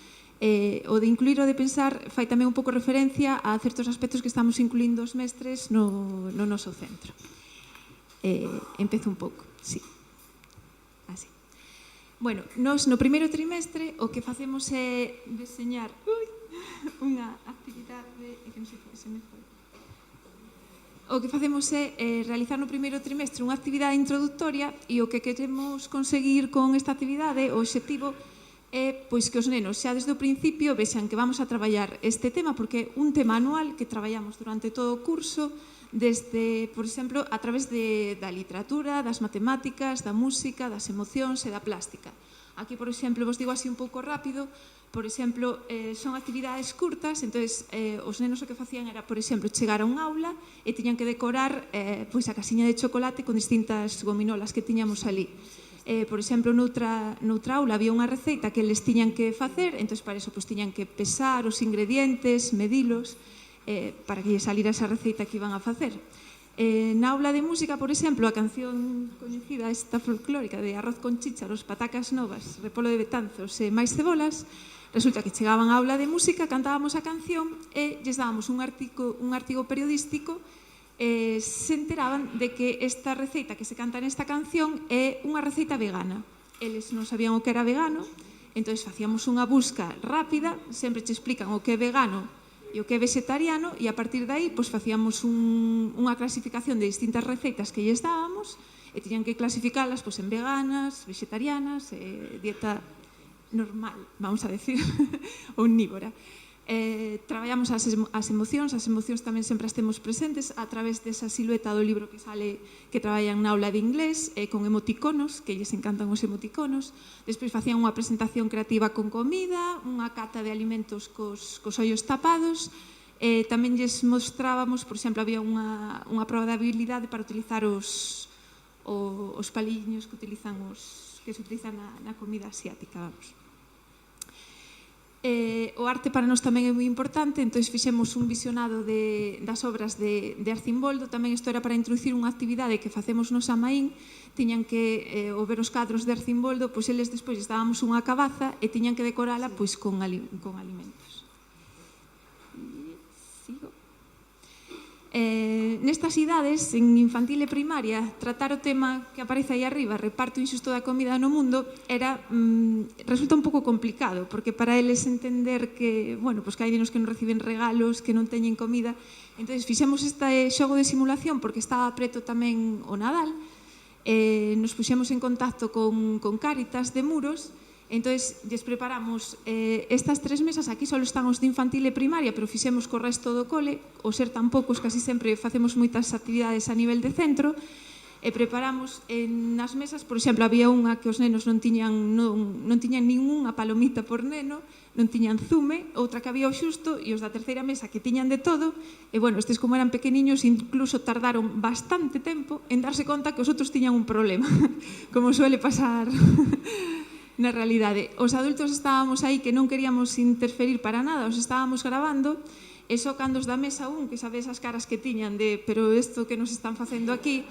O de incluir o de pensar fai tamén un pouco referencia a certos aspectos que estamos incluindo os mestres no noso centro. Empezo un pouco, sí. Así. Bueno, nos no primeiro trimestre o que facemos é deseñar unha actividade que non sei se me foi. O que facemos é realizar no primeiro trimestre unha actividade introductoria e o que queremos conseguir con esta actividade, o obxectivo é pois que os nenos xa desde o principio vexan que vamos a traballar este tema porque é un tema anual que traballamos durante todo o curso desde, por exemplo, a través da literatura, das matemáticas, da música, das emocións e da plástica. Aquí, por exemplo, vos digo así un pouco rápido, por exemplo, son actividades curtas, entonces os nenos o que facían era, por exemplo, chegar a un aula e tiñan que decorar pois a casiña de chocolate con distintas gominolas que tiñamos ali. Por exemplo, noutra aula había unha receita que eles tiñan que facer, entón para eso tiñan que pesar os ingredientes, medilos, para que lle salira esa receita que iban a facer. Na aula de música, por exemplo, a canción coñecida esta folclórica de Arroz con chícharos, patacas novas, repolo de betanzos e máis cebolas, resulta que chegaban á aula de música, cantábamos a canción e lles dábamos un artigo periodístico se enteraban de que esta receita que se canta nesta canción é unha receita vegana. Eles non sabían o que era vegano, entón facíamos unha busca rápida, sempre te explican o que é vegano e o que é vegetariano e a partir de aí facíamos unha clasificación de distintas receitas que lles dábamos e tiñan que clasificalas en veganas, vegetarianas, dieta normal, vamos a decir, omnívora. Traballamos as emocións tamén sempre as temos presentes a través desa silueta do libro que sale que traballan na aula de inglés con emoticonos, que lles encantan os emoticonos. Despois facían unha presentación creativa con comida, unha cata de alimentos cos ollos tapados. Tamén lles mostrábamos, por exemplo, había unha proba de habilidade para utilizar os paliños que se utilizan na comida asiática, vamos. O arte para nós tamén é moi importante, entón fixemos un visionado das obras de Arcimboldo. Tamén isto era para introducir unha actividade que facemos nos Amaín. Tiñan que, ao ver os cadros de Arcimboldo, pois eles despois dábamos unha cabaza e tiñan que decorala pois con alimentos. Sigo. Nestas idades, en infantil e primaria, tratar o tema que aparece aí arriba, reparto inxusto da comida no mundo, resulta un pouco complicado, porque para eles entender que, que hai nenos que non reciben regalos, que non teñen comida, entón fixemos este xogo de simulación porque estaba preto tamén o Nadal, nos puxemos en contacto con Cáritas de Muros. Entón, lles preparamos estas 3 mesas, aquí só están os de infantil e primaria, pero fixemos co resto do cole, o ser tan poucos, casi sempre facemos moitas actividades a nivel de centro, e preparamos nas mesas, por exemplo, había unha que os nenos non tiñan ningunha palomita por neno, non tiñan zume, outra que había o xusto, e os da terceira mesa que tiñan de todo, e estes como eran pequeniños, incluso tardaron bastante tempo en darse conta que os outros tiñan un problema, como suele pasar na realidade. Os adultos estábamos aí que non queríamos interferir para nada, os estábamos grabando, e só cando os da mesa que sabes as caras que tiñan de pero isto que nos están facendo aquí,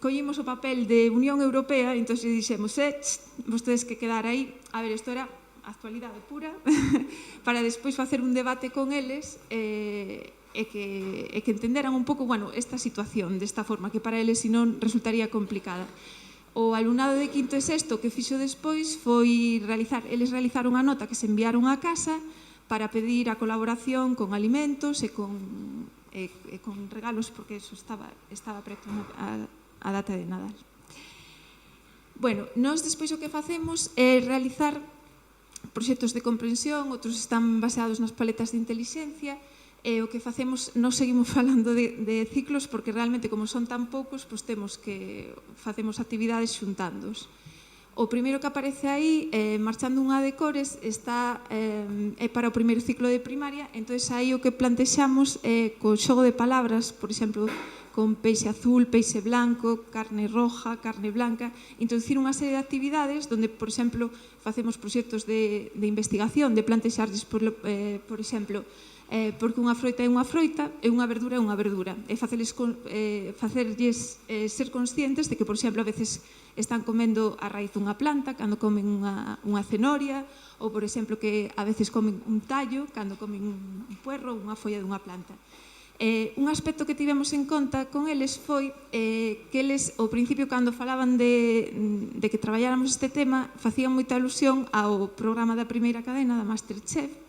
collimos o papel de Unión Europea, entón dixemos, vostedes que quedar aí, a ver, isto era actualidade pura, para despois facer un debate con eles e que entenderan un pouco, esta situación desta forma, que para eles senón resultaría complicada. O alumnado de quinto e sexto que fixo despois foi eles realizaron a nota que se enviaron a casa para pedir a colaboración con alimentos e con regalos, porque eso estaba preto a data de Nadal. Nós despois o que facemos é realizar proxectos de comprensión, outros están baseados nas paletas de intelixencia, e o que facemos, nós seguimos falando de ciclos porque realmente como son tan poucos, facemos actividades xuntándoos. O primeiro que aparece aí, Marchando unha de cores, é para o primeiro ciclo de primaria, entón aí o que plantexamos é co xogo de palabras, por exemplo, con peixe azul, peixe blanco, carne roja, carne blanca, introducir unha serie de actividades onde, por exemplo, facemos proxectos de investigación, de plantexarles, por exemplo, porque unha froita é unha froita e unha verdura é unha verdura, e facerlles ser conscientes de que, por exemplo, a veces están comendo a raíz dunha planta cando comen unha cenoria, ou, por exemplo, que a veces comen un tallo cando comen un puerro ou unha folla dunha planta. Un aspecto que tivemos en conta con eles foi que eles, ao principio, cando falaban de que traballáramos este tema, facían moita alusión ao programa da primeira cadena, da Masterchef.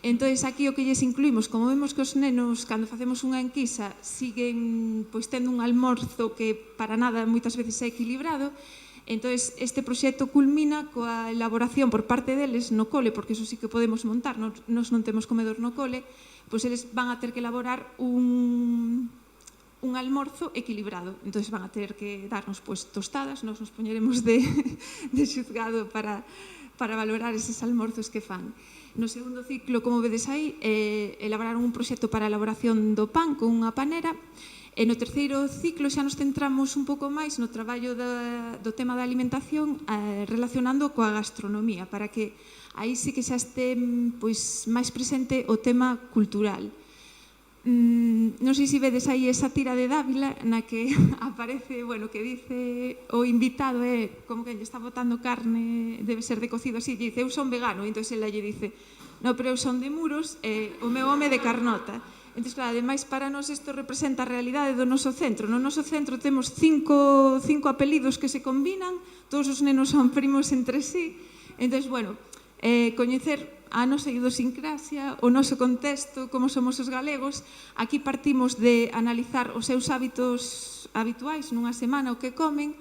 Entón, aquí o que lles incluímos, como vemos que os nenos, cando facemos unha enquisa, siguen tendo un almorzo que para nada moitas veces é equilibrado, entón, este proxecto culmina coa elaboración por parte deles no cole, porque eso sí que podemos montar, nos non temos comedor no cole, pois eles van a ter que elaborar un almorzo equilibrado. Entón, van a ter que darnos tostadas, nos poñeremos de xuzgado para valorar eses almorzos que fan. No segundo ciclo, como vedes aí, elaboraron un proxecto para a elaboración do pan con unha panera, e no terceiro ciclo xa nos centramos un pouco máis no traballo do tema da alimentación relacionando coa gastronomía, para que aí sí que xa este máis presente o tema cultural. Non sei se vedes aí esa tira de Dávila na que aparece, que dice o invitado como que lle está botando carne, debe ser de cocido así, lle dice, eu son vegano, e entón ela lle dice, no, pero eu son de Muros, o meu home de Carnota. Entón, claro, ademais, para nós isto representa a realidade do noso centro. No noso centro temos cinco apelidos que se combinan, todos os nenos son primos entre sí, entón, coñecer a nosa idiosincrasia, o noso contexto, como somos os galegos. Aquí partimos de analizar os seus hábitos habituais nunha semana, o que comen.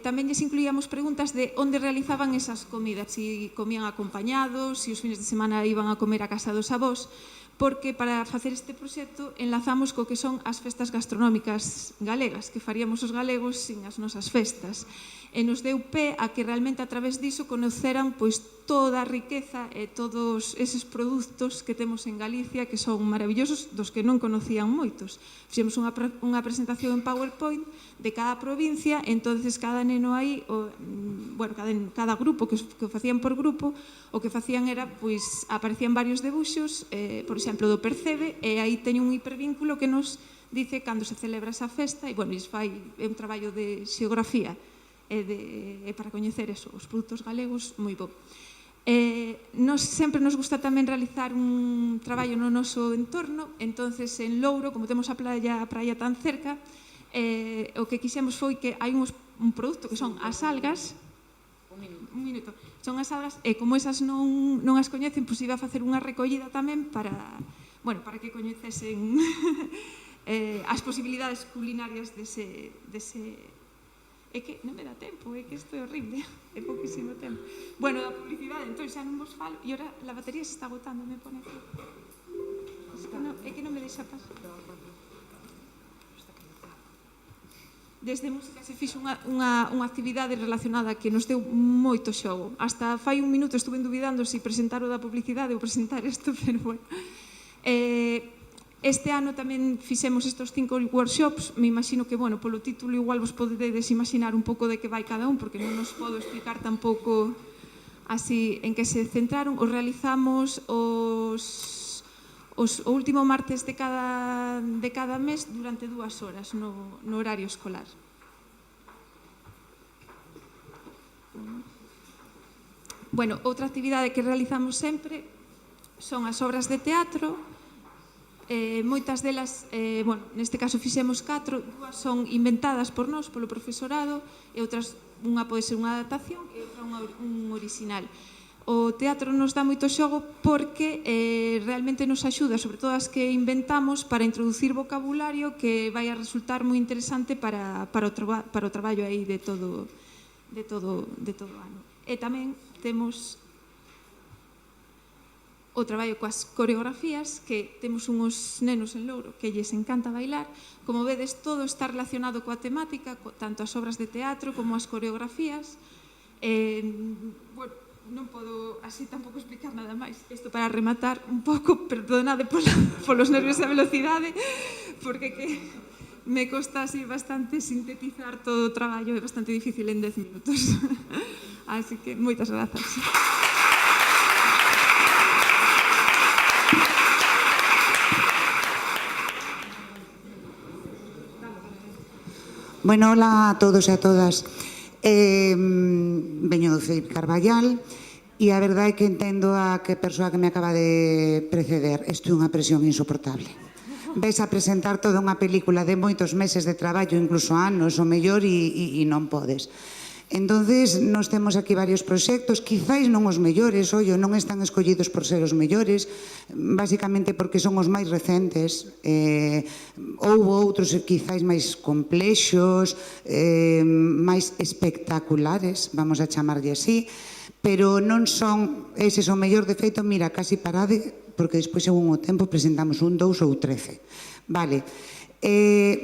Tamén lles incluíamos preguntas de onde realizaban esas comidas, se comían acompañados, se os fines de semana iban a comer a casa dos avós, porque para facer este proxecto enlazamos co que son as festas gastronómicas galegas, que faríamos os galegos sin as nosas festas. E nos deu pé a que realmente a través diso conoceran toda a riqueza e todos eses produtos que temos en Galicia, que son maravillosos, dos que non conocían moitos. Fixemos unha presentación en PowerPoint de cada provincia, entonces cada neno aí, cada grupo, que o facían por grupo, o que facían era, aparecían varios debuxos, por exemplo, do Percebe, e aí teño un hipervínculo que nos dice cando se celebra esa festa, e, iso fai un traballo de xeografía, e para coñecer os produtos galegos, moi bo. Sempre nos gusta tamén realizar un traballo no noso entorno, entonces en Louro, como temos a praia tan cerca, o que quixemos foi que hai un produto que son as algas, un minuto, son as algas, e como esas non as coñecen, iba a facer unha recollida tamén para que coñecesen as posibilidades culinarias dese. É que non me dá tempo, é que isto é horrible, é pouquísimo tempo. Da publicidade, entón xa non vos falo, e ora a batería se está agotando, me pone aquí. É que non me deixa pasar. Desde música se fixo unha actividade relacionada que nos deu moito xogo. Hasta fai un minuto estuve dubidando se presentar o da publicidade ou presentar isto, pero bueno. Este ano tamén fixemos estes 5 workshops, me imagino que, bueno, polo título igual vos podedes imaginar un pouco de que vai cada un, porque non nos podo explicar tampouco así en que se centraron. Os realizamos o último martes de cada mes durante 2 horas no horario escolar. Bueno, outra actividade que realizamos sempre son as obras de teatro. Moitas delas, bueno, neste caso fixemos 4, 2 son inventadas por nós, polo profesorado, e outras, unha pode ser unha adaptación e outra un original. O teatro nos dá moito xogo porque realmente nos axuda, sobre todo as que inventamos, para introducir vocabulario que vai a resultar moi interesante para o traballo aí de todo o ano. E tamén temos o traballo coas coreografías, que temos unhos nenos en Louro que lles encanta bailar. Como vedes, todo está relacionado coa temática, tanto as obras de teatro como as coreografías. Bueno, non podo así tampouco explicar nada máis. Isto para rematar un pouco, perdonade polos nervios e a velocidade, porque que me costa así bastante sintetizar todo o traballo, é bastante difícil en 10 minutos. Así que moitas grazas. Bueno, hola a todos e a todas. Veño do CEIP Carballal e a verdade é que entendo a que persoa que me acaba de preceder. Isto é unha presión insoportable. Ves a presentar toda unha película de moitos meses de traballo, incluso anos, o mellor, e non podes. Entonces, nos temos aquí varios proxectos, quizáis non os mellores, non están escollidos por ser os mellores, basicamente porque son os máis recentes, houve outros quizáis máis complexos, máis espectaculares, vamos a chamarlle así, pero non son eses o mellor. De feito, mira, casi parade, porque despois según o tempo presentamos un 2 ou 13. Vale.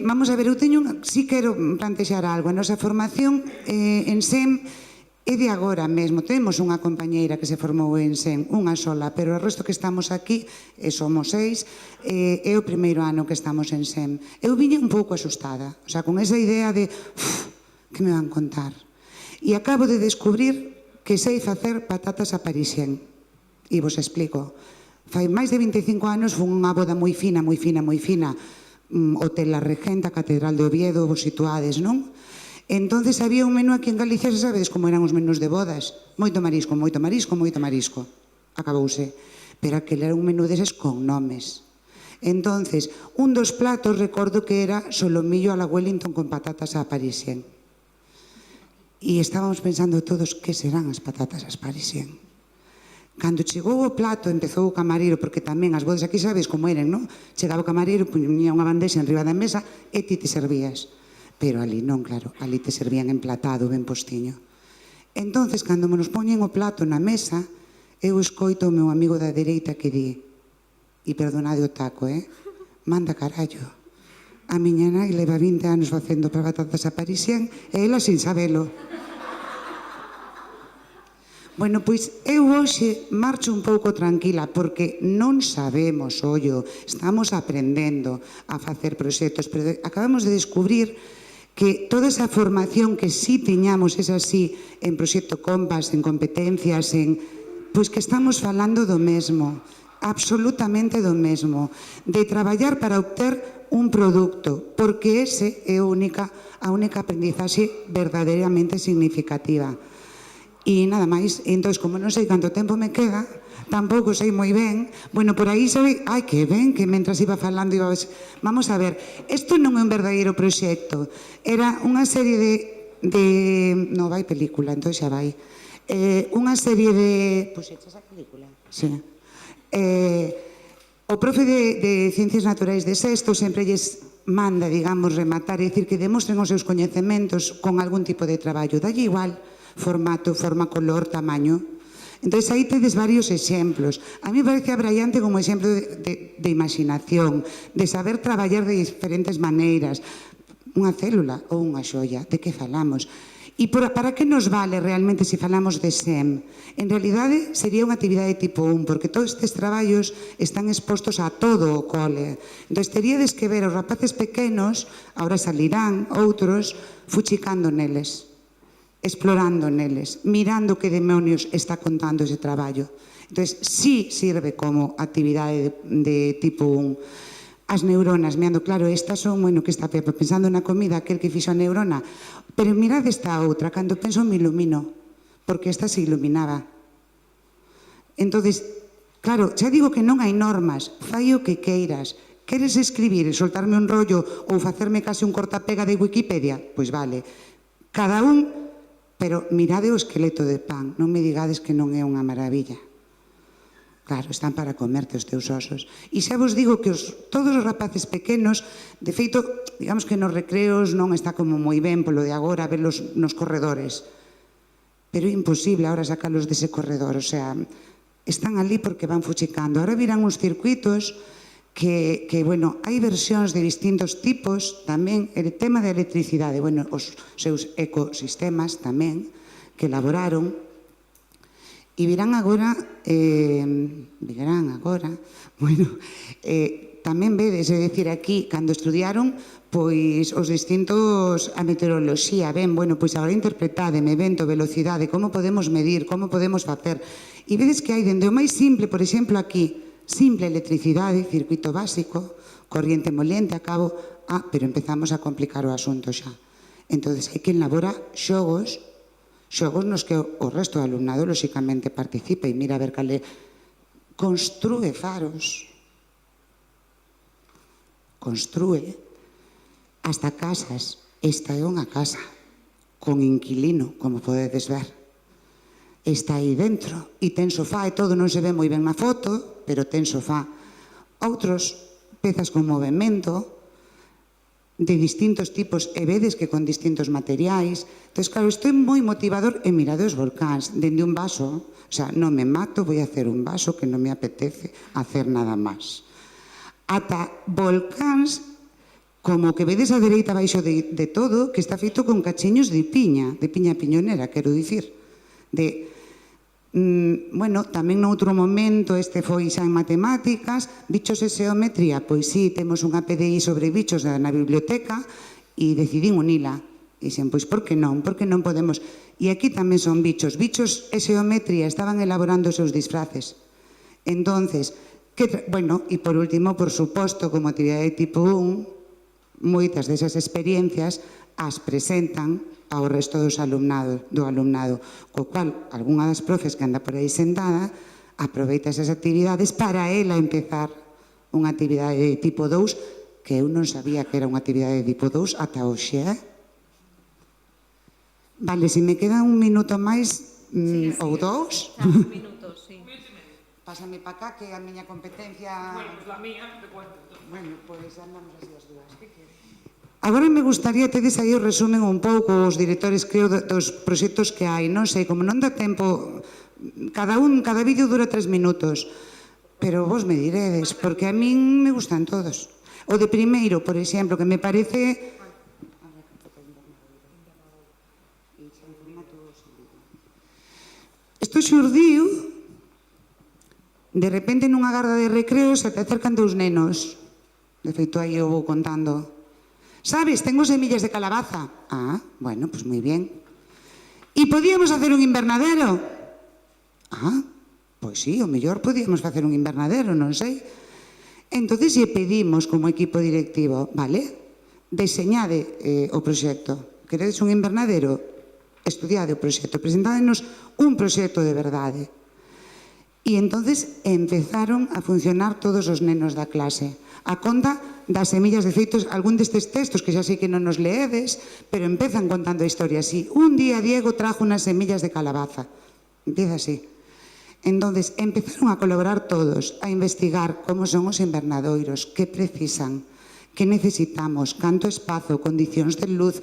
Vamos a ver, eu si quero plantexar algo. A nosa formación en SEM é de agora mesmo. Temos unha compañeira que se formou en SEM, unha sola, pero o resto que estamos aquí, somos 6, é o primeiro ano que estamos en SEM. Eu viña un pouco asustada, o sea, con esa idea de que me van contar. E acabo de descubrir que sei facer patatas a parisien. E vos explico. Fai máis de 25 anos fun unha boda moi fina, moi fina, moi fina, Hotel La Regenta, Catedral de Oviedo, vos situades, non? Entonces había un menú aquí en Galicia, sabedes como eran os menús de bodas? Moito marisco, moito marisco, moito marisco. Acabouse. Pero aquel era un menú deses con nomes. Entonces, un dos platos recordo que era solomillo a la Wellington con patatas a parisien. E estábamos pensando todos, que serán as patatas a parisien? Cando chegou o plato, empezou o camareiro, porque tamén as bodas aquí sabes como eran, non? Chegaba o camareiro, puñía unha bandexa enriba da mesa e ti te servías. Pero ali non, claro, ali te servían emplatado, ben postiño. Entonces, cando me nos poñen o plato na mesa, eu escoito o meu amigo da dereita que di, e perdonade o taco, manda carallo. A miña nai leva 20 anos facendo patatas a parisien e ela sin sabelo. Bueno, pois eu hoxe marcho un pouco tranquila porque non sabemos, estamos aprendendo a facer proxectos, pero acabamos de descubrir que toda esa formación que sí tiñamos, esa sí, en proxecto Compas, en competencias, pois que estamos falando do mesmo, absolutamente do mesmo, de traballar para obter un produto, porque ese é a única aprendizaxe verdadeiramente significativa. E nada máis, entón, como non sei canto tempo me queda, tampouco sei moi ben, bueno, por aí sabe, ai, que ben, que mentras iba falando, vamos a ver, isto non é un verdadeiro proxecto, era unha serie non vai película, entón xa vai, unha serie de... Pois echas a película? Sí. O profe de Ciencias Naturais de sexto sempre lles manda, digamos, rematar, é dicir, que demostren os seus coñecementos con algún tipo de traballo, dalle igual, formato, forma, color, tamaño. Entón, aí tedes varios exemplos. A mí me parece abraiante como exemplo de imaginación, de saber traballar de diferentes maneiras. Unha célula ou unha xoia, de que falamos? E para que nos vale realmente se falamos de SEM? En realidade sería unha actividade tipo 1, porque todos estes traballos están expostos a todo o cole. Entón, teríades que ver os rapaces pequenos, agora salirán outros, fuchicando neles, explorando neles, mirando que demonios está contando ese traballo. Entón, sí sirve como actividade de tipo 1. As neuronas, meando, claro, estas son, bueno, que está Pepe pensando na comida, aquel que fixo a neurona, pero mirad esta outra, cando penso me ilumino, porque esta se iluminaba. Entonces, claro, xa digo que non hai normas, fai o que queiras. Queres escribir e soltarme un rollo ou facerme case un cortapega de Wikipedia? Pois vale, cada un, pero mirade o esqueleto de pan, non me digades que non é unha maravilla. Claro, están para comerte os teus osos. E xa vos digo que todos os rapaces pequenos, de feito, digamos que nos recreos non está como moi ben polo de agora verlos nos corredores. Pero é imposible agora sacarlos dese corredor, o sea, están ali porque van fuchicando. Ahora virán uns circuitos que bueno, hai versións de distintos tipos, tamén, el tema da electricidade, bueno, os seus ecosistemas tamén, que elaboraron. E virán agora, bueno, tamén vedes, é dicir, aquí, cando estudiaron, pois, os distintos, a meteoroloxía, ben, bueno, pois agora interpretádeme, vento, velocidade, como podemos medir, como podemos facer. E vedes que hai dende o máis simple, por exemplo, aquí, simple electricidade, circuito básico, corriente moliente, a cabo, pero empezamos a complicar o asunto xa. Entón, hai que elaborar xogos nos que o resto do alumnado lóxicamente participa e mira a ver cal é. Construe faros, construe hasta casas. Esta é unha casa con inquilino, como podedes ver. Está aí dentro e ten sofá e todo, non se ve moi ben na foto, pero ten sofá. Outros pezas con movimento de distintos tipos e vedes que con distintos materiais. Entón, claro, isto é moi motivador e mirade os volcáns, dende un vaso, o sea, non me mato, vou a hacer un vaso que non me apetece hacer nada máis. Ata volcáns, como que vedes a dereita baixo de todo, que está feito con cachiños de piña piñonera, quero dicir. Bueno, tamén noutro momento, este foi xa en matemáticas, bichos e xeometría, pois sí, temos unha PDI sobre bichos na biblioteca e decidín unila. E dixen, pois por que non podemos? E aquí tamén son bichos e xeometría estaban elaborando os seus disfraces. Entonces, bueno, e por último, por suposto, como actividade tipo 1, moitas desas experiencias as presentan ao resto do alumnado, co cual, algunha das profes que anda por aí sentada aproveita esas actividades para ela empezar unha actividade de tipo 2 que eu non sabía que era unha actividade de tipo 2 ata hoxe. Vale, se me queda un minuto máis ou dous. Un minuto, sí. Pásame para cá que a miña competencia... Bueno, pues la mía, te cuento. Bueno, pois andamos así as dúas. Agora me gustaría tedes aí o resumen un pouco os directores, creo, dos proxectos que hai. Non sei, como non dá tempo, cada vídeo dura 3 minutos, pero vos me diredes, porque a min me gustan todos. O de primeiro, por exemplo, que me parece... Isto xurdiu, de repente nunha garda de recreo se te acercan dous nenos. De feito, aí eu vou contando. Sabes, tengo semillas de calabaza. Ah, bueno, pues muy bien. ¿Y podíamos hacer un invernadero? Ah, pois sí, o mellor podíamos facer un invernadero, non sei. Entonces lle pedimos como equipo directivo, vale, deseñade o proxecto. Queredes un invernadero? Estudiade o proxecto, presentádenos un proxecto de verdade. E entonces empezaron a funcionar todos os nenos da clase. A conta das semillas de feitos, algún destes textos que xa sei que non nos leedes, pero empezan contando a historia así. Un día Diego trajo unas semillas de calabaza. Empieza así. Entonces, empezaron a colaborar todos, a investigar como son os invernadoiros, que precisan, que necesitamos, canto espazo, condicións de luz.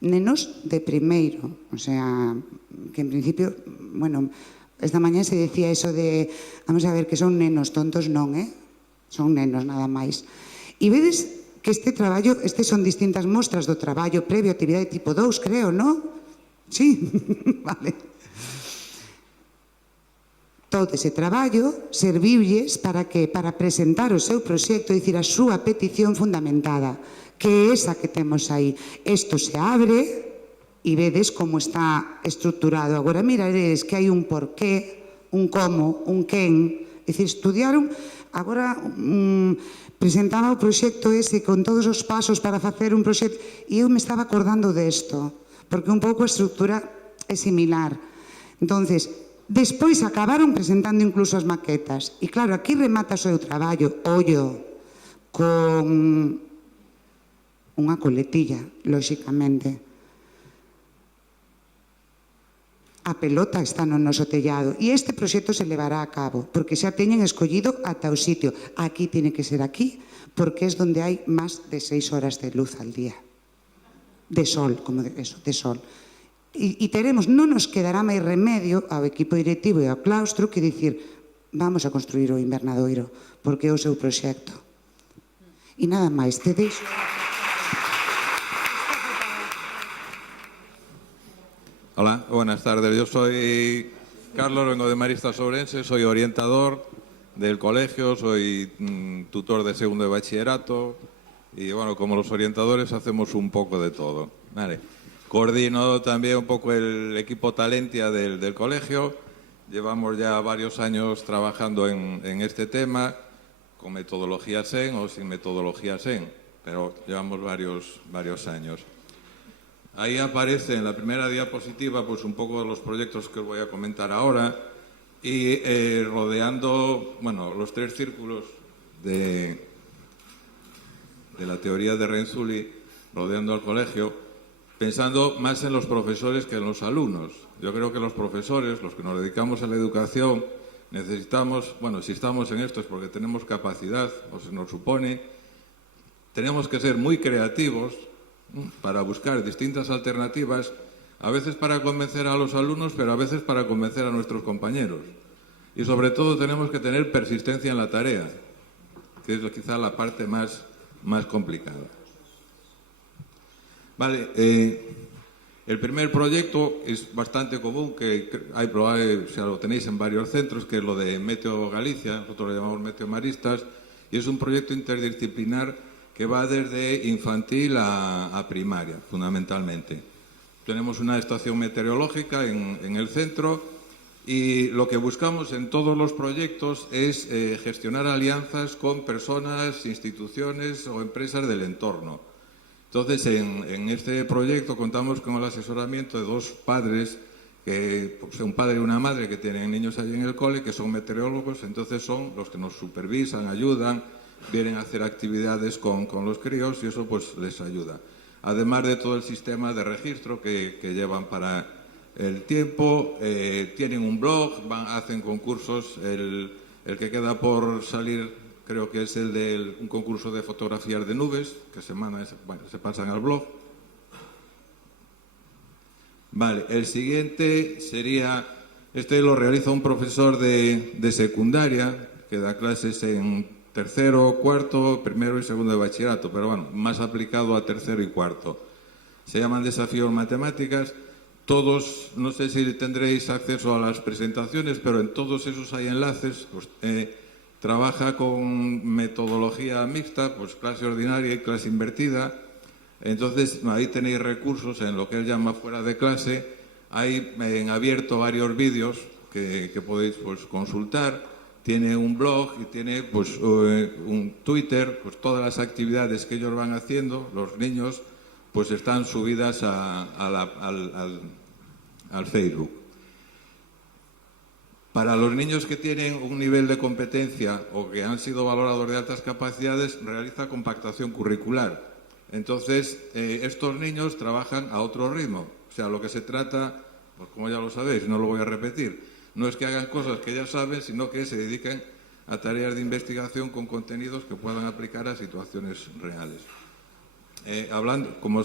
Nenos de primeiro, o sea, que en principio, bueno, esta mañá se decía eso de, vamos a ver, que son nenos, tontos non, son nenos nada máis. E vedes que este traballo, estes son distintas mostras do traballo previo, actividade tipo 2, creo, non? Sí, vale. Todo ese traballo serviulles para que para presentar o seu proxecto, dicir, a súa petición fundamentada, que é esa que temos aí. Isto se abre e vedes como está estruturado. Agora miraredes que hai un porqué, un como, un quen. É dicir, estudiaron, agora presentaba o proxecto ese con todos os pasos para facer un proxecto e eu me estaba acordando desto, porque un pouco a estrutura é similar. Entonces, despois acabaron presentando incluso as maquetas. E claro, aquí remata o seu traballo, ollo, con unha coletilla, lóxicamente. A pelota está no noso tellado e este proxecto se levará a cabo porque xa teñen escollido ata o sitio. Aquí tiene que ser aquí porque é onde hai máis de 6 horas de luz al día. De sol, como de eso, de sol. E teremos, non nos quedará máis remedio ao equipo directivo e ao claustro que dicir, vamos a construir o invernadoiro porque é o seu proxecto. E nada máis, te deixo. Hola, buenas tardes. Yo soy Carlos, vengo de Maristas Ourense, soy orientador del colegio, soy tutor de segundo de bachillerato y bueno, como los orientadores hacemos un poco de todo. Vale. Coordino también un poco el equipo Talentia del colegio. Llevamos ya varios años trabajando en este tema, con metodología SEN o sin metodología SEN, pero llevamos varios años. Ahí aparece en la primera diapositiva pues un poco de los proyectos que os voy a comentar ahora y rodeando, bueno, los 3 círculos de la teoría de Renzulli, rodeando al colegio, pensando más en los profesores que en los alumnos. Yo creo que los profesores, los que nos dedicamos a la educación, necesitamos, bueno, si estamos en esto es porque tenemos capacidad, o se nos supone, tenemos que ser muy creativos para buscar distintas alternativas, a veces para convencer a los alumnos, pero a veces para convencer a nuestros compañeros. Y sobre todo tenemos que tener persistencia en la tarea, que es quizá la parte más complicada. Vale, el primer proyecto es bastante común, que hay probable, o sea, lo tenéis en varios centros, que es lo de Meteo Galicia, nosotros lo llamamos Meteo Maristas, y es un proyecto interdisciplinar que va desde infantil a primaria, fundamentalmente. Tenemos una estación meteorológica en el centro y lo que buscamos en todos los proyectos es gestionar alianzas con personas, instituciones o empresas del entorno. Entonces, en este proyecto contamos con el asesoramiento de 2 padres, un padre y una madre que tienen niños allí en el cole, que son meteorólogos, entonces son los que nos supervisan, ayudan, vienen a hacer actividades con los críos y eso pues les ayuda. Además de todo el sistema de registro que llevan para el tiempo, tienen un blog, hacen concursos, el que queda por salir creo que es el de un concurso de fotografías de nubes, que se pasan al blog. Vale, el siguiente sería, este lo realiza un profesor de secundaria, que da clases en tercero, cuarto, primero y segundo de bachillerato, pero bueno, más aplicado a tercero y cuarto. Se llaman Desafíos Matemáticas. Todos, no sé si tendréis acceso a las presentaciones, pero en todos esos hay enlaces. Pues, trabaja con metodología mixta, pues clase ordinaria y clase invertida. Entonces, ahí tenéis recursos en lo que él llama fuera de clase. Hay en abierto varios vídeos que podéis pues, consultar. Tiene un blog y tiene pues, un Twitter, pues todas las actividades que ellos van haciendo, los niños, pues están subidas al Facebook. Para los niños que tienen un nivel de competencia o que han sido valorados de altas capacidades, realiza compactación curricular. Entonces, estos niños trabajan a otro ritmo. O sea, lo que se trata, pues como ya lo sabéis, no lo voy a repetir, no es que hagan cosas que ya saben, sino que se dediquen a tareas de investigación con contenidos que puedan aplicar a situaciones reales. Hablando, como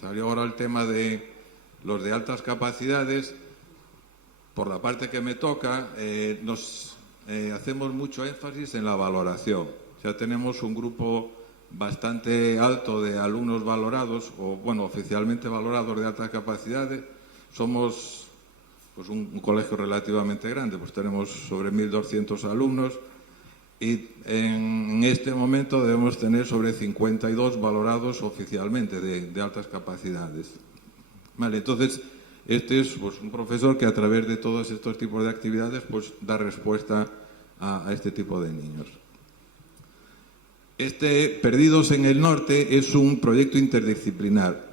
salió ahora el tema de los de altas capacidades, por la parte que me toca, hacemos mucho énfasis en la valoración. O sea, tenemos un grupo bastante alto de alumnos valorados, o bueno, oficialmente valorados de altas capacidades. somos pues un colegio relativamente grande, pues tenemos sobre 1.200 alumnos y en este momento debemos tener sobre 52 valorados oficialmente de altas capacidades. Vale, entonces, este es pues, un profesor que a través de todos estos tipos de actividades pues, da respuesta a este tipo de niños. Este Perdidos en el Norte es un proyecto interdisciplinar.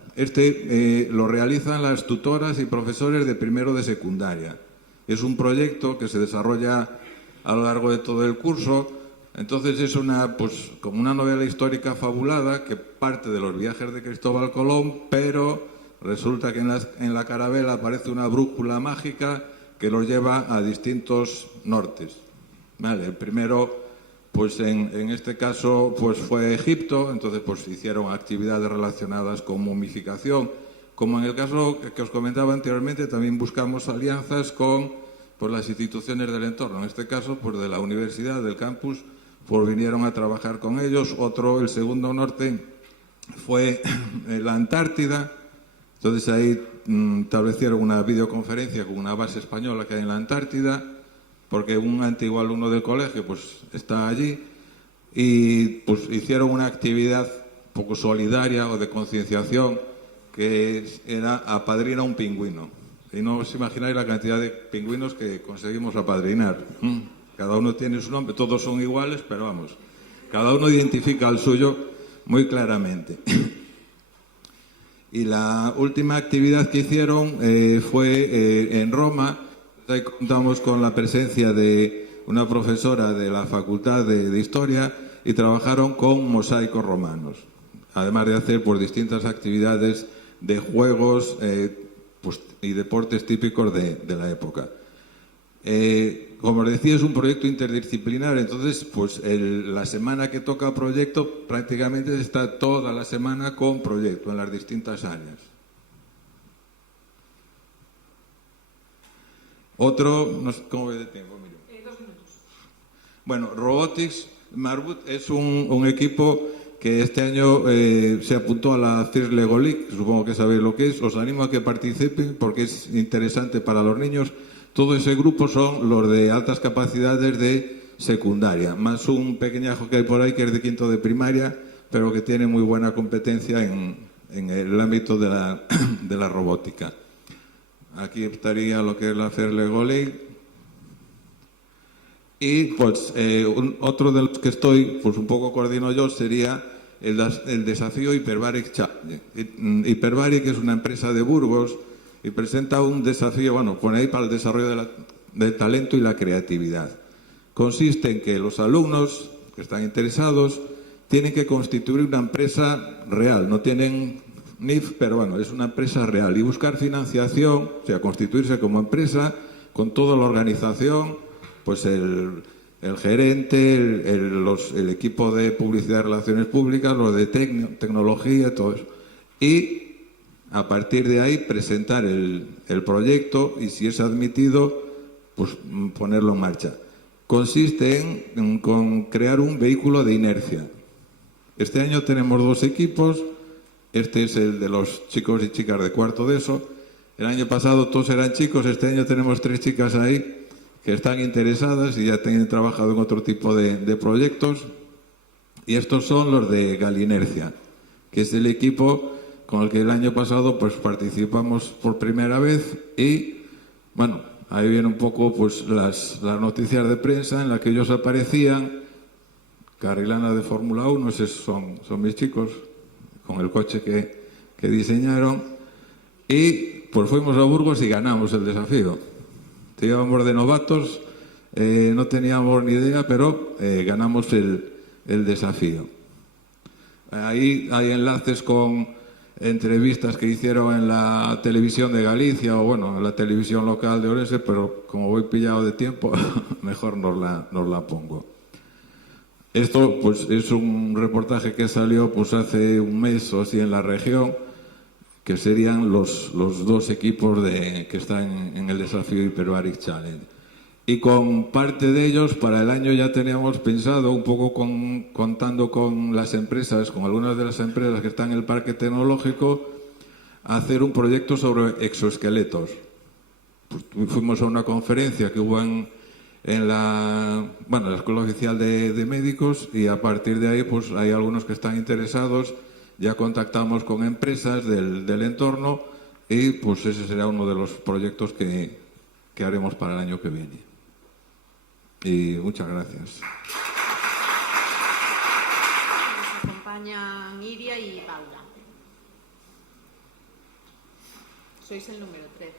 Lo realizan las tutoras y profesores de primero de secundaria. Es un proyecto que se desarrolla a lo largo de todo el curso. Entonces es como una novela histórica fabulada que parte de los viajes de Cristóbal Colón, pero resulta que en la carabela aparece una brújula mágica que los lleva a distintos nortes. Vale, el primero, pues en este caso, pues fue Egipto, entonces pues hicieron actividades relacionadas con momificación. Como en el caso que os comentaba anteriormente, también buscamos alianzas con pues, las instituciones del entorno. En este caso, pues de la universidad, del campus, pues vinieron a trabajar con ellos. El segundo norte, fue la Antártida. Entonces ahí establecieron una videoconferencia con una base española que hay en la Antártida, porque un antiguo alumno del colegio pues está allí y pues hicieron una actividad un poco solidaria o de concienciación que era apadrina un pingüino. Y no os imagináis la cantidad de pingüinos que conseguimos apadrinar. Cada uno tiene su nombre, todos son iguales, pero vamos, cada uno identifica al suyo muy claramente. Y la última actividad que hicieron fue en Roma. Ahí contamos con la presencia de una profesora de la Facultad de Historia y trabajaron con mosaicos romanos, además de hacer pues, distintas actividades de juegos pues, y deportes típicos de la época. Como os decía, es un proyecto interdisciplinar, entonces pues la semana que toca proyecto prácticamente está toda la semana con proyecto en las distintas áreas. Otro, no sé cómo ve de tiempo, mire. 2 minutos. Bueno, Robotics Marbut es un equipo que este año se apuntó a la CIRS Lego League, supongo que sabéis lo que es. Os animo a que participen porque es interesante para los niños. Todo ese grupo son los de altas capacidades de secundaria, más un pequeñajo que hay por ahí que es de quinto de primaria, pero que tiene muy buena competencia en el ámbito de la robótica. Aquí estaría lo que es la CIRS Lego League. Y pues otro de los que estoy, pues un poco coordino yo, sería el desafío Hyperbaric Challenge. Hyperbaric es una empresa de Burgos y presenta un desafío, bueno, pone ahí para el desarrollo del talento y la creatividad. Consiste en que los alumnos que están interesados tienen que constituir una empresa real, no tienen NIF, pero bueno, es una empresa real y buscar financiación, o sea, constituirse como empresa con toda la organización, pues el gerente, el equipo de publicidad y relaciones públicas, los de tecnología, todo eso. Y a partir de ahí presentar el proyecto y si es admitido, pues ponerlo en marcha. Consiste en crear un vehículo de inercia. Este año tenemos 2 equipos. Este es el de los chicos y chicas de cuarto de ESO. El año pasado todos eran chicos, este año tenemos 3 chicas ahí que están interesadas y ya tienen trabajado en otro tipo de proyectos. Y estos son los de Galinercia, que es el equipo con el que el año pasado pues participamos por primera vez y bueno, ahí vienen un poco pues las noticias de prensa en las que ellos aparecían. Carrilana de Fórmula 1, esos son mis chicos, con el coche que diseñaron, y pues fuimos a Burgos y ganamos el desafío. Íbamos de novatos, no teníamos ni idea, pero ganamos el desafío. Ahí hay enlaces con entrevistas que hicieron en la televisión de Galicia o bueno, en la televisión local de Orense, pero como voy pillado de tiempo, mejor nos la pongo. Esto pues es un reportaje que salió pues hace un mes o así en la región, que serían los 2 equipos que están en el desafío Hyperbaric Challenge. Y con parte de ellos para el año ya teníamos pensado, un poco contando con las empresas, con algunas de las empresas que están en el parque tecnológico, a hacer un proyecto sobre exoesqueletos. Pues fuimos a una conferencia que hubo en la Escuela Oficial de Médicos, y a partir de ahí pues hay algunos que están interesados. Ya contactamos con empresas del entorno y pues ese será uno de los proyectos que haremos para el año que viene. Y muchas gracias. Nos acompañan Iria y Paula. Sois el número 13.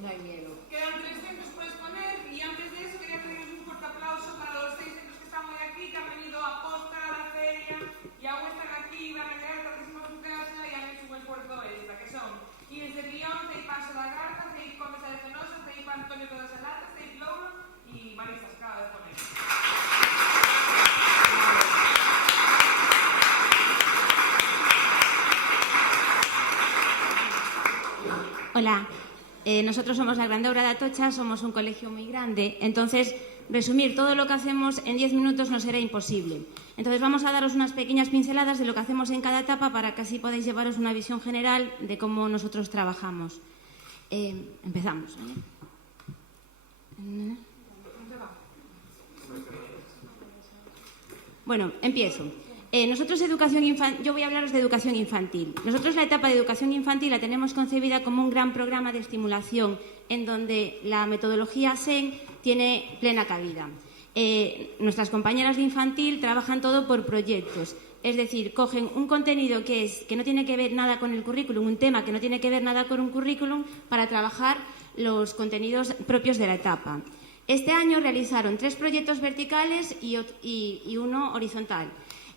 No hay miedo. Quedan 3 centros por exponer y antes de eso quería pediros un fuerte aplauso para los 6 centros que están hoy aquí, que han venido a posta a la feria y aún están aquí, van a llegar tardísimo a su casa y han hecho un esfuerzo extra, que son Iris de Guión, Tei Paso da Garza, Tei Comesa de Fenosa, Tei Antonio de las Alatas, Tei Louro y Marisa que acaba de poner. Hola, nosotros somos la Grandeura de Atocha, somos un colegio muy grande, entonces resumir todo lo que hacemos en 10 minutos no será imposible. Entonces vamos a daros unas pequeñas pinceladas de lo que hacemos en cada etapa para que así podáis llevaros una visión general de cómo nosotros trabajamos. Empezamos. Bueno, empiezo. Nosotros yo voy a hablaros de educación infantil. Nosotros la etapa de educación infantil la tenemos concebida como un gran programa de estimulación en donde la metodología SEN tiene plena cabida. Nuestras compañeras de infantil trabajan todo por proyectos, es decir, cogen un contenido que no tiene que ver nada con el currículum, un tema que no tiene que ver nada con un currículum para trabajar los contenidos propios de la etapa. Este año realizaron 3 proyectos verticales y uno horizontal.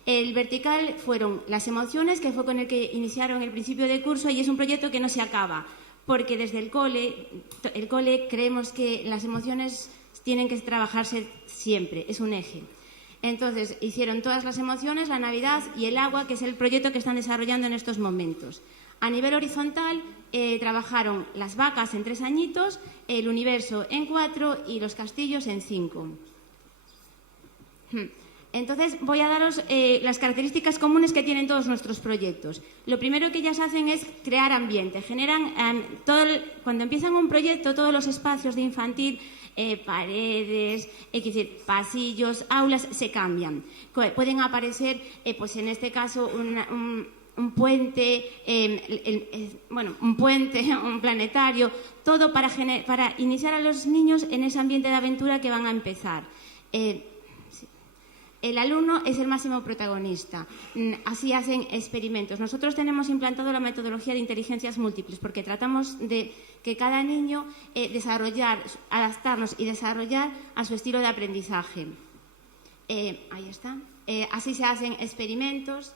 El vertical fueron las emociones, que fue con el que iniciaron el principio de curso, y es un proyecto que no se acaba, porque desde el cole creemos que las emociones tienen que trabajarse siempre, es un eje. Entonces, hicieron todas las emociones, la Navidad y el agua, que es el proyecto que están desarrollando en estos momentos. A nivel horizontal, trabajaron las vacas en 3 añitos, el universo en 4 y los castillos en 5. Entonces, voy a daros las características comunes que tienen todos nuestros proyectos. Lo primero que ellas hacen es crear ambiente. Generan, cuando empiezan un proyecto, todos los espacios de infantil, paredes, pasillos, aulas, se cambian. Pueden aparecer, pues en este caso, un puente, un planetario, todo para iniciar a los niños en ese ambiente de aventura que van a empezar. El alumno es el máximo protagonista. Así hacen experimentos. Nosotros tenemos implantado la metodología de inteligencias múltiples porque tratamos de que cada niño adaptarnos y desarrollar a su estilo de aprendizaje. Ahí está. Así se hacen experimentos.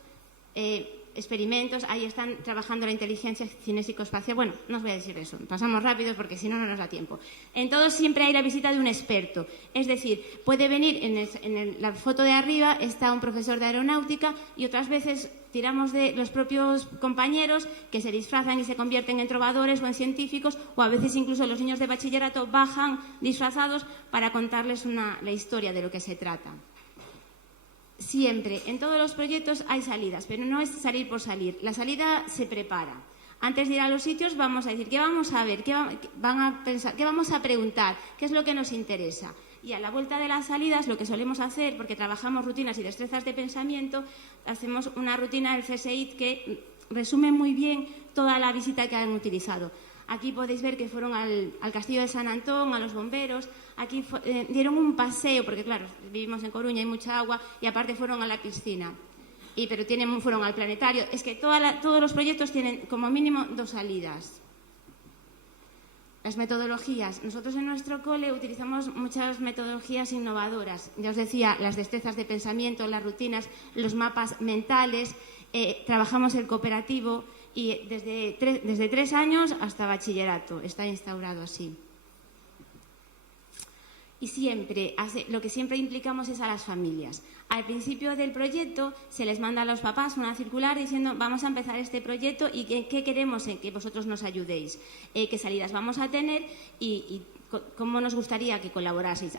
Ahí están trabajando la inteligencia cinésico-espacial. Bueno, no os voy a decir eso, pasamos rápidos porque si no, no nos da tiempo. En todos siempre hay la visita de un experto, es decir, puede venir, en la foto de arriba está un profesor de aeronáutica y otras veces tiramos de los propios compañeros que se disfrazan y se convierten en trovadores o en científicos, o a veces incluso los niños de bachillerato bajan disfrazados para contarles la historia de lo que se trata. Siempre, en todos los proyectos hay salidas, pero no es salir por salir. La salida se prepara. Antes de ir a los sitios vamos a decir qué vamos a ver, qué van a pensar, qué vamos a preguntar, qué es lo que nos interesa. Y a la vuelta de las salidas lo que solemos hacer, porque trabajamos rutinas y destrezas de pensamiento, hacemos una rutina del CSIC que resume muy bien toda la visita que han utilizado. Aquí podéis ver que fueron al Castillo de San Antón, a los bomberos. Aquí dieron un paseo, porque claro, vivimos en Coruña, hay mucha agua, y aparte fueron a la piscina. Pero fueron al planetario. Es que todos los proyectos tienen como mínimo 2 salidas. Las metodologías. Nosotros en nuestro cole utilizamos muchas metodologías innovadoras. Ya os decía, las destrezas de pensamiento, las rutinas, los mapas mentales. Trabajamos el cooperativo. Y desde 3 años hasta bachillerato está instaurado así. Y lo que siempre implicamos es a las familias. Al principio del proyecto se les manda a los papás una circular diciendo vamos a empezar este proyecto y qué queremos que vosotros nos ayudéis, qué salidas vamos a tener y cómo nos gustaría que colaboraseis.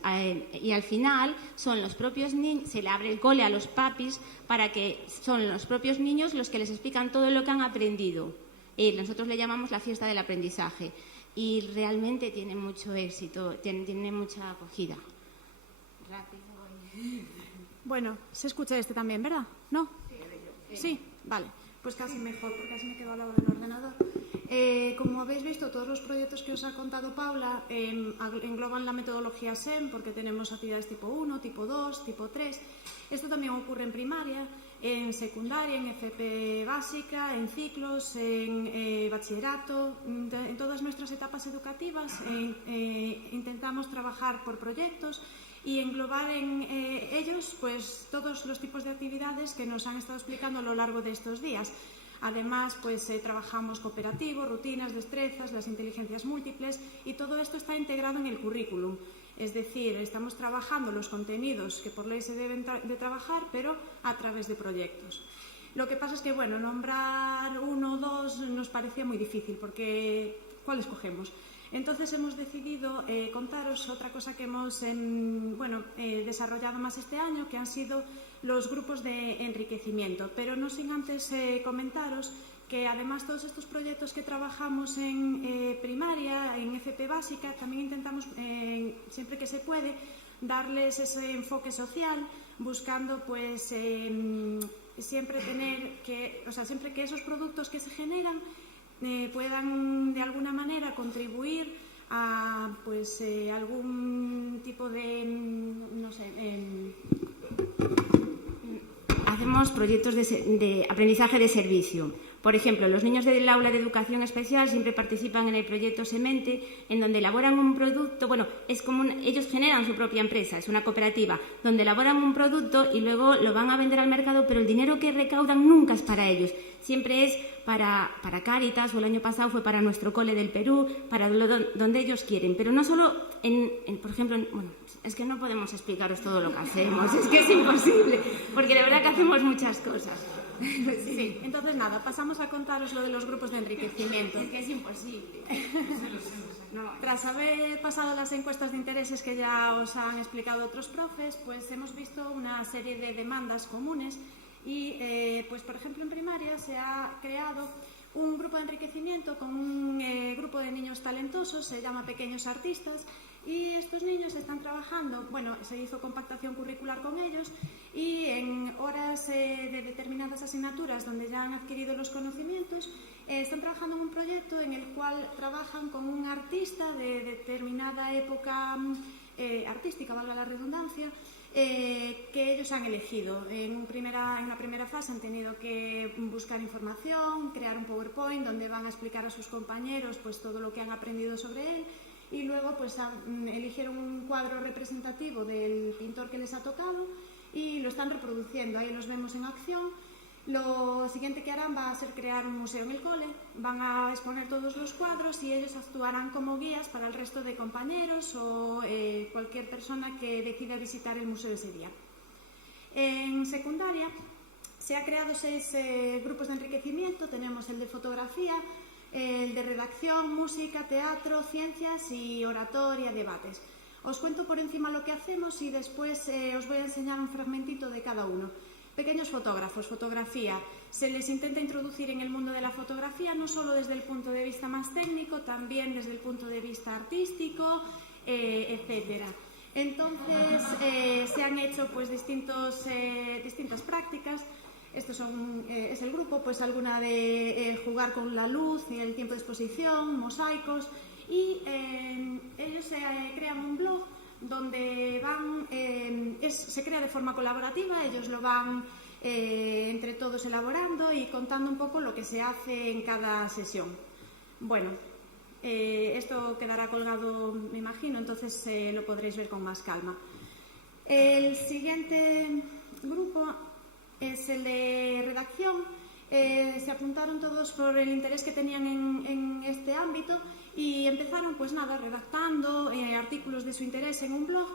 Y al final son los propios niños, se le abre el cole a los papis para que son los propios niños los que les explican todo lo que han aprendido. Nosotros le llamamos la fiesta del aprendizaje y realmente tiene mucho éxito, tiene mucha acogida. Rápido. Bueno, se escucha este también, ¿verdad? ¿No? Sí, vale. Pues casi mejor, porque así me quedo al lado del ordenador. Como habéis visto, todos los proyectos que os ha contado Paula engloban la metodología SEM, porque tenemos actividades tipo 1, tipo 2, tipo 3. Esto también ocurre en primaria, en secundaria, en FP básica, en ciclos, en bachillerato. En todas nuestras etapas educativas intentamos trabajar por proyectos y englobar en ellos pues todos los tipos de actividades que nos han estado explicando a lo largo de estos días. Además, pues trabajamos cooperativo, rutinas, destrezas, las inteligencias múltiples y todo esto está integrado en el currículum. Es decir, estamos trabajando los contenidos que por ley se deben de trabajar, pero a través de proyectos. Lo que pasa es que, bueno, nombrar uno o dos nos parecía muy difícil porque ¿cuál escogemos? Entonces hemos decidido contaros otra cosa que hemos desarrollado más este año, que han sido los grupos de enriquecimiento. Pero no sin antes comentaros que además todos estos proyectos que trabajamos en primaria, en FP básica, también intentamos, siempre que se puede, darles ese enfoque social, buscando pues siempre que esos productos que se generan puedan de alguna manera contribuir a pues algún tipo de hacemos proyectos de aprendizaje de servicio. Por ejemplo, los niños del aula de educación especial siempre participan en el proyecto Semente, en donde elaboran un producto, es como ellos generan su propia empresa, es una cooperativa, donde elaboran un producto y luego lo van a vender al mercado, pero el dinero que recaudan nunca es para ellos, siempre es para Cáritas, o el año pasado fue para nuestro cole del Perú, para donde ellos quieren. Pero no solo, por ejemplo, es que no podemos explicaros todo lo que hacemos, es que es imposible, porque de verdad que hacemos muchas cosas. Sí, entonces nada, pasamos a contaros lo de los grupos de enriquecimiento. Es que es imposible. Tras haber pasado las encuestas de intereses que ya os han explicado otros profes, pues hemos visto una serie de demandas comunes y, pues por ejemplo, en primaria se ha creado un grupo de enriquecimiento con un grupo de niños talentosos, se llama Pequeños Artistas, y estos niños están trabajando, se hizo compactación curricular con ellos y en horas de determinadas asignaturas donde ya han adquirido los conocimientos, están trabajando en un proyecto en el cual trabajan con un artista de determinada época artística, valga la redundancia, que ellos han elegido. En la primera fase han tenido que buscar información, crear un PowerPoint donde van a explicar a sus compañeros pues todo lo que han aprendido sobre él y luego pues eligieron un cuadro representativo del pintor que les ha tocado y lo están reproduciendo, ahí los vemos en acción. Lo siguiente que harán va a ser crear un museo en el cole, van a exponer todos los cuadros y ellos actuarán como guías para el resto de compañeros o cualquier persona que decida visitar el museo ese día. En secundaria se han creado 6 grupos de enriquecimiento, tenemos el de fotografía, el de redacción, música, teatro, ciencias y oratoria, debates. Os cuento por encima lo que hacemos y después os voy a enseñar un fragmentito de cada uno. Pequeños fotógrafos, fotografía. Se les intenta introducir en el mundo de la fotografía no solo desde el punto de vista más técnico, también desde el punto de vista artístico, etcétera. Entonces se han hecho pues distintas prácticas. Estos es el grupo, pues alguna de jugar con la luz y el tiempo de exposición, mosaicos y ellos crean un blog donde se crea de forma colaborativa, ellos lo van entre todos elaborando y contando un poco lo que se hace en cada sesión. Bueno, esto quedará colgado, me imagino, entonces lo podréis ver con más calma. El siguiente grupo es el de redacción. Se apuntaron todos por el interés que tenían en este ámbito y empezaron pues nada, redactando artículos de su interés en un blog,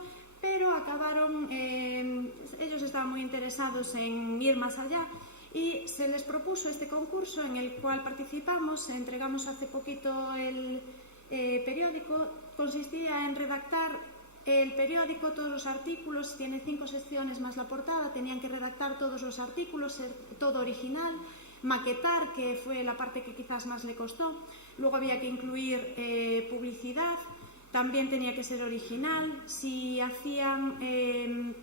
pero acabaron, ellos estaban muy interesados en ir más allá y se les propuso este concurso en el cual participamos, entregamos hace poquito periódico consistía en redactar el periódico, todos los artículos, tiene 5 secciones más la portada, tenían que redactar todos los artículos, todo original, maquetar, que fue la parte que quizás más le costó, luego había que incluir publicidad, también tenía que ser original, si hacían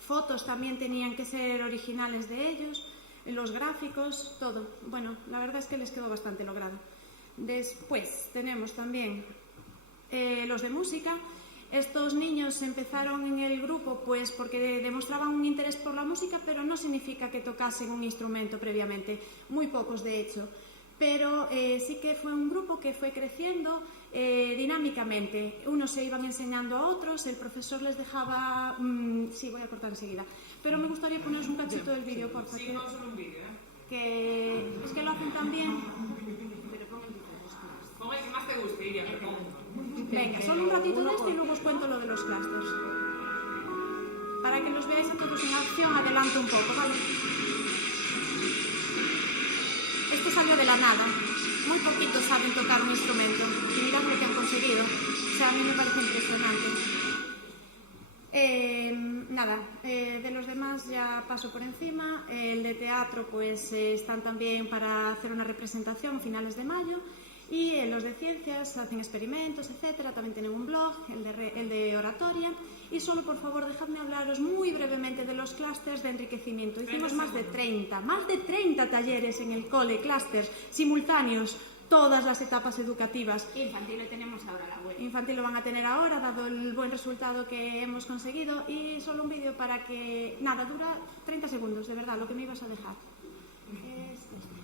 fotos también tenían que ser originales de ellos, los gráficos, todo. Bueno, la verdad es que les quedó bastante logrado. Después tenemos también los de música. Estos niños empezaron en el grupo pues porque demostraban un interés por la música, pero no significa que tocasen un instrumento previamente, muy pocos de hecho. Pero sí que fue un grupo que fue creciendo dinámicamente. Unos se iban enseñando a otros, el profesor les dejaba... sí, voy a cortar enseguida. Pero me gustaría poneros un cachito del vídeo, por favor. Sí, no solo un vídeo, Que es que lo hacen tan bien. Pon el que más te guste, Iria. Venga, solo un ratito de este y luego os cuento lo de los clusters. Para que los veáis a todos en acción, adelanto un poco, ¿vale? Esto salió de la nada. Muy poquitos saben tocar un instrumento. Y mirad lo que han conseguido. O sea, a mí me parece impresionante. De los demás ya paso por encima. El de teatro, pues están también para hacer una representación a finales de mayo. Y los de ciencias hacen experimentos, etcétera. También tienen un blog, el de oratoria. Y solo, por favor, dejadme hablaros muy brevemente de los clústeres de enriquecimiento. Hicimos más de 30 talleres en el cole, clústeres simultáneos, todas las etapas educativas. Infantil lo tenemos ahora a la web. Infantil lo van a tener ahora, dado el buen resultado que hemos conseguido. Y solo un vídeo para que... Nada, dura 30 segundos, de verdad, lo que me ibas a dejar. Es este.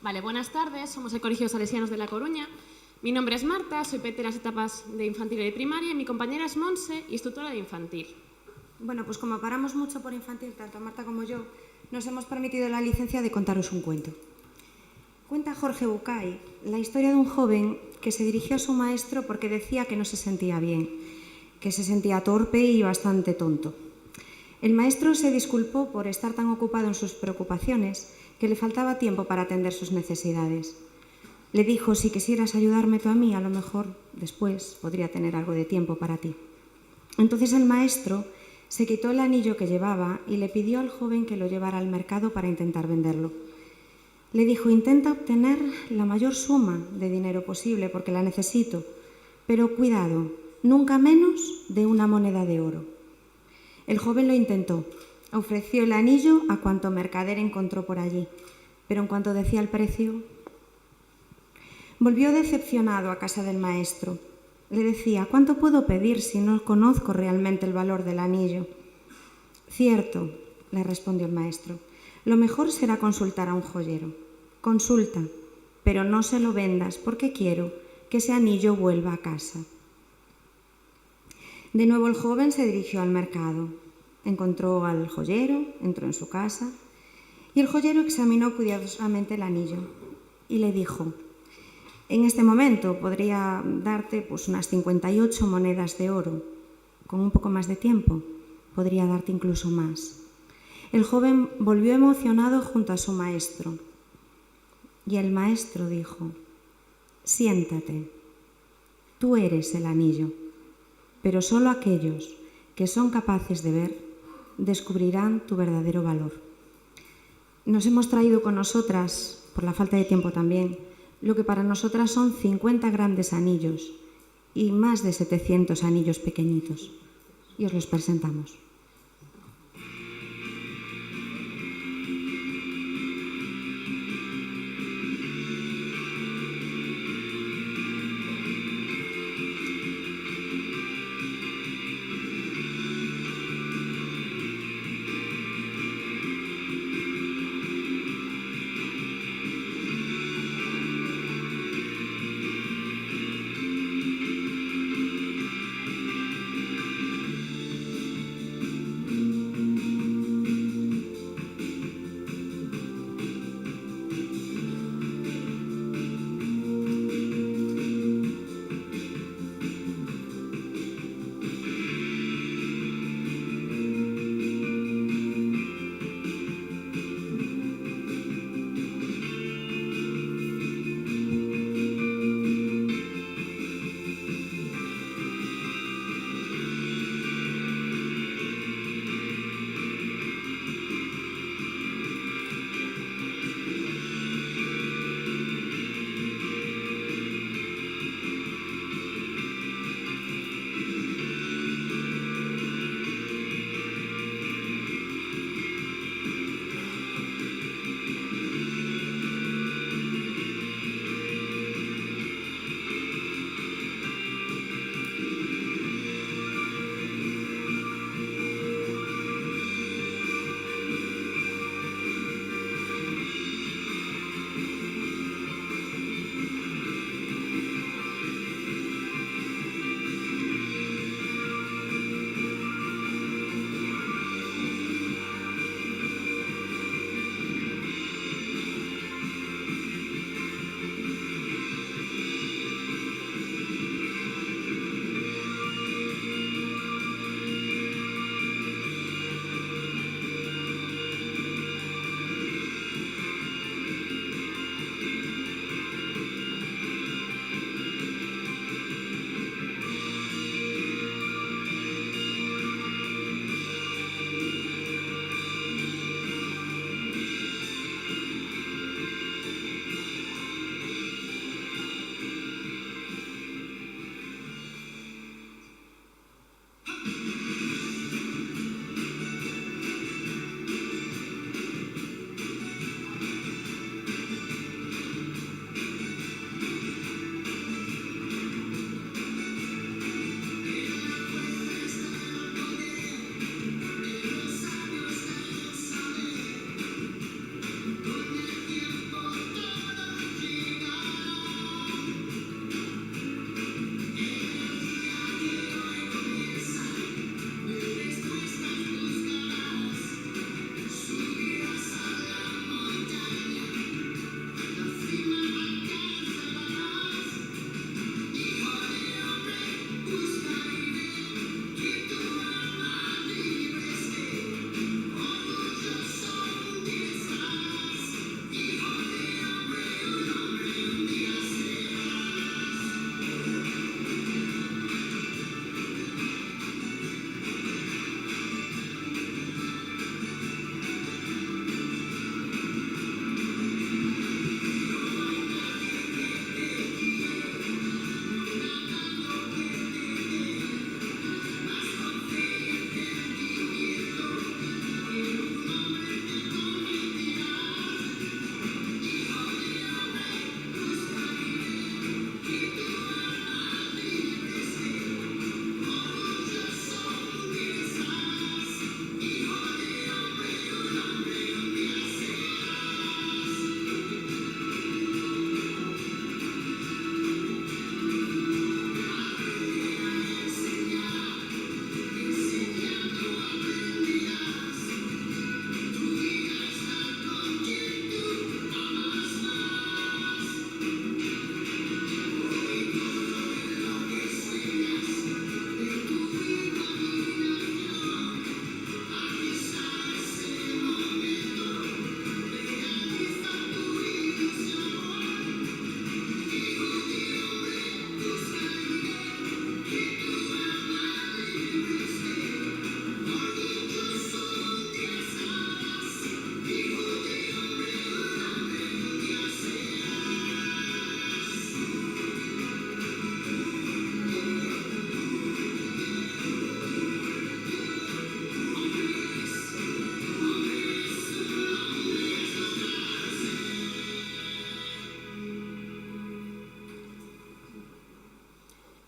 Vale, buenas tardes, somos el Colegio Salesianos de La Coruña. Mi nombre es Marta, soy PT en las etapas de infantil y de primaria y mi compañera es Monse, instructora de infantil. Bueno, pues como paramos mucho por infantil, tanto Marta como yo, nos hemos permitido la licencia de contaros un cuento. Cuenta Jorge Bucay la historia de un joven que se dirigió a su maestro porque decía que no se sentía bien, que se sentía torpe y bastante tonto. El maestro se disculpó por estar tan ocupado en sus preocupaciones que le faltaba tiempo para atender sus necesidades. Le dijo, si quisieras ayudarme tú a mí, a lo mejor después podría tener algo de tiempo para ti. Entonces el maestro se quitó el anillo que llevaba y le pidió al joven que lo llevara al mercado para intentar venderlo. Le dijo, intenta obtener la mayor suma de dinero posible porque la necesito, pero cuidado, nunca menos de una moneda de oro. El joven lo intentó. Ofreció el anillo a cuanto mercader encontró por allí, pero en cuanto decía el precio, volvió decepcionado a casa del maestro. Le decía, ¿cuánto puedo pedir si no conozco realmente el valor del anillo? Cierto, le respondió el maestro, lo mejor será consultar a un joyero. Consulta, pero no se lo vendas porque quiero que ese anillo vuelva a casa. De nuevo el joven se dirigió al mercado. Encontró al joyero, entró en su casa y el joyero examinó cuidadosamente el anillo y le dijo, en este momento podría darte unas 58 monedas de oro. Con un poco más de tiempo podría darte incluso más. El joven volvió emocionado junto a su maestro y el maestro dijo, siéntate, tú eres el anillo, pero solo aquellos que son capaces de ver descubrirán tu verdadero valor. Nos hemos traído con nosotras, por la falta de tiempo también, lo que para nosotras son 50 grandes anillos y más de 700 anillos pequeñitos. Y os los presentamos.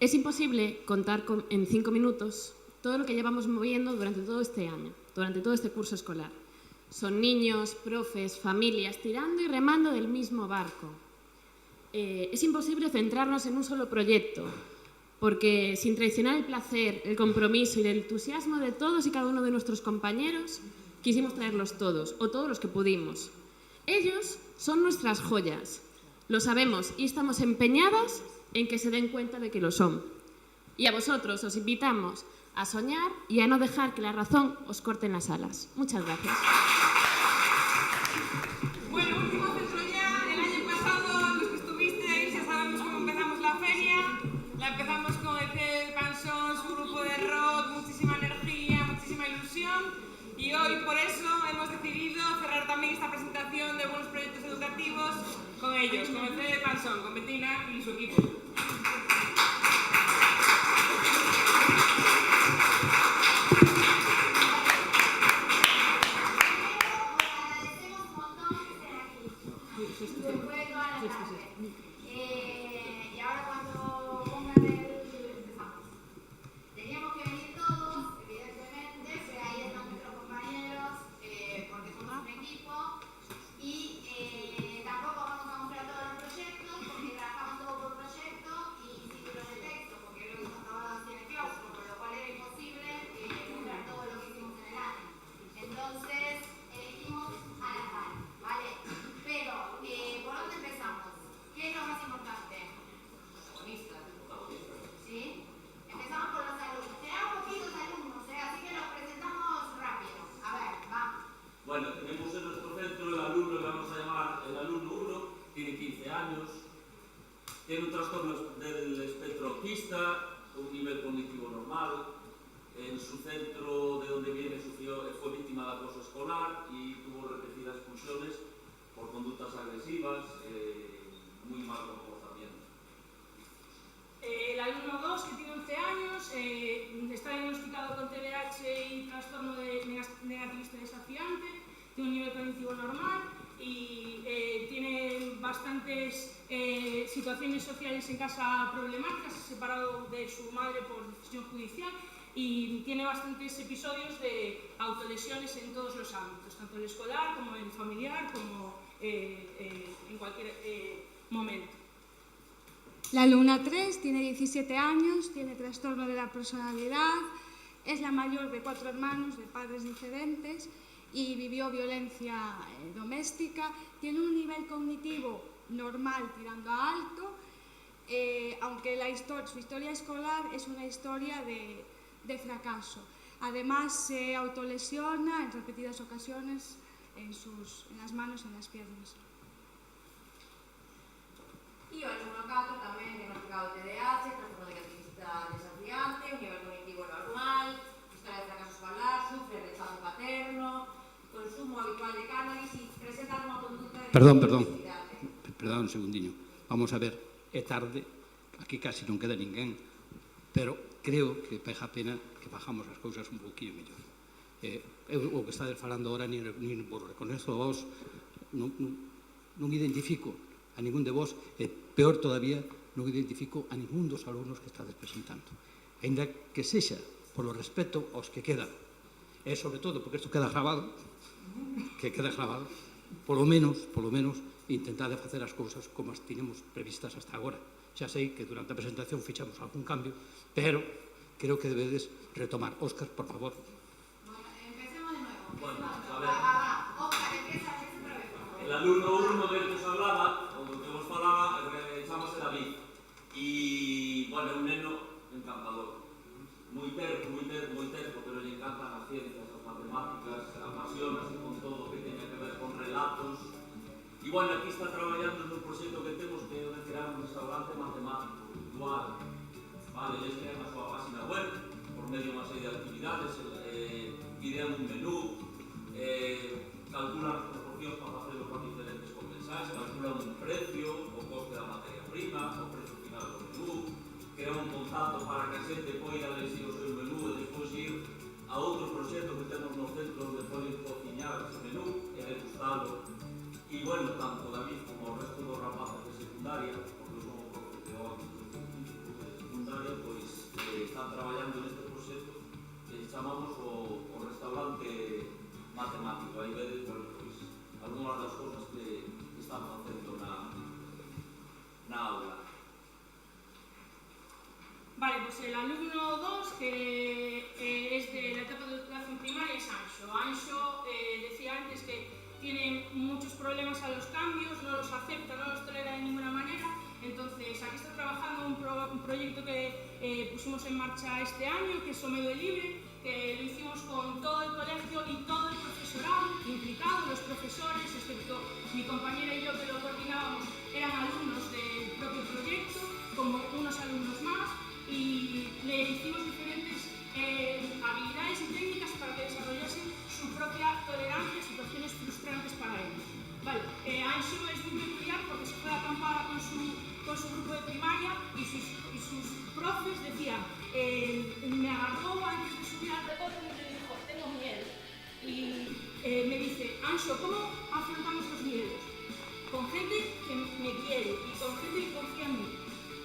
Es imposible contar en 5 minutos todo lo que llevamos moviendo durante todo este año, durante todo este curso escolar. Son niños, profes, familias, tirando y remando del mismo barco. Es imposible centrarnos en un solo proyecto, porque sin traicionar el placer, el compromiso y el entusiasmo de todos y cada uno de nuestros compañeros, quisimos traerlos todos, o todos los que pudimos. Ellos son nuestras joyas, lo sabemos y estamos empeñadas en que se den cuenta de que lo son. Y a vosotros os invitamos a soñar y a no dejar que la razón os corte en las alas. Muchas gracias. Bueno, último centro ya. El año pasado, los que estuvisteis, ya sabemos cómo empezamos la feria. La empezamos con el CD Pansón, su grupo de rock, muchísima energía, muchísima ilusión. Y hoy, por eso, hemos decidido cerrar también esta presentación de algunos proyectos educativos con ellos, con el CD Pansón, con Bettina y su equipo. Y ahora cuando pongan empezamos. Teníamos que venir todos, evidentemente, pero ahí están nuestros compañeros, porque somos un equipo, y tampoco vamos a mostrar todos los proyectos, porque trabajamos todo por proyecto y títulos de texto, porque lo hemos acabado así en el claustro, por lo cual era imposible mostrar todo lo que hicimos en el año. Entonces, elegimos al azar, ¿vale? Pero, ¿por dónde empezamos? ¿Qué es lo más importante? ¿Sí? Empezamos por los alumnos. Tenemos poquitos alumnos, así que los presentamos rápido. A ver, va. Bueno, tenemos en nuestro centro el alumno que vamos a llamar el alumno 1, tiene 15 años, tiene un trastorno del espectro autista, un nivel cognitivo normal. En su centro de donde viene fue víctima de acoso escolar y tuvo repetidas expulsiones por conductas agresivas, muy mal comportamiento. El alumno 2, que tiene 11 años, está diagnosticado con TDAH y trastorno negativista desafiante, tiene un nivel cognitivo normal y tiene bastantes situaciones sociales en casa problemáticas, se ha separado de su madre por decisión judicial y tiene bastantes episodios de autolesiones en todos los ámbitos, tanto en el escolar como en el familiar, como en cualquier momento. La alumna 3 tiene 17 años, tiene trastorno de la personalidad, es la mayor de 4 hermanos de padres diferentes y vivió violencia doméstica. Tiene un nivel cognitivo normal tirando a alto, aunque su historia escolar es una historia de fracaso. Además, se autolesiona en repetidas ocasiones en las manos y en las piernas. Y o alumno 4 tamén diagnosticado TDAH, trastorno negativista desafiante, un nivel cognitivo normal, historia de fracaso escolar, sufre rechazo paterno, consumo habitual de cannabis y presenta unha conducta de... Perdón un segundiño. Vamos a ver, é tarde, aquí casi non queda ninguén, pero creo que pega a pena que bajamos as cousas un pouquinho mellor. O que estades falando ahora, nin vos reconezo a vos, non identifico a ningún de vos, e peor todavía, non identifico a ningún dos alumnos que estades presentando. Ainda que sexa polo respeto aos que quedan, e sobre todo, porque isto queda grabado, polo menos, intentade facer as cousas como as tiñemos previstas hasta agora. Xa sei que durante a presentación fichamos algún cambio, pero creo que debedes retomar. Óscar, por favor. Empecemos de nuevo. Bueno, a ver. Óscar, empieza otra vez. El alumno 1 del que os hablaba, o do que vos falaba, chamase David. Y, bueno, é un neno encantador. Moi terco, pero lle encantan as ciencias, as matemáticas, apasionase con todo o que teña que ver con relatos. E, bueno, aquí está traballando nun proxecto que temos que é o de crear un restaurante matemático, virtual. Vale, eles crean a súa página web, por medio de unha serie de actividades, idean un menú, calculan as proporcións para facelo con diferentes comensais, calculan un precio, o coste da materia prima, o precio final do menú, crean un contacto para que a xente poida elegir o seu menú e despois ir a outro proxecto que temos no centro onde poden cociñar ese menú e degustalo. E, bueno, tanto David como o resto dos rapaces de secundaria, porque son o profe teórico de secundaria, están traballando neste proxecto que chamamos o restaurante matemático. Aí vedes, bueno, pois, algunhas das cousas que están facendo na aula. Vale, pues el alumno 2, que es de la etapa de educación primaria, es Anxo. Anxo decía antes que tiene muchos problemas a los cambios, no los acepta, no los tolera de ninguna manera. Entonces, aquí está trabajando un proyecto que pusimos en marcha este año, que es Somedo Libre, que lo hicimos con todo el colegio y todo el profesorado implicado, los profesores, excepto mi compañera y yo que lo coordinábamos, eran alumnos del propio proyecto, como unos alumnos más, y le hicimos diferentes habilidades y técnicas para que desarrollasen su propia tolerancia a situaciones frustrantes para ellos. Vale, Anxo es muy peculiar porque se fue a acampar con su grupo de primaria y sus profes decían, me agarró antes de subir al recorte y me dijo, tengo miedo. Y me dice, Anxo, ¿cómo afrontamos los miedos? Con gente que me quiere y con gente que confía en mí.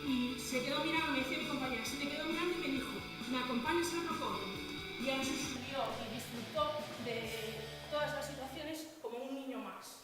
Y se quedó mirando, me decía mi compañera, se me quedó mirando y me dijo, ¿me acompañas al recorte? Y Anxo subió y disfrutó de todas las situaciones como un niño más.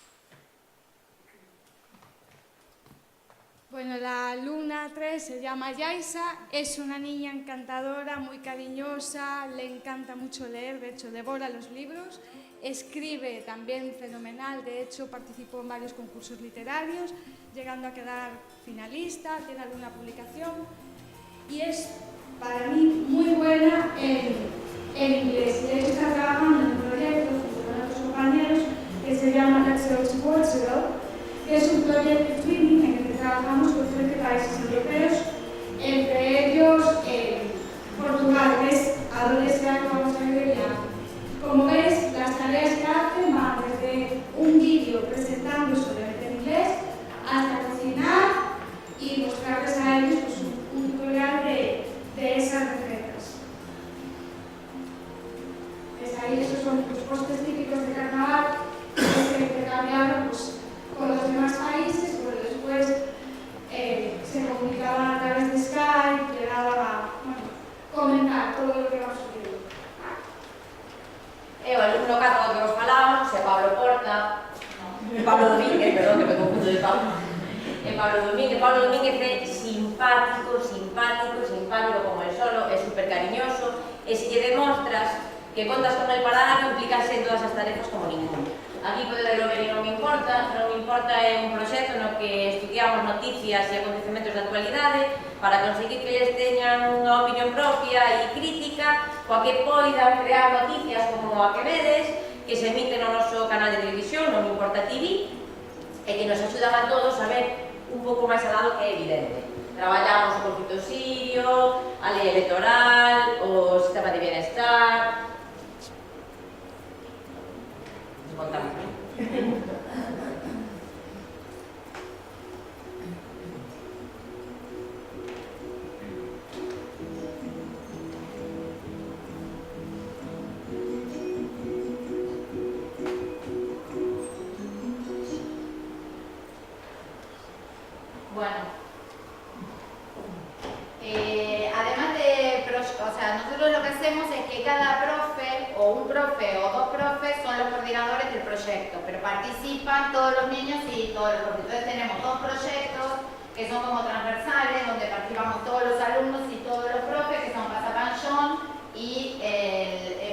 Bueno, la alumna 3 se llama Yaisa, es una niña encantadora, muy cariñosa, le encanta mucho leer, de hecho devora los libros, escribe también fenomenal, de hecho participó en varios concursos literarios, llegando a quedar finalista, tiene alguna publicación y es para mí muy buena en inglés. De hecho está trabajando en un proyecto junto con otros compañeros que se llama Access Portugal, que es un proyecto de twinning en el que trabajamos con 13 países europeos, entre ellos Portugal, que es a donde este año vamos a ir de viaje. Como veis, las tareas que hacen van desde un vídeo presentando solamente en inglés hasta cocinar y mostrarles a ellos pues, un tutorial de esas recetas. ¿Ves ahí? Esos son los postres típicos de carnaval que se intercambiaron pues, con los demás países, pero después se comunicaban a través de Skype, le daban a comentar todo lo que va sucediendo. O alumno 4 que vos falábamos é Pablo Porta, Pablo Domínguez, perdón, que me confundo de Pablo. Pablo Domínguez é simpático como el solo, é super cariñoso, e se lle demostras que contas con el para algo, implícase en todas as tarefas como ningún. Aquí poderlo ver Non Me Importa é un proxecto no que estudiamos noticias e acontecementos de actualidade para conseguir que eles teñan unha opinión propia e crítica coa que poidan crear noticias como a que vedes, que se emite no noso canal de televisión, Non Me Importa TV, e que nos axudan a todos a ver un pouco máis al lado que é evidente. Traballamos o conflito sirio, a lei electoral, o sistema de bienestar. Contamos, ¿no? Bueno, además de, o sea, nosotros lo que hacemos es que cada profe o un profe o dos profes son los coordinadores del proyecto, pero participan todos los niños y todos los profes. Entonces tenemos dos proyectos que son como transversales, donde participamos todos los alumnos y todos los profes, que son Pasapanchón y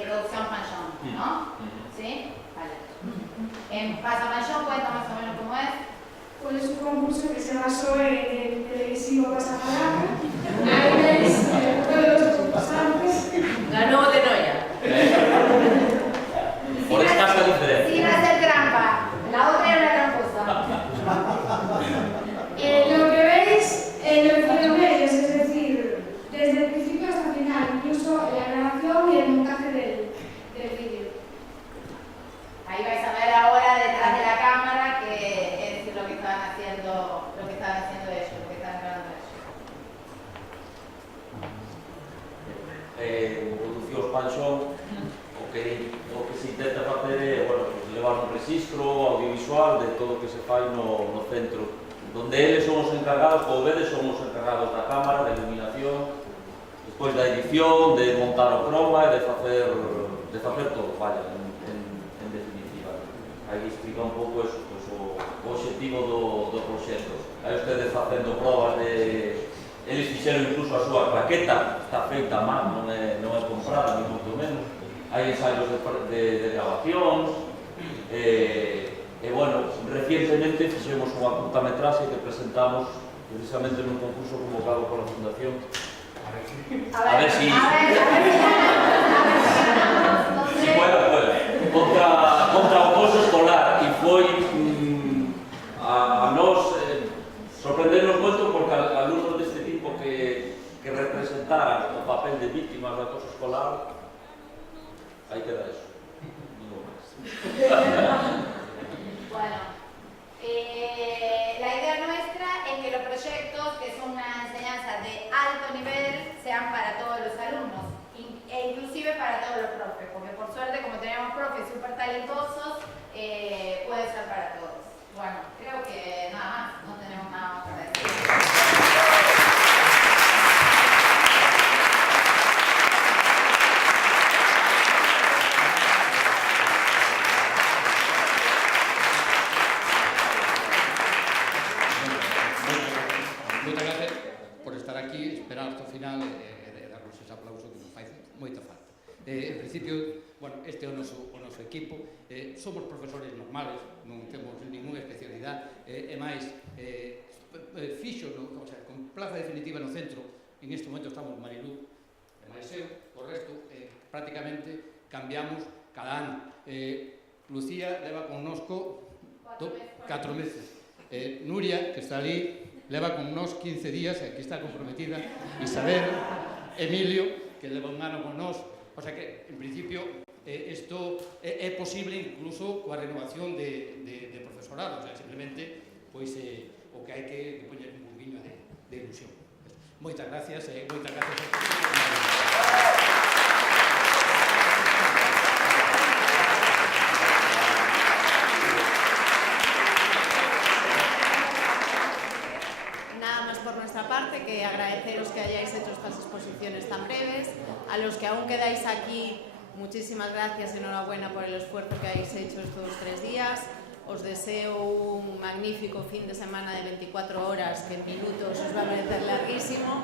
Producción Panchón, ¿no? ¿Sí? Vale. En Pasapanchón cuenta más o menos cómo es. Pues es un concurso que se basó en el televisivo Pasapalabra. Ahí veis todos los concursantes. Ganó de Noia. Por escasa diferencia. Sin hacer trampa. La otra era una tramposa. Lo que veis, lo que fueron ellos, es decir, desde el principio hasta el final, incluso la grabación y el montaje del vídeo. Ahí vais a ver ahora detrás de la cámara que es lo que estaban haciendo ellos, lo que estaban grabando ellos. Produccións Panxón, o que se intenta facer é, bueno, pues, levar un registro audiovisual de todo o que se fai no centro, donde eles son os encargados, como vedes, son os encargados da cámara, da iluminación, despois da edición, de montar o croma e de facer todo, vaya, en definitiva. Aí explica un pouco eso, pues, o objetivo do proxecto. Aí ustedes facendo probas de... Eles fixeron incluso a súa plaqueta, está feita a man, non é comprada, ni moito menos. Hai ensaios de grabacións, e, bueno, recientemente fixemos unha curtametraxe que presentamos precisamente nun concurso convocado pola Fundación. A ver si... Si pueda. Contra o acoso escolar, e foi a nos sorprendernos moito porque alumnos deste tipo que representaran o papel de víctimas do acoso escolar, aí queda eso. Bueno, la idea nuestra es que los proyectos, que son una enseñanza de alto nivel, sean para todos los alumnos e inclusive para todos los profes, porque por suerte, como tenemos profes súper talentosos, puede ser para todos. Bueno, creo que nada más, no tenemos nada más para decir. Moitas gracias por estar aquí, esperar hasta o final e darnos ese aplauso que nos fai moita falta. En principio, bueno, este é o noso equipo, somos profesores normales, non temos ninguna especialidade, e máis, fixo, con plaza definitiva no centro, en este momento estamos Marilú e máis eu, o resto, prácticamente cambiamos cada ano. Lucía leva connosco 4 meses. Nuria, que está ali, leva con nós 15 días, e aquí está comprometida, Isabel, Emilio, que leva un ano con nós, o sea que, en principio, isto é posible incluso coa renovación de profesorado, o sea, simplemente, pois, o que hai que poñer un pouquinho de ilusión. Moitas gracias, moitas gracias. Parte, que agradeceros que hayáis hecho estas exposiciones tan breves. A los que aún quedáis aquí, muchísimas gracias, enhorabuena por el esfuerzo que habéis hecho estos 3 días. Os deseo un magnífico fin de semana de 24 horas, que en minutos os va a parecer larguísimo.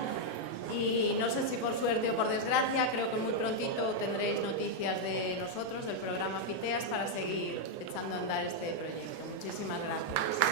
Y no sé si por suerte o por desgracia, creo que muy prontito tendréis noticias de nosotros, del programa FITEAS, para seguir echando a andar este proyecto. Muchísimas gracias.